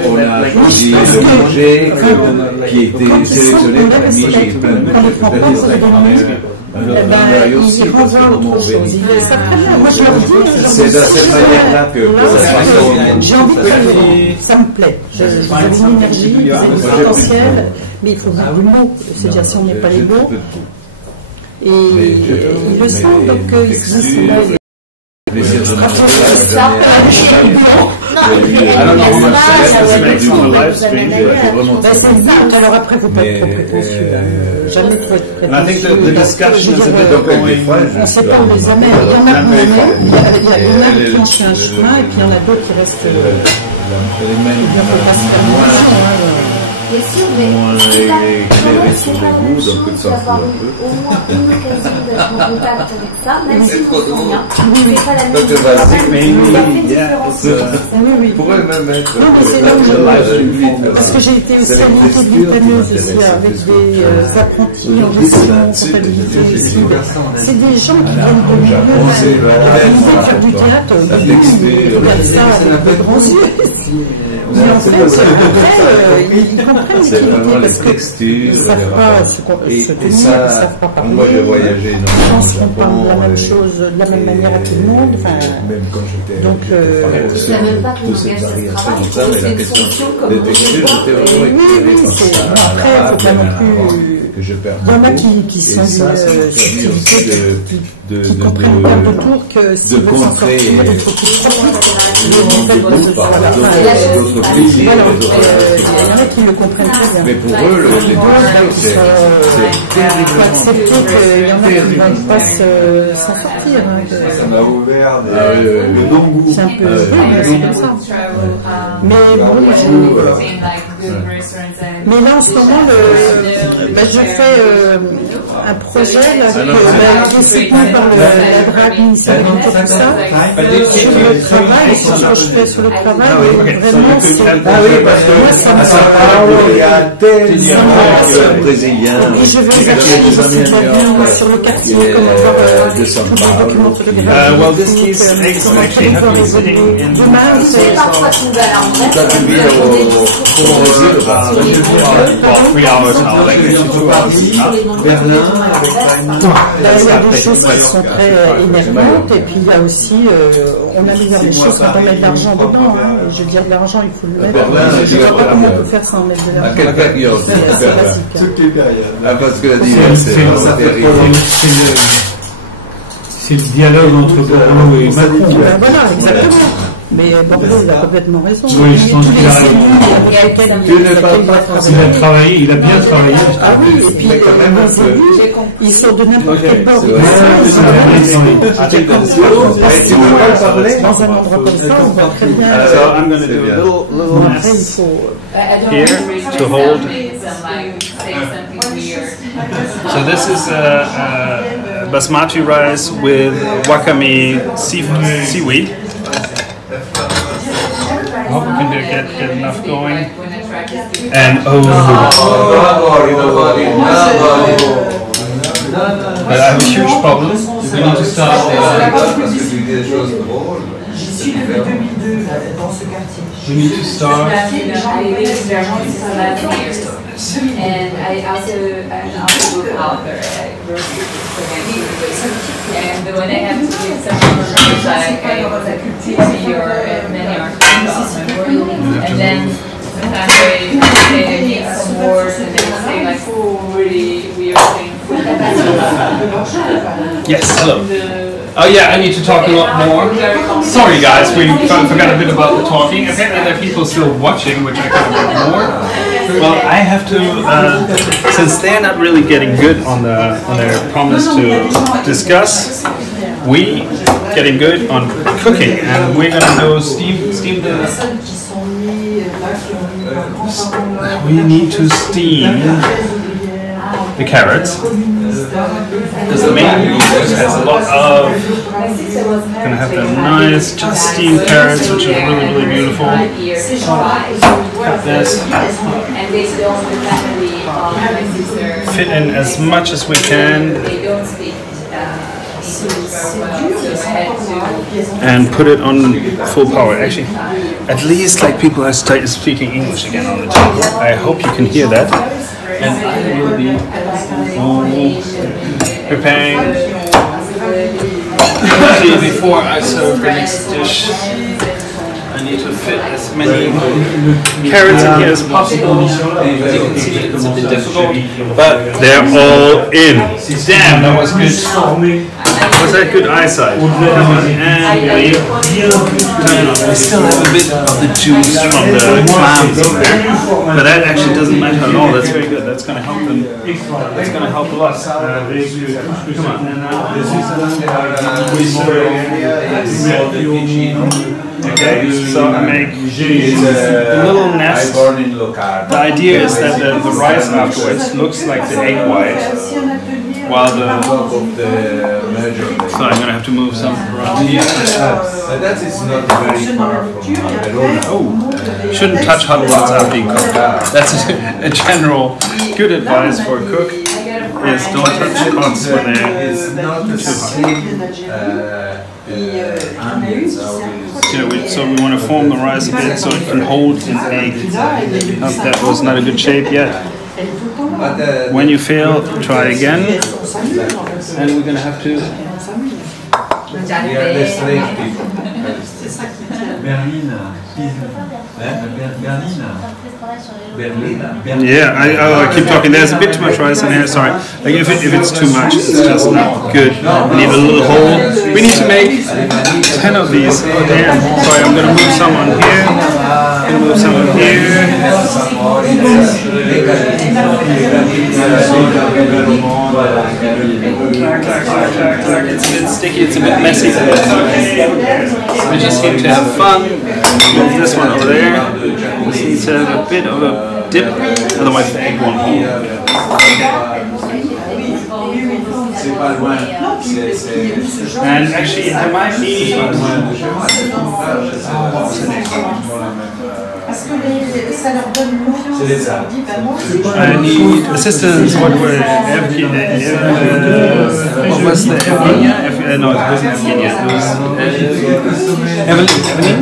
On a choisi le projet qui était sélectionné parmi plein c'est de cette manière-là que j'ai envie de ça me plaît. Vous avez une énergie, vous avez du potentiel, mais il faut beaucoup de mots. C'est-à-dire si on n'est pas les mots. Et ils le sentent, donc ils se disent alors après, il ne faut pas être trop prétentieux. Jamais trop être prétentieux. On sait pas où les amène. Il y en a qui ont fait un chemin et puis il y en a d'autres qui restent. Il ne faut pas se faire Bien sûr, mais éclairé sur les goûts, donc que ça avoir au moins une occasion d'être en contact avec ça, même si on sent rien. C'est pas la même chose. Il pourrait même être parce que j'ai été aussi invitée de l'hypnose aussi avec des apprentis en gestion, comptabilité. C'est des gens qui viennent de milieu, faire du théâtre, ils regardent ça avec de grands yeux. Mais en fait, après, ils comprennent c'est vraiment la texture, ils ne savent pas se tenir, ils ne savent pas parler. Moi, j'ai voyagé énormément. Je pense qu'on parle de la même chose, de la même manière à tout le monde. Même quand j'étais donc, je ne savais même pas que cette variation comme ça, mais la question des textures, j'étais vraiment éclairé par ça. Après, il ne faut pas non plus... que je perds. Il y en a qui sont subtilité, qui comprennent pas de tour que s'ils veulent s'en sortir, il faut qu'ils se il y en a qui le comprennent très bien. Mais pour eux, le c'est terrible. Il faut accepter qu'il y en a qui ne vont pas s'en sortir. Ça m'a ouvert le non-goût. C'est un peu c'est comme ça. Mais bon, mais là en ce moment, je fais un projet qui est soutenu par la drague initiative pour tout ça, sur le travail, et sur ce que je fais sur le travail, vraiment c'est... Ah oui, parce que moi ça me parle, il y a tellement brésiliens, et je vais chercher des amis sur le quartier, comment voir de documents well, this is actually happening sitting in about 3 hours now, like 2 hours. Berlin, il y a des choses qui sont très énervantes et puis il y a aussi, on améliore les choses quand on met de l'argent dedans. Je veux dire, de l'argent, il faut le mettre. Je ne vois pas comment on peut faire sans mettre de l'argent. À quelle période? C'est toutes les périodes. Ah, parce que la différence, c'est le dialogue entre Borloo et Macron. Voilà, exactement. Mais Borloo, il a complètement raison. Oui, je pense qu'il a raison. Il a bien travaillé. Ah oui, et puis ils sont de n'importe quel bord. Dans un endroit comme ça, on va très bien. So I'm going to do a little mess here to hold. So this is basmati rice with wakame seaweed. I hope we can get enough going. And but I have a huge problem. We need to start. We need to start. And I also book author. And when I have to give some information, like TV or many articles, and then sometimes they need some words and they say like really weird things. Yes, hello. Oh yeah, I need to talk a lot more. Sorry guys, we forgot a bit about the talking. Apparently there are people still watching, which I can get more. Well, I have to, since they're not really getting good on their promise to discuss, we getting good on cooking, and we're gonna go steam the. We need to steam the carrots, because the main course has a lot of. Gonna have the nice, just steamed carrots, which are really, really beautiful. Cut this. Fit in as much as we can. And put it on full power. Actually, at least like people are speaking English again on the table. I hope you can hear that. And I will be preparing before I serve the next dish. I need to fit as many carrots in here as possible. As you can see, it's a bit difficult, but they're all in. Damn, that was good. Was that good eyesight? And we still have a bit of the juice from the clams in there, but that actually doesn't matter at all. That's very good. That's going to help them. That's going to help a lot. Come on. Okay, so I make a little nest. The idea is that the rice afterwards looks like the egg white, while so I'm gonna have to move some around here. That is not very far from Verona. Oh, shouldn't touch hot pots after you cook. That's a general good advice for a cook. Is don't touch pots when they're too hot. So we want to form the rice a bit so it can hold an egg. That was not a good shape yet. When you fail, try again. And we're going to have to... Yeah, I keep talking. There's a bit too much rice in here. Sorry. Like if it's too much, it's just not good. We need a little hole. We need to make 10 of these. Oh damn! Sorry, I'm gonna move some on here. I'm gonna move some on here. It's a bit sticky. It's a bit messy. We just need to have fun. Move this one over there. This needs to have a bit of a dip, otherwise the egg won't hold. And actually, I might need... I need assistance. What was the Evgenia? No, it wasn't Evgenia. It was Evelyn?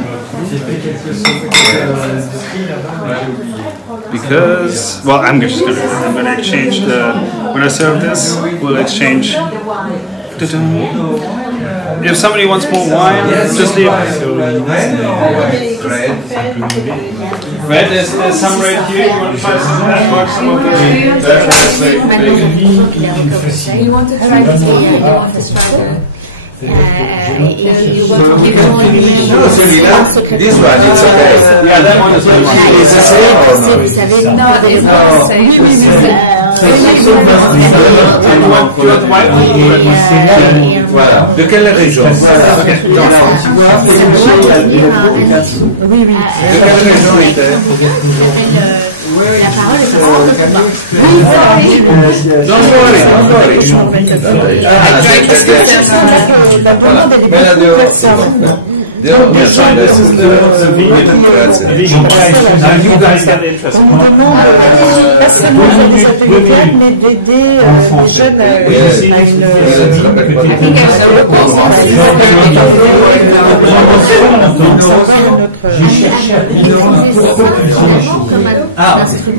Because, well, I'm gonna exchange when I serve this, we'll exchange. If somebody wants more wine, just leave. Red, there's some red here. You want to try some of that? Some of the. You want to try this one? You want to try this one, it's okay. Yeah, that one is good. No, it's not the same. Voilà. De quelle région? Oui, oui. De quelle région était? La parole est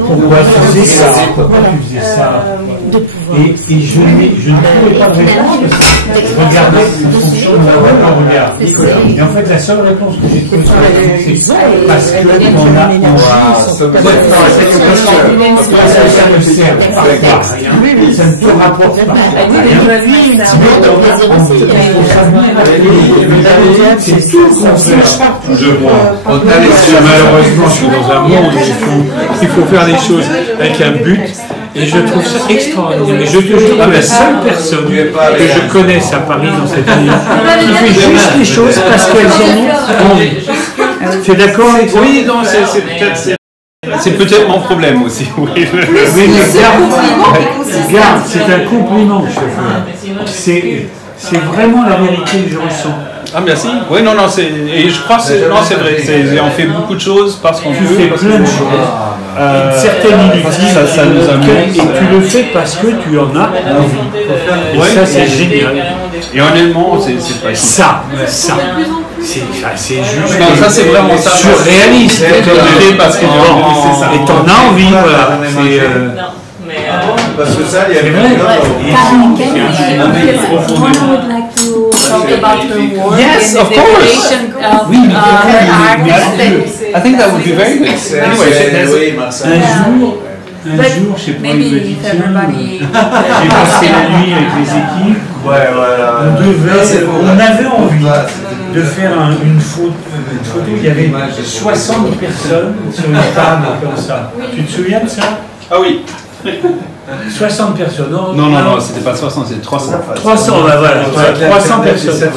Pourquoi tu faisais ça? Et je ne trouvais pas de réponse parce que je regardais en fonction de mon regard. Et en fait, la seule réponse que j'ai trouvée sur la réponse, c'est parce qu'on a ça me sert parfois à rien, ça ne te rapporte pas à rien. C'est tout le contraire. Malheureusement, je suis dans un monde où il faut faire des choses avec un but. Et je trouve ça extraordinaire. Et je te jure que la seule personne que je connaisse à Paris dans cette année qui fait juste les choses parce qu'elles en ont envie. Tu es d'accord avec ça? Oui, non, c'est peut-être mon problème aussi. Oui, mais garde, c'est un compliment que je fais. C'est vraiment la vérité que je ressens. Ah merci. Oui, non, et je crois que c'est vrai. On fait beaucoup de choses parce qu'on tu fais plein de choses. Certaines inutiles, ça nous amuse. Et tu le fais parce que tu en as envie. Et ça, c'est génial. Et honnêtement, c'est pas ça. C'est juste. Non, ça c'est vraiment ça. Surréaliste. Parce que et t'en as envie, voilà. Parce que ça, il y a Yes, of course. I think that would be very good. Anyway, un jour, je sais pas, il me dit tiens, j'ai passé la nuit avec les équipes. On avait envie de faire une photo. Il y avait 60 personnes sur une table comme ça. Tu te souviens de ça? Ah oui. 60 personnes. Non, c'était pas 60, c'était 300. 300, bah voilà, 300 personnes.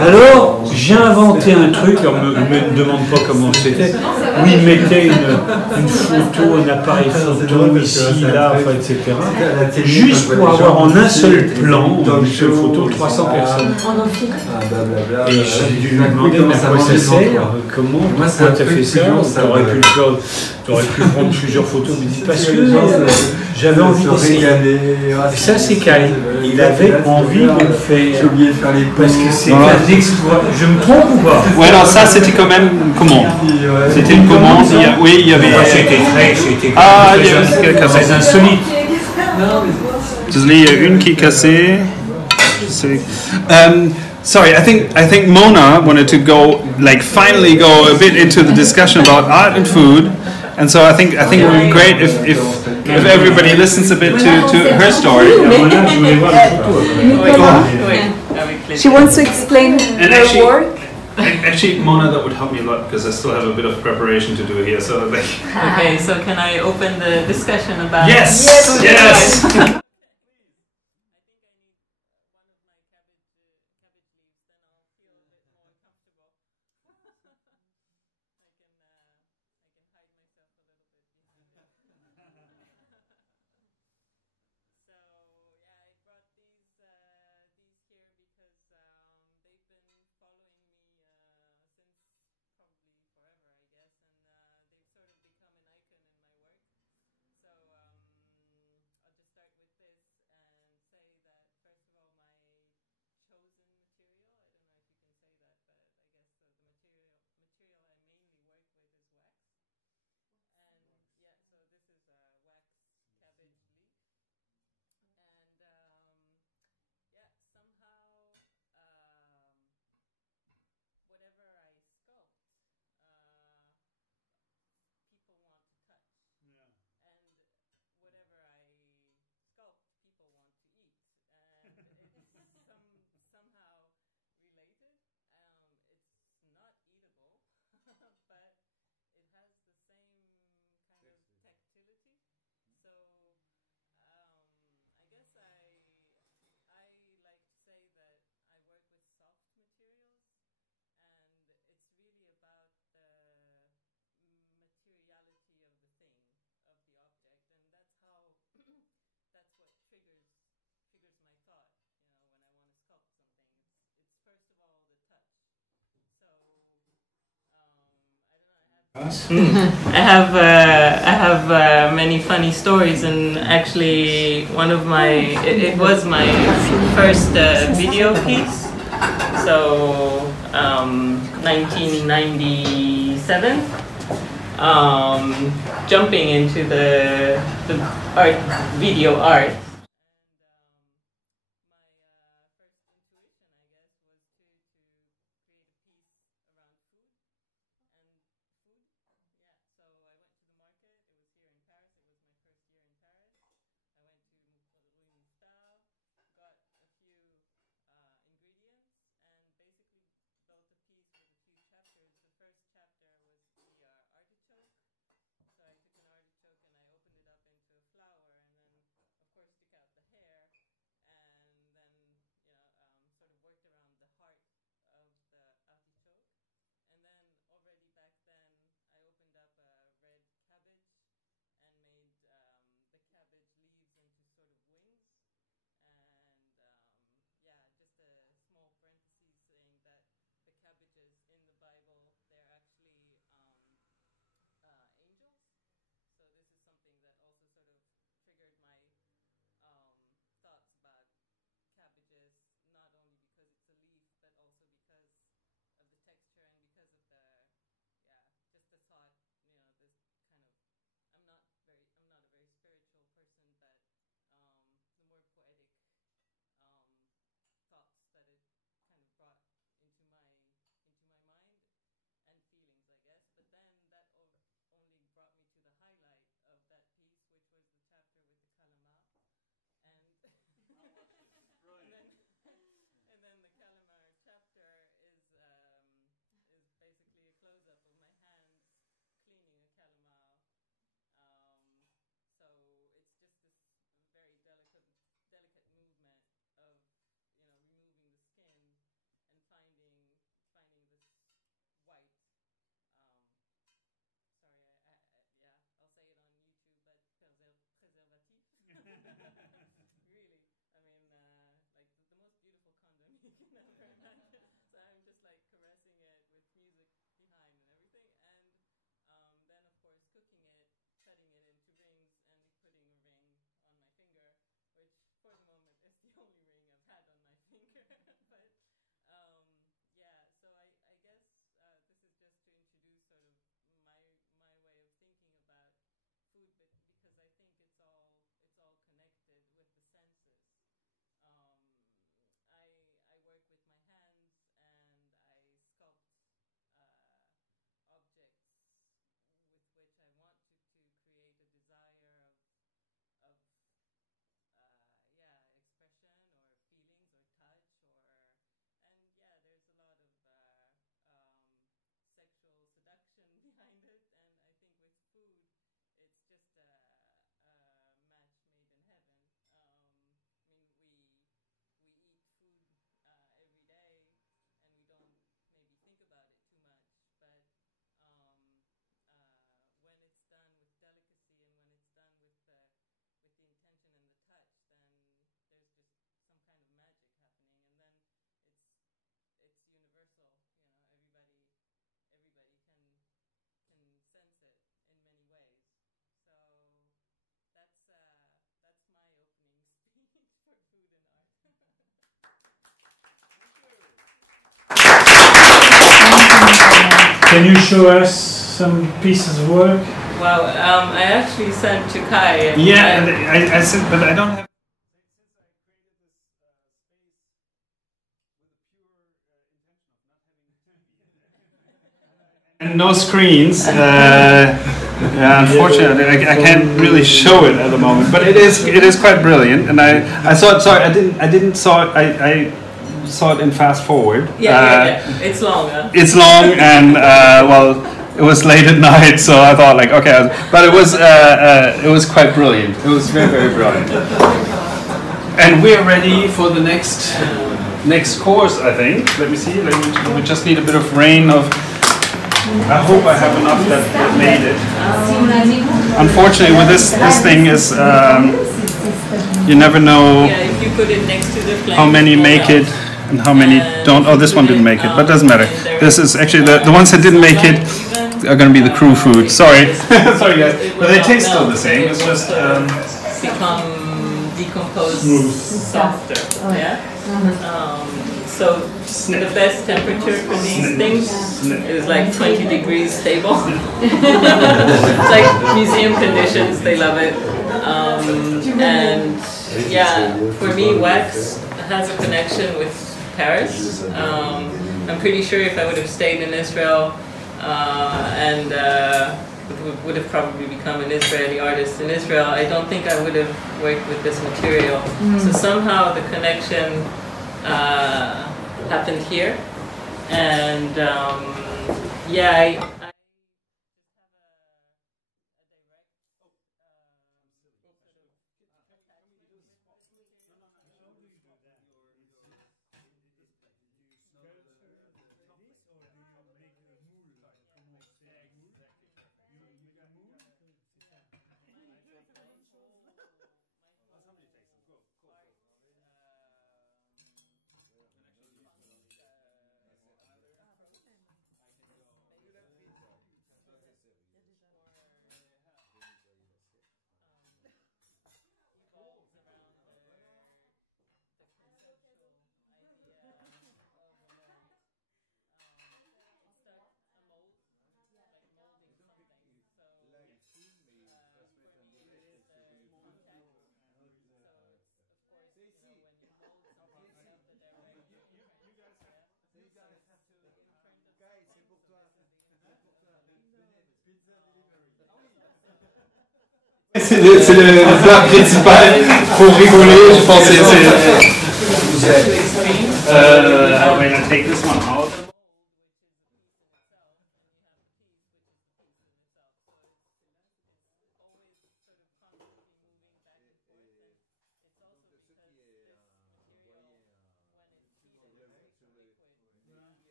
Alors, j'ai inventé un truc, on ne me demande pas comment c'était, où il mettait une photo, un appareil photo, ici, là, enfin, etc. Juste pour avoir en un seul plan, une seule photo, 300 personnes. Et j'ai dû lui demander à quoi ça sert, pourquoi tu as fait ça, tu aurais pu prendre plusieurs photos, mais parce que j'avais envie d'essayer. Ça, c'est Kyle. Il avait envie de le faire. Parce que c'est un exploit. Je me trompe ou pas? Ouais, non, ça c'était quand même une commande. C'était une commande. Oui, il y avait. C'était très. Ah, il y avait très insolite. Désolé, il y a une qui est cassée. Sorry, I think Mona wanted to finally go a bit into the discussion about art and food, and so I think it would be great if everybody listens a bit to her story. She wants to explain her work. Actually, Mona, that would help me a lot because I still have a bit of preparation to do here. So, okay, so can I open the discussion about? Yes. I have many funny stories, and actually one of it was my first video piece. So 1997, jumping into the video art. Can you show us some pieces of work? Well, I actually sent to Kai. Yeah, I said, but I don't have. And no screens. Yeah, unfortunately, I can't really show it at the moment. But it is quite brilliant, and I saw it. Sorry, I didn't saw it. I saw it in fast forward. Yeah. It's long. Huh? It's long, and well, it was late at night, so I thought like, okay, but it was quite brilliant. It was very, very brilliant. And we're ready for the next course, I think. Let me see. We just need a bit of rain of. I hope I have enough that made it. Unfortunately, with this thing is you never know if you put it next to the flame, how many make it and how many don't. Oh, this one didn't make it, but it doesn't matter. This is actually the ones that didn't make it are going to be the crew food. Sorry, sorry guys, but they taste still the same. It's just become decomposed softer. Yeah. So the best temperature for these things is like 20 degrees stable. It's like museum conditions, they love it. And yeah, for me wax has a connection with Paris. I'm pretty sure if I would have stayed in Israel and would have probably become an Israeli artist in Israel, I don't think I would have worked with this material. So somehow the connection happened here, and yeah, c'est le plat principal pour rigoler, je pense. I'm going to take this one out.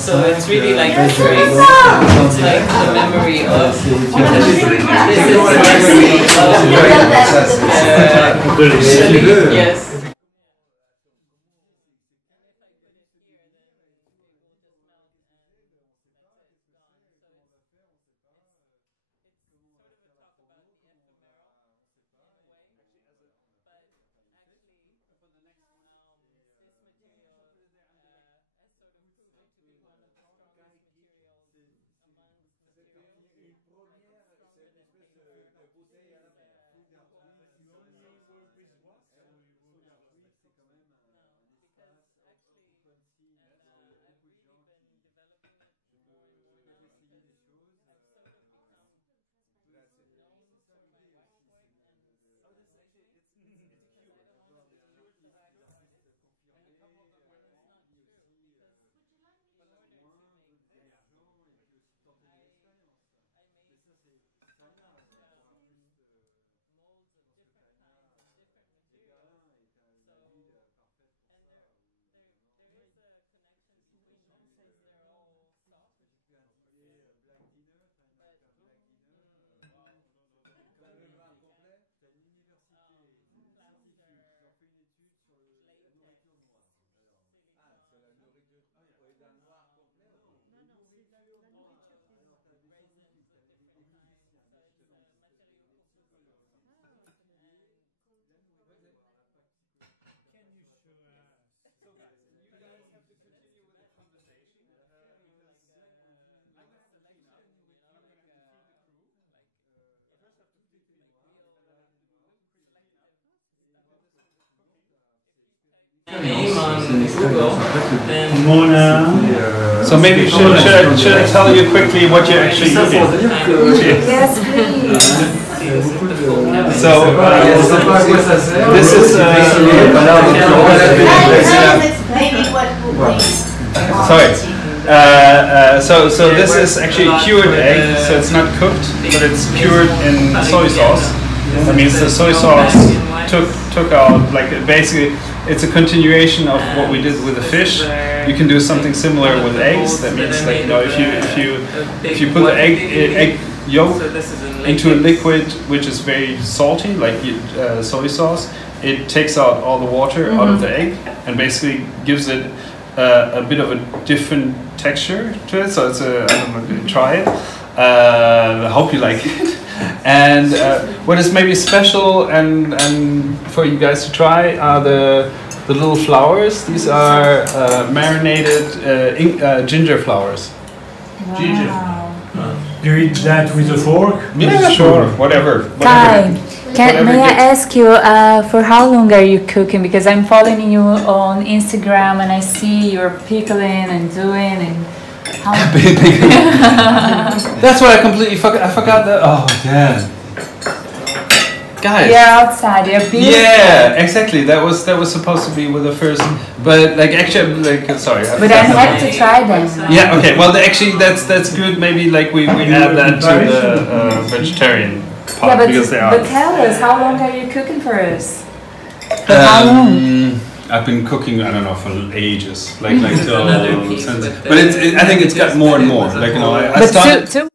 So it's really like the trace. It's like the memory of. This is the memory of. Yes. So maybe should I tell you quickly what you're actually eating? Yes, please. So this is sorry. So this is actually cured egg. So it's not cooked, but it's cured in soy sauce. That means the soy sauce took out, like, basically it's a continuation of what we did with the fish. You can do something similar with eggs. That means, like, you know, if you put the egg yolk into a liquid which is very salty, like soy sauce, it takes out all the water out of the egg and basically gives it a bit of a different texture to it. So it's I don't know, try it. I hope you like it. And what is maybe special and for you guys to try are the little flowers. These are marinated ginger flowers. Wow. Ginger. Do you eat that with a fork? Yeah, sure. Whatever. May I ask you for how long are you cooking? Because I'm following you on Instagram and I see you're pickling and doing and. That's what I completely forgot. I forgot that. Oh, damn. Guys. You're outside. You're beautiful. Yeah, exactly. That was supposed to be with the first, but like actually, like sorry. But I have to try them. Yeah. Okay. Well, actually, that's good. Maybe like we add that to the vegetarian part, because they are. But tell us, how long are you cooking for us? For how long? I've been cooking, I don't know, for ages, like till since. But I think it's got more and more. Like, you know, I started.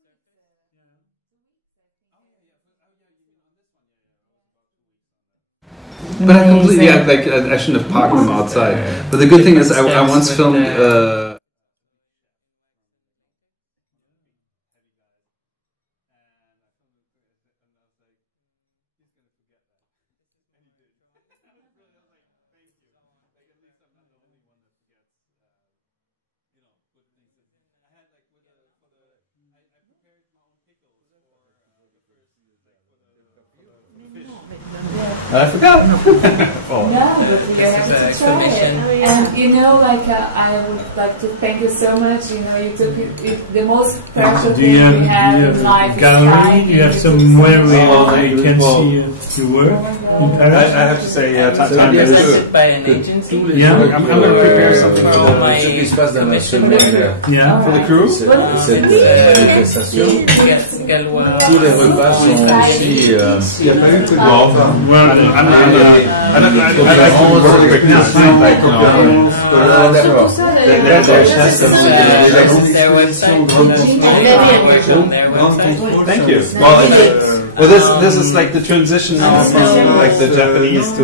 But I completely, like, I shouldn't have parked them outside. But the good thing is, I once filmed. I forgot. No, but you have to try it. And you know, like I would like to thank you so much. You know, you took the most precious thing we have in life. Gallery? Do you have somewhere where we can see your work? I have to say, yeah, time is good. By an agency. Yeah, I'm going to prepare something for yeah, for the crew. Tous les repas sont aussi. I Thank you. Well, this is like the transition now from like the Japanese to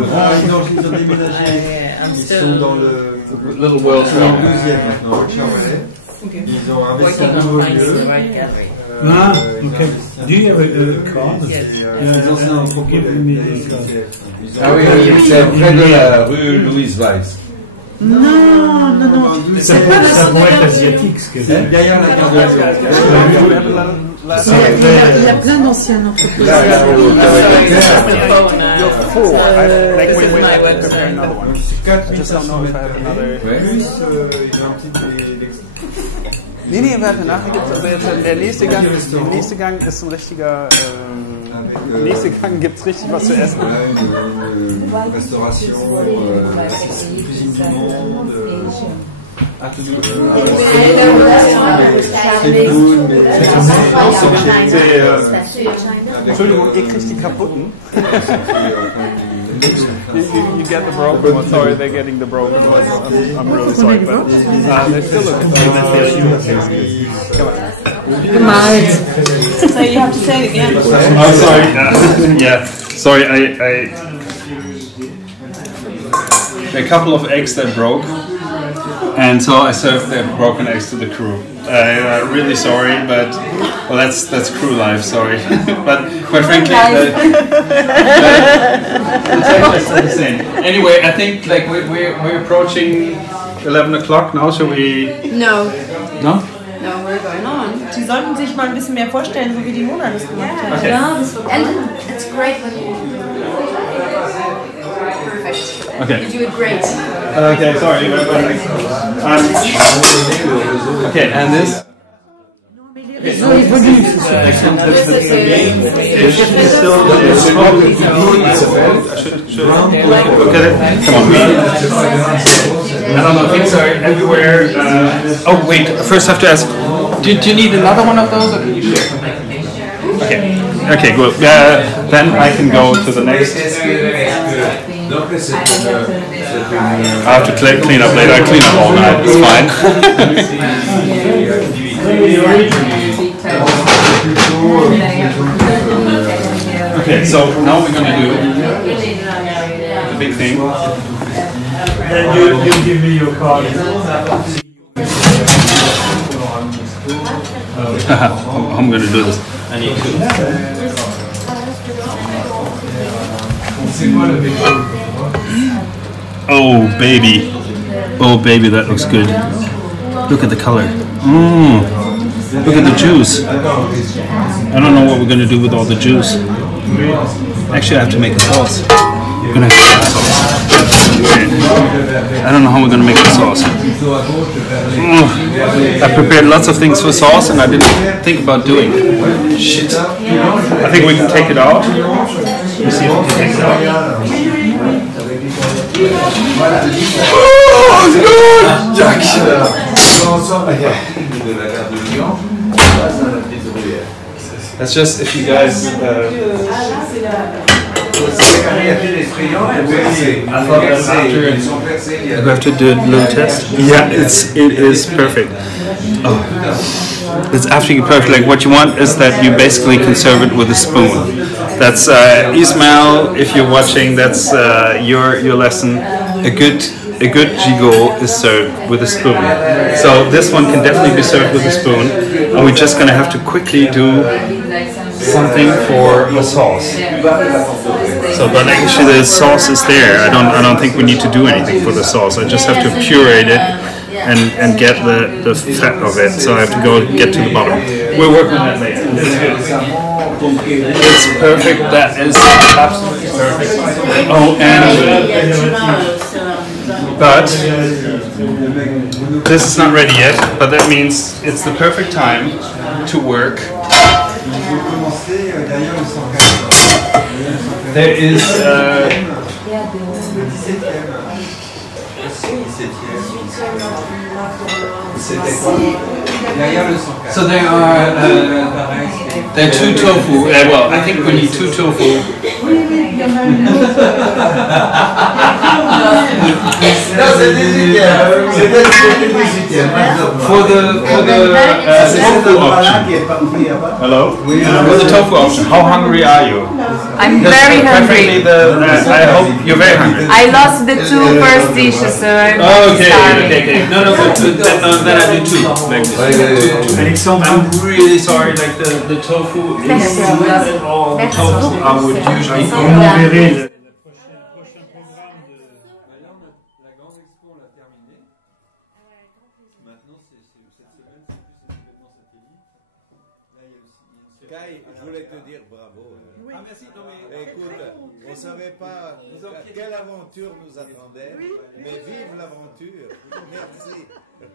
little world. Ils ont investi un nouveau lieu. Ah, okay. Do you have a card? Yes. Les anciens anthropologues. Ah oui, c'est près de la rue Louise Weiss. Non. C'est pas la boîte asiatique, ce que c'est. Derrière la gare de Lyon. Il y a plein d'anciens entreprises. Nee, warte, nachher gibt's also jetzt der nächste Gang ist ein richtiger nächste Gang gibt's richtig was zu essen. Restauration, cuisine du monde. Entschuldigung, ich krieg die kaputten. You get the broken one. Sorry, they're getting the broken ones. I'm really sorry, but they still look good. Come on. So you have to say it again. Oh, sorry. Yeah, sorry. I a couple of eggs that broke, and so I served the broken eggs to the crew. Really sorry, but well, that's crew life. Sorry, but quite frankly, the taste is the same. Anyway, I think like we're approaching 11 o'clock now. Shall we? No. No. No, we're going on. Sie sollten sich mal ein bisschen mehr vorstellen, so wie die Mona das gemacht hat. Okay. And it's great when you perfect. perfect. Okay. You do it great. Okay, sorry. Okay, and this. Look at it. Come on. I don't know, things are everywhere. Oh, wait, first I have to ask, do you need another one of those or can you share? Okay, okay, good. Then I can go to the next. I have to clean up later. I clean up all night, it's fine. Okay, so now we're going to do the big thing. Then you give me your card. I'm going to do this. I need to. Oh baby, that looks good. Look at the color. Look at the juice. I don't know what we're going to do with all the juice. Actually, I have to make a sauce. We're going to have to make a sauce. I don't know how we're going to make the sauce. I prepared lots of things for sauce and I didn't think about doing it. Shit. I think we can take it out. Let's see if we can take it out. Oh, it's good! That's just if you guys. I have to do a little test. Yeah, it is perfect. Oh, it's absolutely perfect. Like what you want is that you basically can serve it with a spoon. That's Ismail. If you're watching, that's your lesson. A good gigot is served with a spoon. So this one can definitely be served with a spoon, and we're just gonna have to quickly do something for a sauce. So, but actually the sauce is there. I don't think we need to do anything for the sauce. I just have to puree it and get the fat of it. So I have to go get to the bottom. We'll work on that later. It's perfect. That is absolutely perfect. Oh, and but this is not ready yet. But that means it's the perfect time to work. There is so there are two tofu. Well, I think we need two tofu. For the tofu option. Hello? For the tofu option, how hungry are you? I'm very hungry. I hope you're very hungry. I lost the two first dishes, so I'm starving. Okay. No, then I do two. Like this. I'm really sorry, like the tofu is not all the tofu I would usually eat. Je voulais te dire bravo. Oui. Ah, merci. Non, mais, écoute, on ne savait pas quelle aventure nous attendait, mais vive l'aventure. Merci.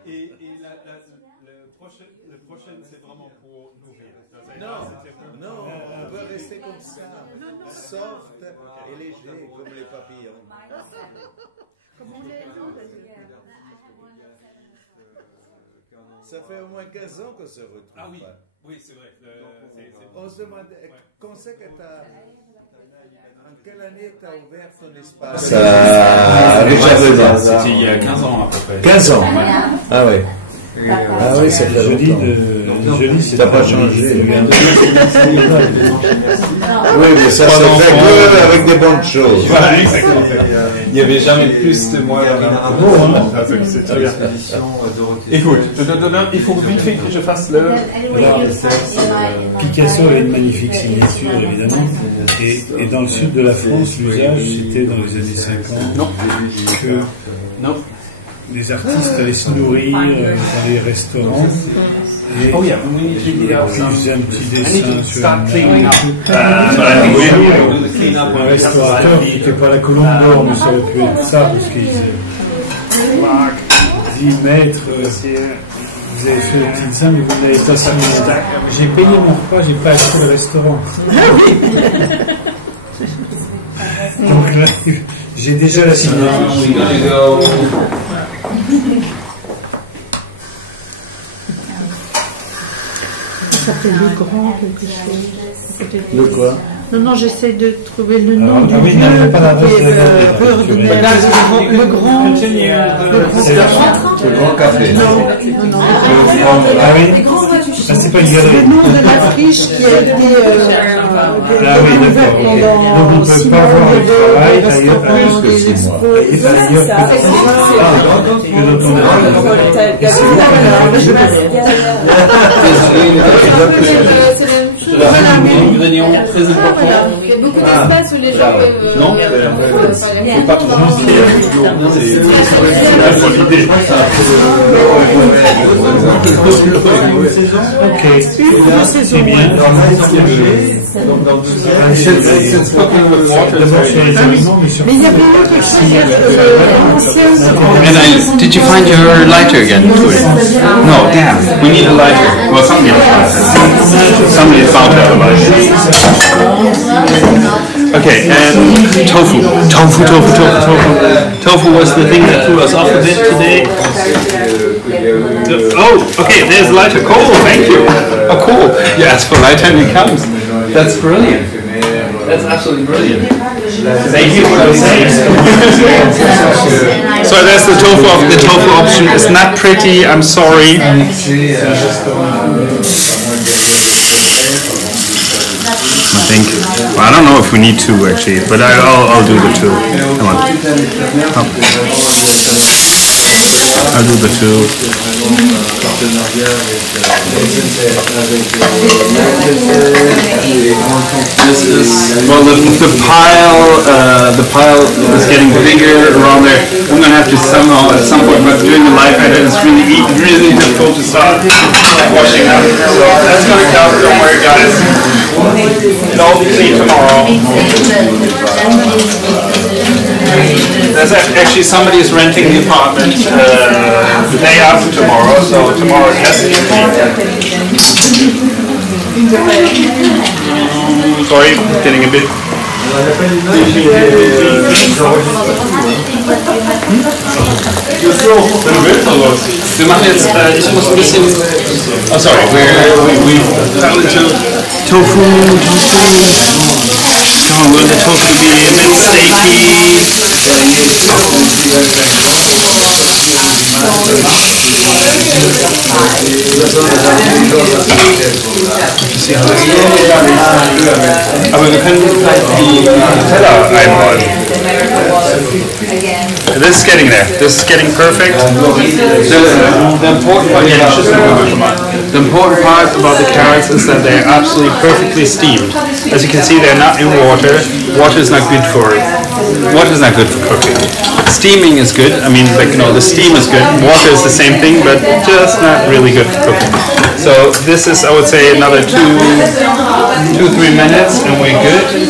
Et le prochain, c'est vraiment pour nourrir. Non, on peut rester comme ça, soft et léger comme les papillons. Comme on est. Ça fait au moins 15 ans qu'on se retrouve. Ah oui. Oui, c'est vrai. On se demande, quand c'est que en quelle année tu as ouvert ton espace C'était il y a 15 ans à peu près. 15 ans. Ah oui. Ah oui, ça fait longtemps. Joli, c'est pas changé. Oui, mais ça s'est fait que avec des bonnes choses. Voilà, exactement. Il n'y avait jamais plus de moi dans la c'est très bien. Écoute, il faut vite fait que je fasse le... Picasso avait une magnifique signature, évidemment. Et dans le sud de la France, l'usage, c'était dans les années 50 que les artistes allaient se nourrir dans les restaurants Oh yeah, we need to dig up some. J'ai un petit I need dessin to sur start cleaning up. But I un think we will do the cleanup when we have the restaurateur live qui feed. n'était pas la colombe d'or, mais ça aurait pu être ça, parce qu'il disait 10 mètres, vous avez fait le petit dessin, mais vous n'avez pas ça. J'ai payé mon repas, j'ai pas acheté le restaurant. Donc là, j'ai déjà la signature. Ça s'appelle le grand quelque chose. Le quoi? Non, j'essaie de trouver le nom du Ah oui, lieu non, pas la qui est rue le grand. C'est le grand café. Non. Ah oui? Ah, c'est pas une galerie. Le nom de la friche qui a été Ah oui, d'accord, ok. Donc on ne peut pas voir le travail ailleurs Plus que 6 mois. Ingrédients très importants. Il y a beaucoup d'espace où les gens peuvent. Non, faut pas trop Ok, c'est bien. Mais il y avait une autre chose. And did you find your lighter again? No, damn. We need a lighter. Well, somebody found a lighter. Okay, and tofu. Tofu was the thing that threw us off a bit today. Oh, okay, there's lighter. Cool, thank you. Oh, cool. You asked for lighter and it comes. That's brilliant. That's absolutely brilliant. Thank you for the saying. So there's the tofu. The tofu option is not pretty. I'm sorry. I think. Well, I don't know if we need two actually, but I'll do the two. Come on. I'll do the two. This is well, the pile is getting bigger around there. I'm gonna have to somehow at some point, but during the live edit, it's really difficult to start washing up. So that's gonna come. Don't worry, guys. It'll all be clean tomorrow. There's actually somebody is renting the apartment the day after tomorrow, so tomorrow it has to be cleaned. Sorry, getting a bit. Wir machen jetzt, ich muss ein bisschen. Oh, sorry, we fell into tofu. So I want the tofu to be a bit steaky. Aber wir können vielleicht die Teller einrollen. This is getting there. This is getting perfect. The important part about the carrots is that they're absolutely perfectly steamed. As you can see, they're not in water. Water is not good for cooking. Steaming is good. I mean, like, the steam is good. Water is the same thing, but just not really good for cooking. So this is, I would say, another 2-3 minutes, and we're good.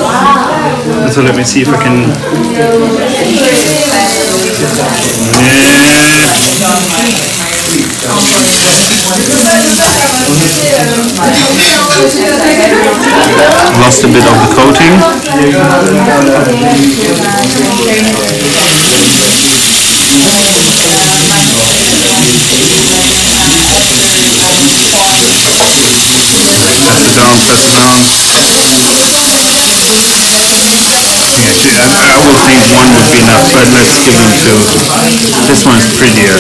And so let me see if I can. Lost a bit of the coating. Press it down. I would think one would be enough, but let's give them two. This one's prettier.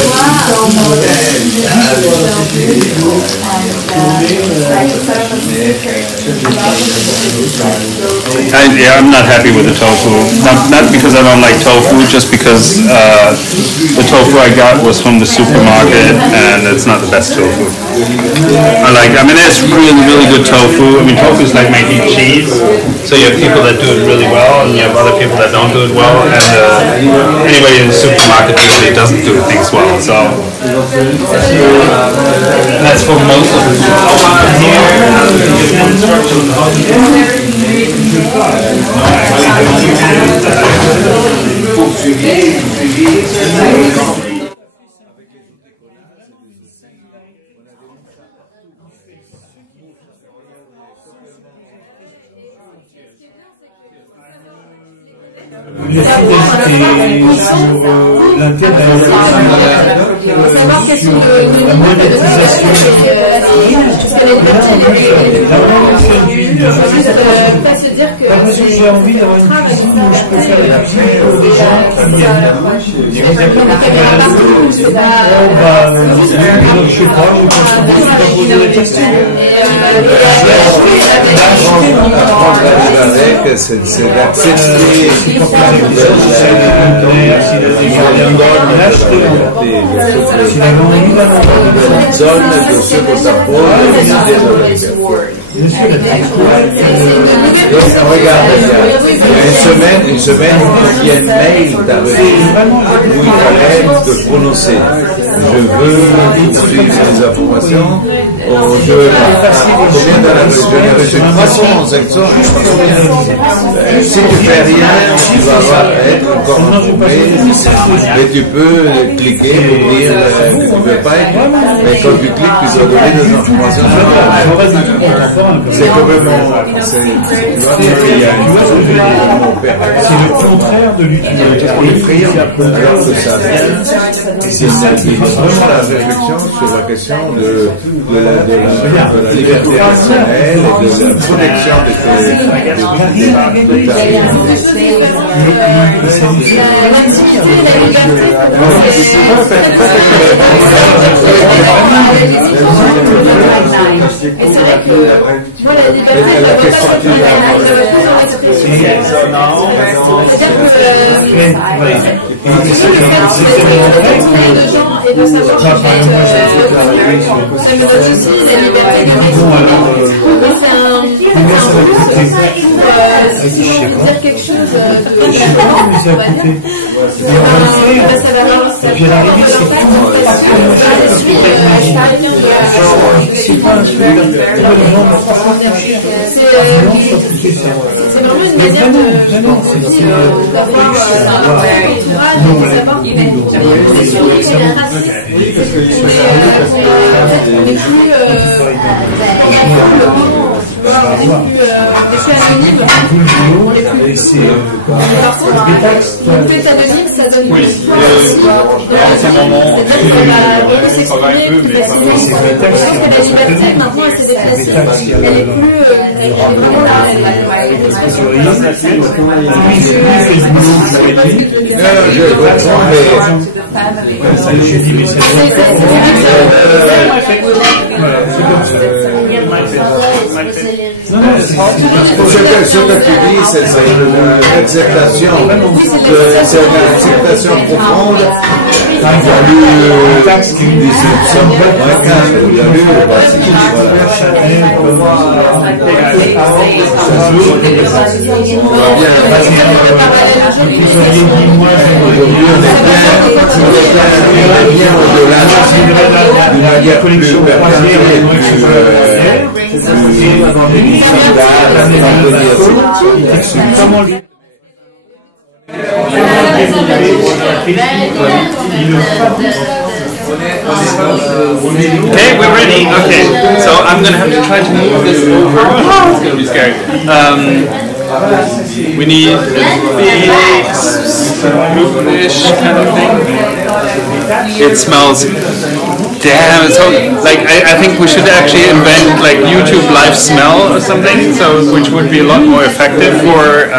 I'm not happy with the tofu. Not because I don't like tofu, just because the tofu I got was from the supermarket, and it's not the best tofu. There's really good tofu. Tofu is like making cheese. So you have people that do it really well, and you have other people that don't do it well, and anybody in the supermarket usually doesn't do things well. So that's for most of the tofu here. La fidélité sur l'intérêt, sur la monétisation. Parce que j'ai envie d'avoir une cuisine où je peux faire la cuisine pour des gens qui viennent. Je sais pas, je poser la question. C'est d'accepter zone de ce que ça pose regarde, une semaine, il y a une mail d'arriver où il fallait te prononcer. Je veux suivre les informations. Je n'ai reçu 300 si tu fais rien, tu vas être encore informé, mais tu peux cliquer pour dire que tu ne veux pas être, mais quand tu cliques, tu dois donner des informations. C'est complètement, c'est le contraire de l'utilisation. Alors que ça vient, et c'est ça qui est vraiment la réflexion sur la question de la liberté personnelle et de la protection des dire quelque chose de puis à l'arrivée, c'est vraiment une manière d'avoir ça donne une ce que tu dis, c'est une acceptation, c'est une acceptation profonde. Il y a eu des soupçons moins calmes, il y a eu bien au-delà d'une manière plus Okay, we're ready. Okay, so I'm gonna have to try to move this over. It's gonna be scary. We need a big spoonish kind of thing. It smells Damn, so like I think we should actually invent like YouTube live smell or something, so which would be a lot more effective for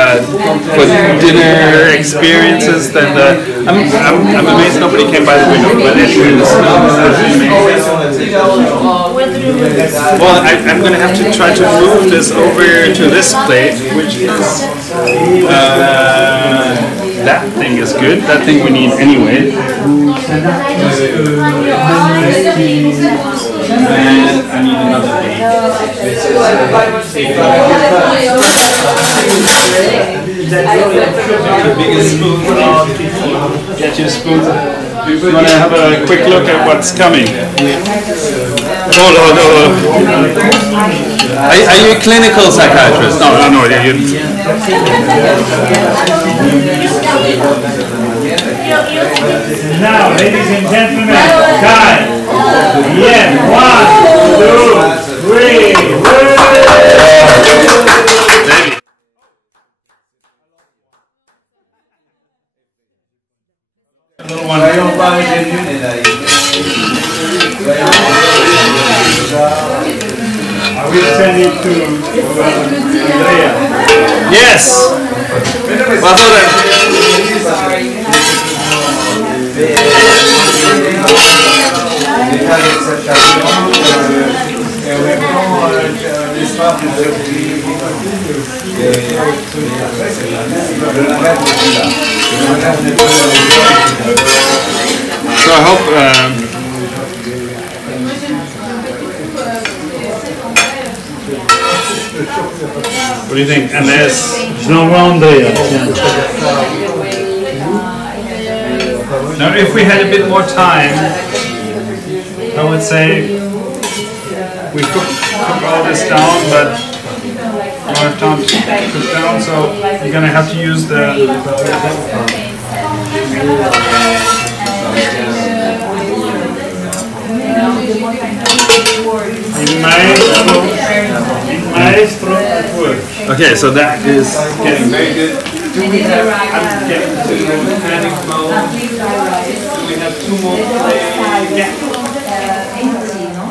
dinner experiences than the. I'm amazed nobody came by the window, but actually the smell is actually amazing. Well, I'm going to have to try to move this over to this plate, which is that thing is good. That thing we need anyway. And I need another thing. Get your spoons. We want to have a quick look at what's coming. Oh, no. Are you a clinical psychiatrist? No. Now, ladies and gentlemen, time. Yeah, 1, 2, 3. Little one. I will send it to Andrea. Yes. So I hope. What do you think? And there's. Je l'envoie à Andrea. Now, if we had a bit more time, I would say we cook all this down, but we don't have time to cook down, so you're going to have to use the Okay, so that is getting very good. I'm getting to panic mode. Do we have 2 more plates? Yeah.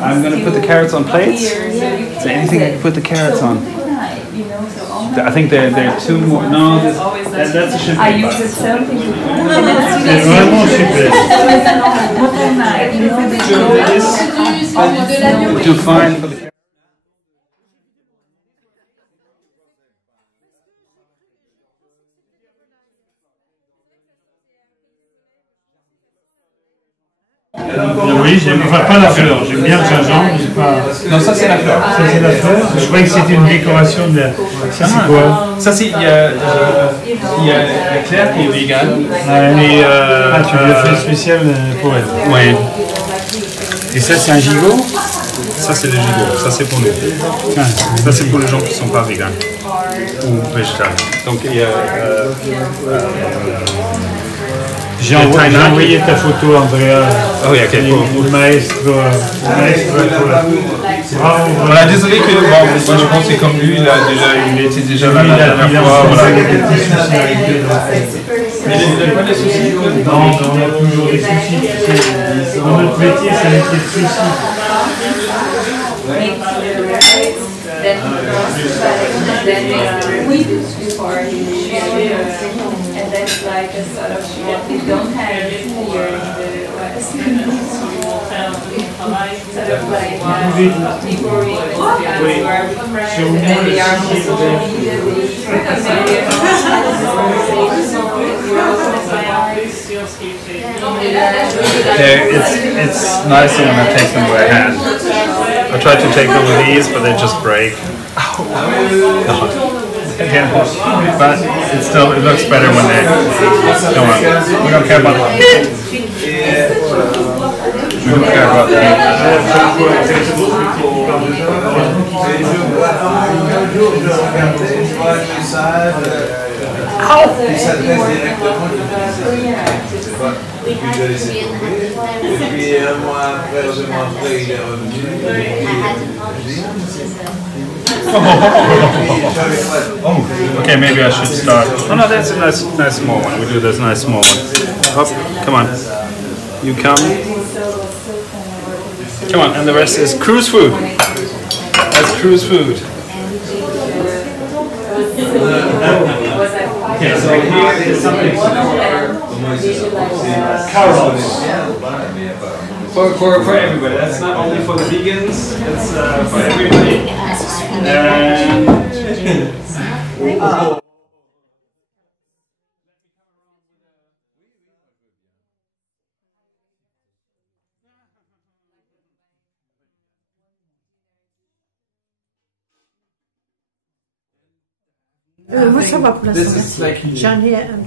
I'm going to put the carrots on plates. Is there anything I can put the carrots on? I think there are 2 more. No, that's a ship. I use it something to find. Oui, enfin pas la fleur, j'aime bien le gingembre. Non, ça c'est la fleur. Ça c'est la fleur. Je croyais que c'était une décoration de la. Ça c'est quoi? Ça c'est il y a Claire qui est vegan. Et tu lui as fait spécial pour elle. Oui. Et ça c'est un gigot? Ça c'est le gigot. Ça c'est pour nous. Ça c'est pour les gens qui ne sont pas vegan ou végétariens. Donc il y a. J'ai envoyé ta photo, Andrea. Oh oui, ok. Le maestro. Voilà, désolé que moi je pense que comme lui, il était déjà là la dernière fois. Il a des petits soucis avec eux. Mais il n'a pas des soucis? Non, on a toujours des soucis. Dans notre métier, c'est un métier de soucis. And that's like a sort of what we don't have here in the West. Sort of like people where we are friends and then they are also It's nicer when I take them with a hand. I try to take them with these, but they just break. Again, but it looks better when they come on. We don't care about the We don't care about the Okay, maybe I should start. Oh no, that's a nice small one. We do this nice small one. Oh, come on. You come. Come on, and the rest is cruise food. That's cruise food. Okay, so here is something carrots. For everybody. That's not only for the vegans, it's for everybody. And moi ça va pour l'instant. Like,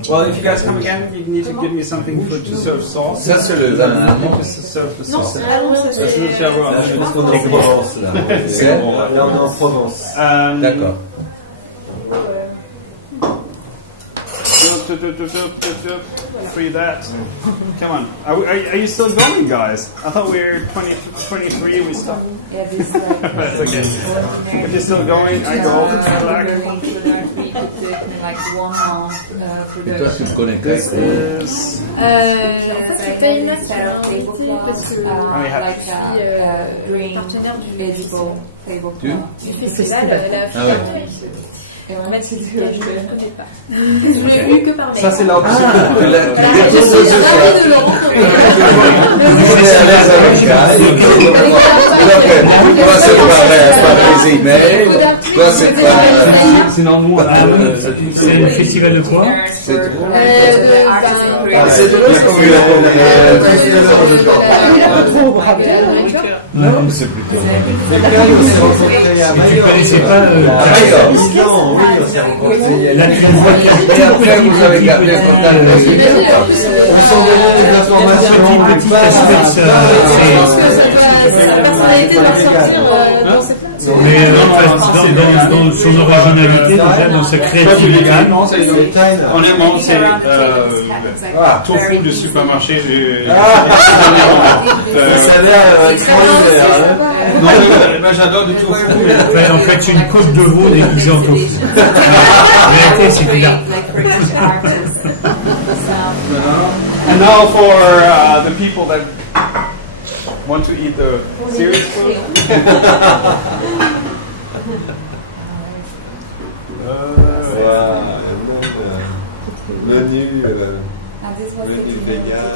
well, if you guys come again, you need to give me something for to serve sauce. Ça c'est le lama. To serve the Non, sauce. c'est Là, je pense qu'on est en Provence, là. Là, on est en Provence. D'accord. Free that. Come on. Are you still going, guys? I thought we were 23, we stopped. Yeah, this like That's okay. If you're still going, I go over to the back. Like 1 month Et toi, tu me connais que This is... C'était une autre invitée parce que green vegetable tablecloth. du festival, la Ah ouais. Et en fait, je ne connais pas. Je l'ai vu que par mail. Ça, c'est là où Je suis ravie de le rencontrer. Toi, c'est par les emails. Toi, c'est par... Sinon, nous, c'est le festival de quoi? C'est trop. C'est drôle ce qu'on lui Non, mais c'est plutôt... Quelqu'un, on s'est rencontrés à Mayotte. Tu connaissais pas... Oui, on s'est rencontrés. Là, tu vois qu'il y a... Et après, vous avez gardé le contact avec lui. On s'en donnait des informations. Petit aspect, sa personnalité va sortir dans cette mais dans son originalité, déjà, dans sa créativité. Non, c'est honnêtement, c'est tofu du supermarché du... Ça a l'air extraordinaire. Non, mais j'adore du tofu. En fait, c'est une côte de veau déguisée en tofu. En réalité, c'est bizarre. And now for the people that want to eat the serious food. Menu vegan.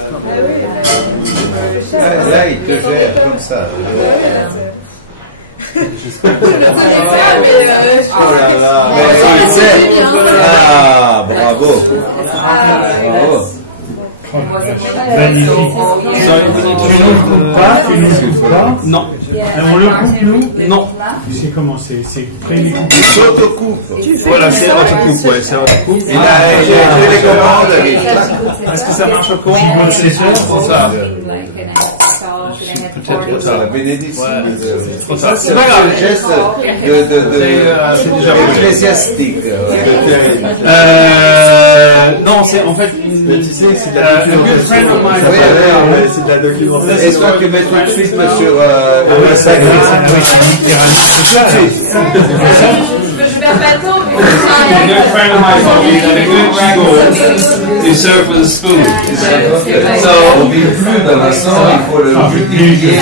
Là, il te gère comme ça. Oh là là. Ah, bravo. Bravo. Magnifique. Tu nous coupes pas? Non. On le coupe, nous? Non. Tu sais comment c'est pré-découpé. S'autocoupe. Voilà, c'est autocoupe, ouais, c'est autocoupe. Et là, j'ai les commandes. Est-ce que ça marche au cours? C'est ça? C'est ça. Peut-être ça, la bénédiction. C'est pas grave. C'est un geste C'est déjà ecclésiastique. Non, c'est en fait une... Tu sais, c'est de la documentation. C'est de la documentation. Est-ce que tu mets tout de suite sur le C'est Je perds pas de temps, mais A good friend of mine told me that a good jiggle is served with a spoon. So, dans la sang, il faut le multiplier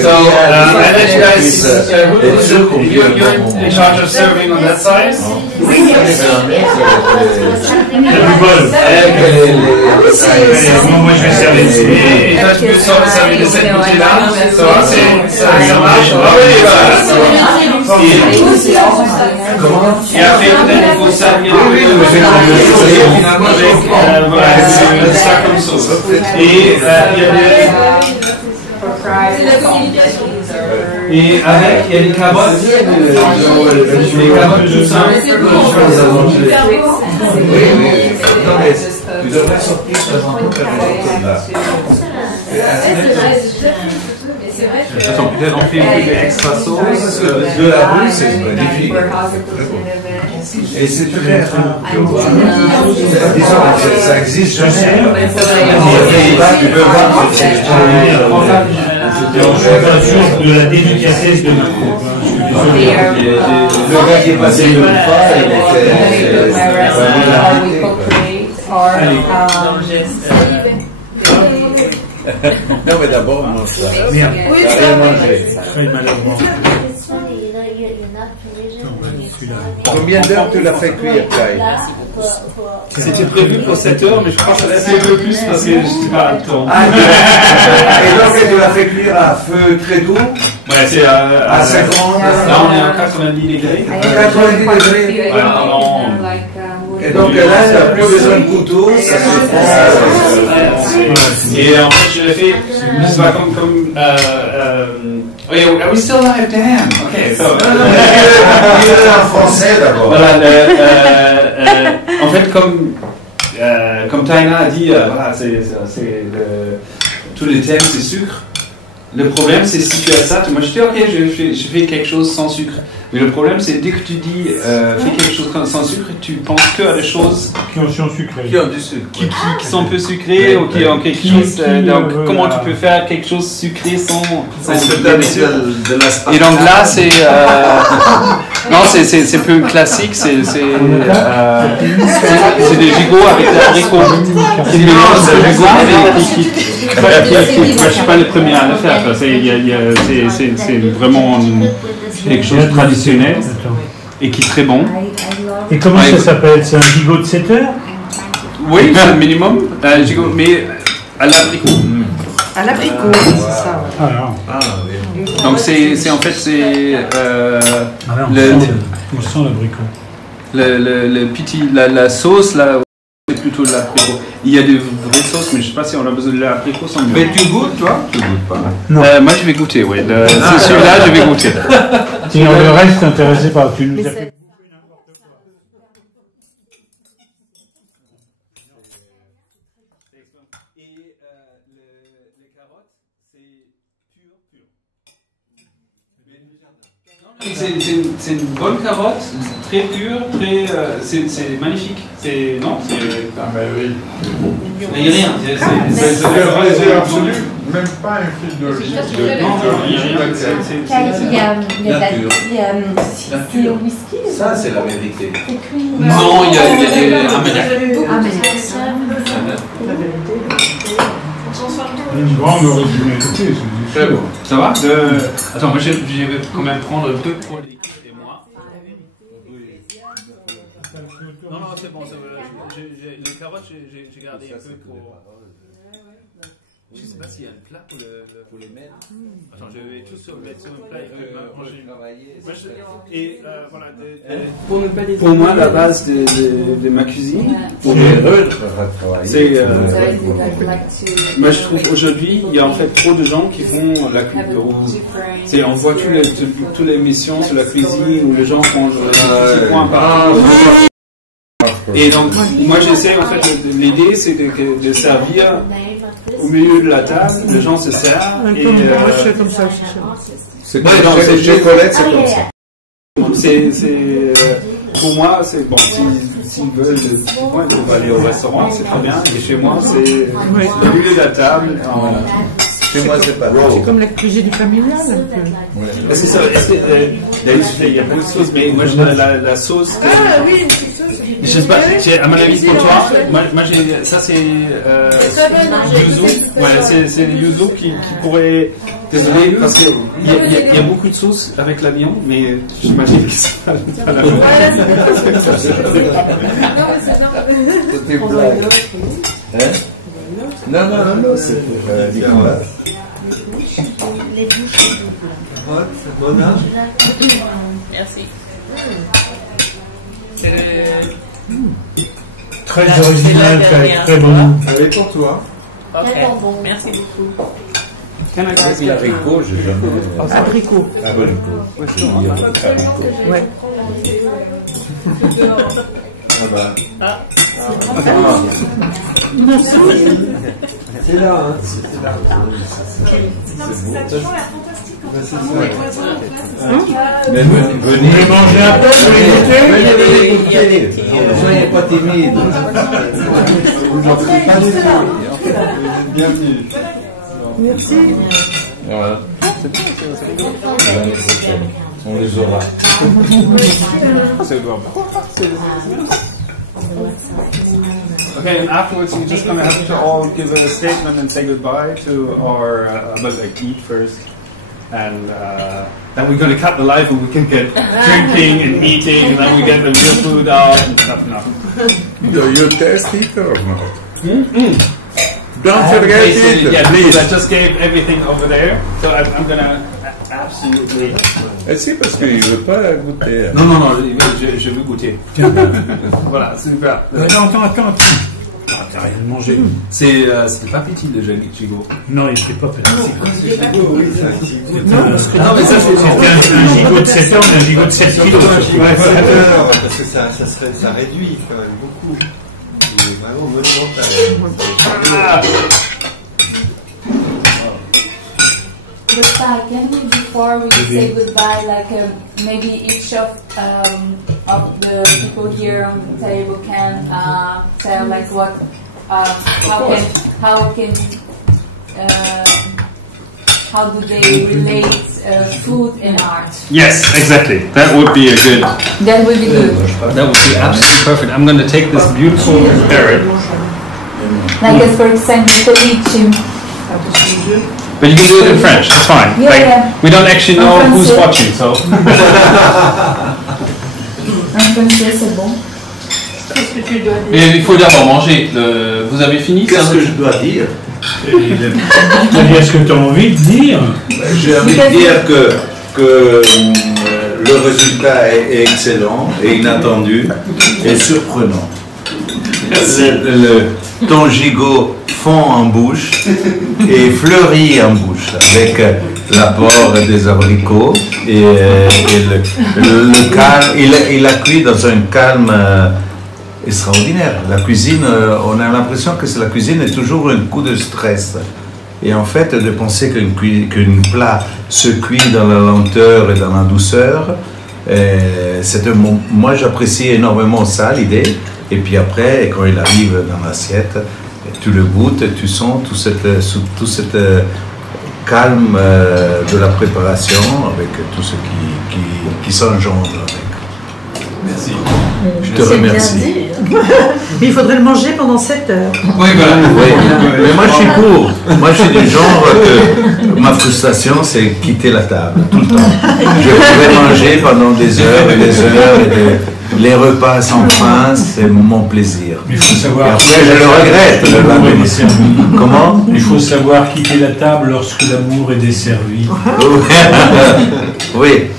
so I let you guys, you're in charge of serving on that side. Moi, je vais servir ici. Et toi, tu peux servir de cette côté-là. Ça marche. Ah oui, voilà. Et après, peut-être il faut servir avec ça comme sauce. Et il y a des... Et avec, il y a des carottes. Des carottes tout simples. Oui, oui. Non, mais tu devrais sortir un peu comme là. De toute façon, peut-être on fait un peu d'extra sauce. De la boule, c'est magnifique. Et c'est très rare. Disons, ça existe, je sais. Tu peux voir que c'est Je suis pas sûr de la délicatesse de notre groupe. le gars qui est passé deux fois, il était... Allez, Non, mais d'abord, on mange ça. Bien. T'as rien mangé. Très malheureusement. Combien d'heures tu l'as fait cuire, Kai? C'était prévu pour 7 heures, mais je crois que ça va être un peu plus parce que je sais pas le temps. Ah, et donc tu l'as fait cuire à feu très doux? Ouais, c'est à 50. Là, on est à 90 degrés. 90 degrés. Ouais, non. Et donc là, il n'y a plus besoin de couteau. Ça et en fait, je l'ai fait, je sais pas, comme oh yeah, are we still live? Damn. Okay, so. En français d'abord. Voilà. En fait, comme Taina a dit, voilà, tous les thèmes c'est sucre. Le problème, c'est si tu as ça, moi je dis ok, je fais quelque chose sans sucre. Mais le problème, c'est dès que tu dis fais quelque chose sans sucre, tu penses que à des choses qui sont sucrées, qui ont du sucre, qui sont un peu sucrées ou qui ont quelque chose. Donc, comment tu peux faire quelque chose sucré sans de et donc là, c'est non, c'est un peu classique. C'est des gigots avec des abricots. C'est des gigots moi, je suis pas le premier à le faire. C'est vraiment quelque chose de traditionnel et qui est très bon. Et comment ça s'appelle? C'est un gigot de 7 heures? Oui, c'est le minimum. Gigot, mais à l'abricot. À l'abricot, c'est ça. Donc c'est en fait c'est on sent l'abricot. Le petit la sauce là. C'est plutôt de l'abricot. Il y a des vraies sauces, mais je ne sais pas si on a besoin de l'abricot sans mieux. Mais tu goûtes, toi? Tu goûtes pas. Non. Moi, je vais goûter, oui. C'est celui-là, je vais goûter. Sinon, le reste, intéressé par. Tu nous as fait. Et les carottes, c'est pur. C'est une bonne carotte, très pure, très, c'est magnifique. Non, c'est. Ah, mais oui. Il n'y a rien. C'est absolu. Même pas un fil de jus. Non, il n'y a rien. C'est au whisky. Ça, c'est la vérité. Non, il y a des Une grande originalité. Très bon. Ça va? Attends, moi je vais quand même prendre 2 produits et moi. Non, c'est bon. Les carottes, j'ai gardé un peu pour. Je ne sais pas s'il y a un plat pour les mettre. Attends, je vais tout mettre sur un plat et manger. Et voilà. Pour moi, la base de ma cuisine, c'est. Moi, je trouve aujourd'hui, il y a en fait trop de gens qui font la cuisine. On voit toutes les émissions sur la cuisine où les gens font des points par. Et donc, moi j'essaie en fait, l'idée c'est de servir au milieu de la table, les gens se servent. Et, c'est comme ça aussi. C'est chez Colette, c'est comme ça. Pour moi, c'est bon, s'ils veulent, ils peuvent aller au restaurant, c'est très bien. Et chez moi, c'est le milieu de la table. Chez moi, c'est pas. C'est comme la cuisine familiale un peu. Est-ce que il y a beaucoup de sauces, mais moi la sauce. Ah oui, une petite sauce. Je sais pas, à mon avis pour toi, moi j'ai ça c'est yuzu. Ouais, c'est le yuzu qui pourrait. Désolé parce qu'il y a beaucoup de sauce avec la viande, mais j'imagine que c'est pas la bonne. C'était blague. Non, c'est pour Nicolas. Les bouches Bon âge. Merci. Très original, très bon. Allez pour toi. Ok, merci beaucoup. Abricot, j'ai jamais. Abricot. Abricot. Ouais. Ah bah. C'est là, hein. C'est là. Ça a toujours l'air fantastique quand C'est on ça. les voisins en face. Mais venez manger un peu, ne soyez pas timide. Vous n'en faites pas du tout. Vous êtes bienvenus. Merci. Voilà. C'est bien, l'année prochaine. On les aura. Okay, and afterwards we're just gonna have to all give a statement and say goodbye to our, but like eat first, and then we're gonna cut the live and we can get drinking and eating, and then we get the real food out and stuff. No. You taste it or not? Don't I forget it, yet, please. I just gave everything over there, so I'm gonna absolutely. Si, parce qu'il ne veut pas goûter. Non, je veux goûter. Voilà, super. Non, attends. T'as rien mangé. C'était pas petit déjà, Gigot. Non, il n'était pas petit. Non, mais ça, c'était un gigot de 7 ans, mais un gigot de 7 kilos. Parce que ça réduit quand même beaucoup. Il est vraiment monumental. Goodbye. Can we, before we say goodbye, like maybe each of the people here on the table can tell like what, how do they relate food and art? Yes, exactly. That would be a good. That would be good. That would be absolutely perfect. I'm going to take this beautiful parrot. Like as for example, Felice. But you can do it in French, it's fine. Yeah, like, yeah. We don't actually know who's watching, so. En français, c'est bon. Qu'est-ce que tu dois dire? Mais il faut d'abord manger. Vous avez fini? Qu'est-ce que je dois dire? Est-ce que tu as envie de dire? J'ai envie de dire que le résultat est excellent et inattendu et surprenant. Ton gigot fond en bouche et fleurit en bouche avec l'apport des abricots et le calme. Il a cuit dans un calme extraordinaire. La cuisine, on a l'impression que la cuisine est toujours un coup de stress. Et en fait, de penser qu'un plat se cuit dans la lenteur et dans la douceur, moi j'apprécie énormément ça, l'idée. Et puis après, quand il arrive dans l'assiette, tu le goûtes, tu sens tout cette calme de la préparation avec tout ce qui s'engendre avec. Merci. Je te remercie. Mais il faudrait le manger pendant 7 heures. Oui, voilà. Oui. Mais moi je suis pour. Moi je suis du genre que ma frustration c'est quitter la table tout le temps. Je pourrais manger pendant des heures et des heures et les repas sans fin, c'est mon plaisir. Mais il faut savoir. Et après je le regrette le lendemain. Comment? Il faut savoir quitter la table lorsque l'amour est desservi. Oui.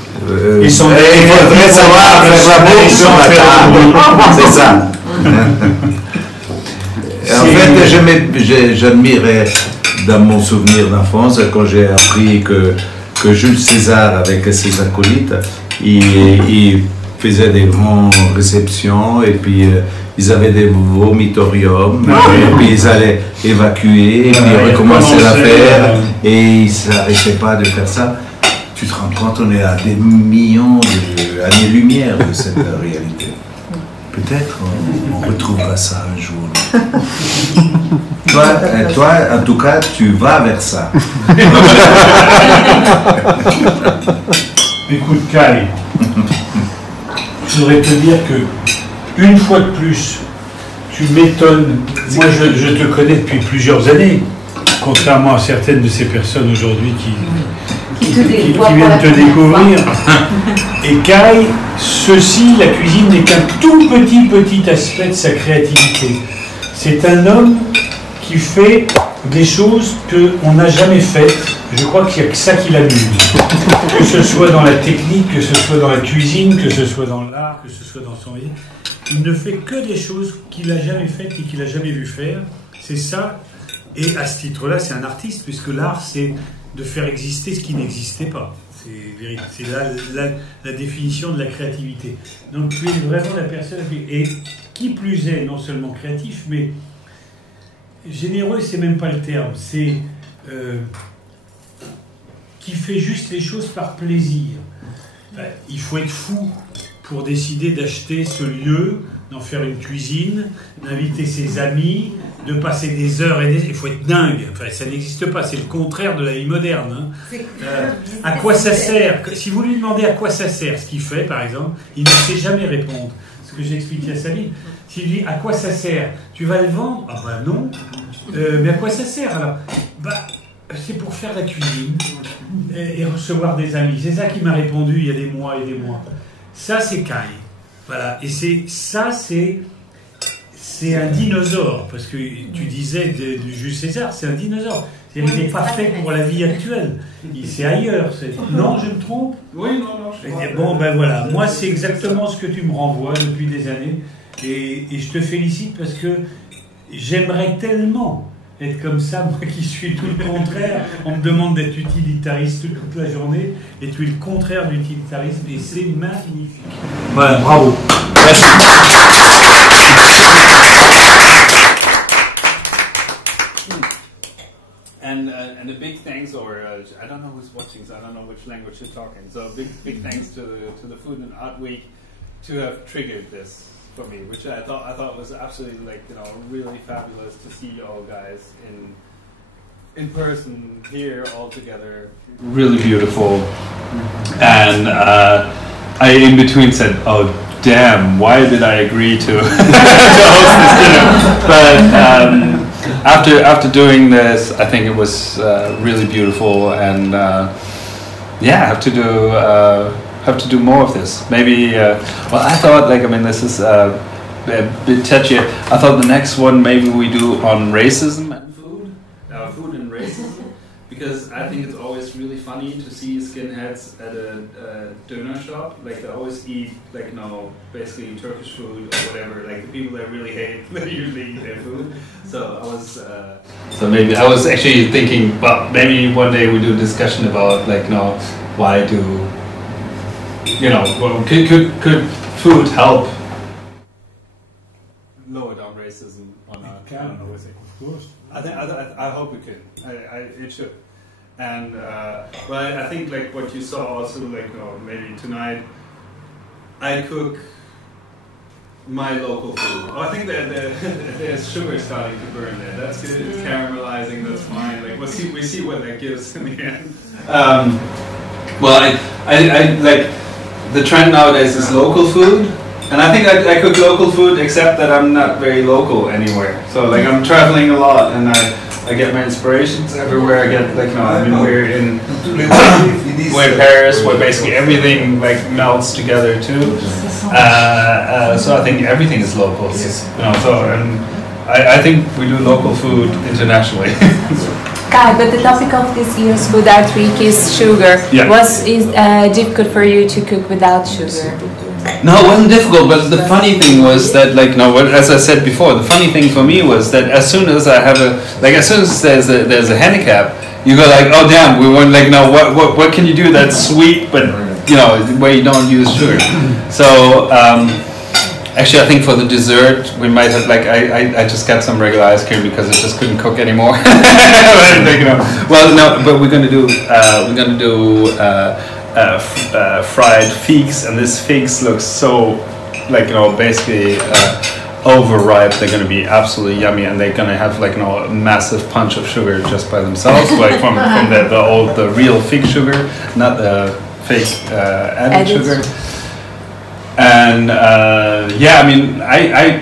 Il faudrait savoir faire l'amour sur la table. C'est ça. En fait, j'admirais dans mon souvenir d'enfance quand j'ai appris que Jules César avec ses acolytes, il faisait des grandes réceptions et puis ils avaient des vomitoriums et puis ils allaient évacuer et puis recommencer l'affaire et ils n'arrêtaient pas de faire ça. Tu te rends compte, on est à des millions d'années-lumière de cette réalité. Peut-être on retrouvera ça un jour. Toi, en tout cas, tu vas vers ça. Écoute, Kai, je voudrais te dire que, une fois de plus, tu m'étonnes. Moi, je te connais depuis plusieurs années, contrairement à certaines de ces personnes aujourd'hui qui viennent te découvrir. Et Kai, la cuisine n'est qu'un tout petit aspect de sa créativité. C'est un homme qui fait des choses qu'on n'a jamais faites. Je crois qu'il n'y a que ça qui l'amuse. Que ce soit dans la technique, que ce soit dans la cuisine, que ce soit dans l'art, que ce soit dans son métier. Il ne fait que des choses qu'il n'a jamais faites et qu'il n'a jamais vu faire. C'est ça. Et à ce titre-là, c'est un artiste, puisque l'art, c'est de faire exister ce qui n'existait pas. C'est la définition de la créativité. Donc tu es vraiment la personne, et qui plus est, non seulement créatif, mais généreux, c'est même pas le terme, c'est qui fait juste les choses par plaisir. Enfin, il faut être fou pour décider d'acheter ce lieu, d'en faire une cuisine, d'inviter ses amis, de passer des heures et des... Il faut être dingue. Enfin, ça n'existe pas. C'est le contraire de la vie moderne. Hein. À quoi ça sert? Si vous lui demandez à quoi ça sert, ce qu'il fait, par exemple, il ne sait jamais répondre. Parce ce que j'ai expliqué à Sabine. Si tu dis à quoi ça sert, tu vas le vendre? Ah bah non. Mais à quoi ça sert alors? Bah, c'est pour faire la cuisine et recevoir des amis. C'est ça qui m'a répondu il y a des mois et des mois. Ça, c'est Kai. Voilà. Et c'est un dinosaure, parce que tu disais du Jules César, c'est un dinosaure. Il n'est pas fait pour la vie actuelle. C'est ailleurs. Non, je me trompe? Oui, non, je crois. Bon, ben voilà. Moi, c'est exactement ce que tu me renvoies depuis des années. Et je te félicite parce que j'aimerais tellement être comme ça, moi qui suis tout le contraire. On me demande d'être utilitariste toute la journée, et tu es le contraire de l'utilitarisme, et c'est magnifique. Voilà, bravo. Merci. And a big thanks, or I don't know who's watching, so I don't know which language you're talking. So big thanks to the Food and Art Week to have triggered this for me, which I thought was absolutely, like, you know, really fabulous to see you all guys in person here all together. Really beautiful, and I in between said, "Oh damn, why did I agree to host this dinner?" But after doing this, I think it was really beautiful, and yeah, have to do more of this. Maybe, well, I thought, like, I mean, this is a bit touchy. I thought the next one maybe we do on racism and food and racism, because I think it's always really funny to see skinheads at a dinner shop. Like, they always eat, like, you know, basically Turkish food or whatever. Like, the people that really hate, they usually eat their food. So maybe I was actually thinking, well, maybe one day we do a discussion about, like, you know, why do, you know, well, could food help lower down racism or not? I don't know. Of course. I hope it could. It should. And but I think, like, what you saw also, like, maybe tonight, I cook my local food. Oh, I think that there's sugar starting to burn there. That's good. It's caramelizing. That's fine. Like, we see what that gives in the end. Well, I like the trend nowadays is local food, and I think I cook local food, except that I'm not very local anywhere. So, like, I'm traveling a lot, and I get my inspirations everywhere. I get, like, you know, I mean, we're in Paris, where basically everything, like, melts together too. So I think everything is local. You know, so I think we do local food internationally. Kai, but the topic of this year's Food Art Week is sugar. Yeah. Was it difficult for you to cook without sugar? No, it wasn't difficult, but the funny thing was that, like, no, as I said before, the funny thing for me was that as soon as I have as soon as there's a handicap, you go like, oh damn, we want, like, no, what can you do that's sweet, but, you know, where you don't use sugar. So actually, I think for the dessert we might have, like, I just got some regular ice cream because I just couldn't cook anymore. You know, well, no, but we're gonna do fried figs, and this figs looks so, like, you know, basically overripe. They're going to be absolutely yummy, and they're going to have, like, you know, a massive punch of sugar just by themselves, like from the real fig sugar, not the fake added sugar. And yeah, I mean, I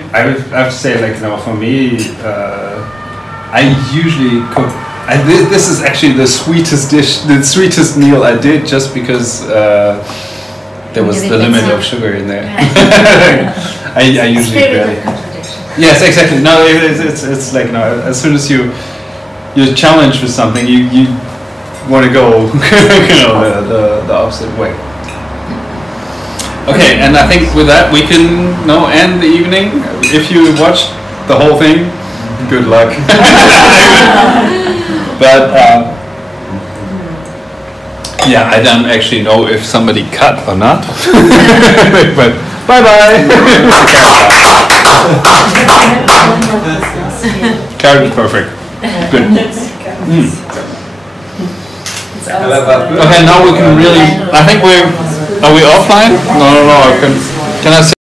have to say, like, you know, for me, I usually cook. This is actually the sweetest dish, the sweetest meal I did, just because there was the limit of sugar in there. I usually barely. Yes, exactly. No, it's like, no. As soon as you're challenged with something, you want to go, you know, the opposite way. Okay, and I think with that we can end the evening. If you watched the whole thing, good luck. But yeah, I don't actually know if somebody cut or not. But bye bye. Carrot is perfect. Good. Okay, now we can really. I think are we offline? No. Can I say?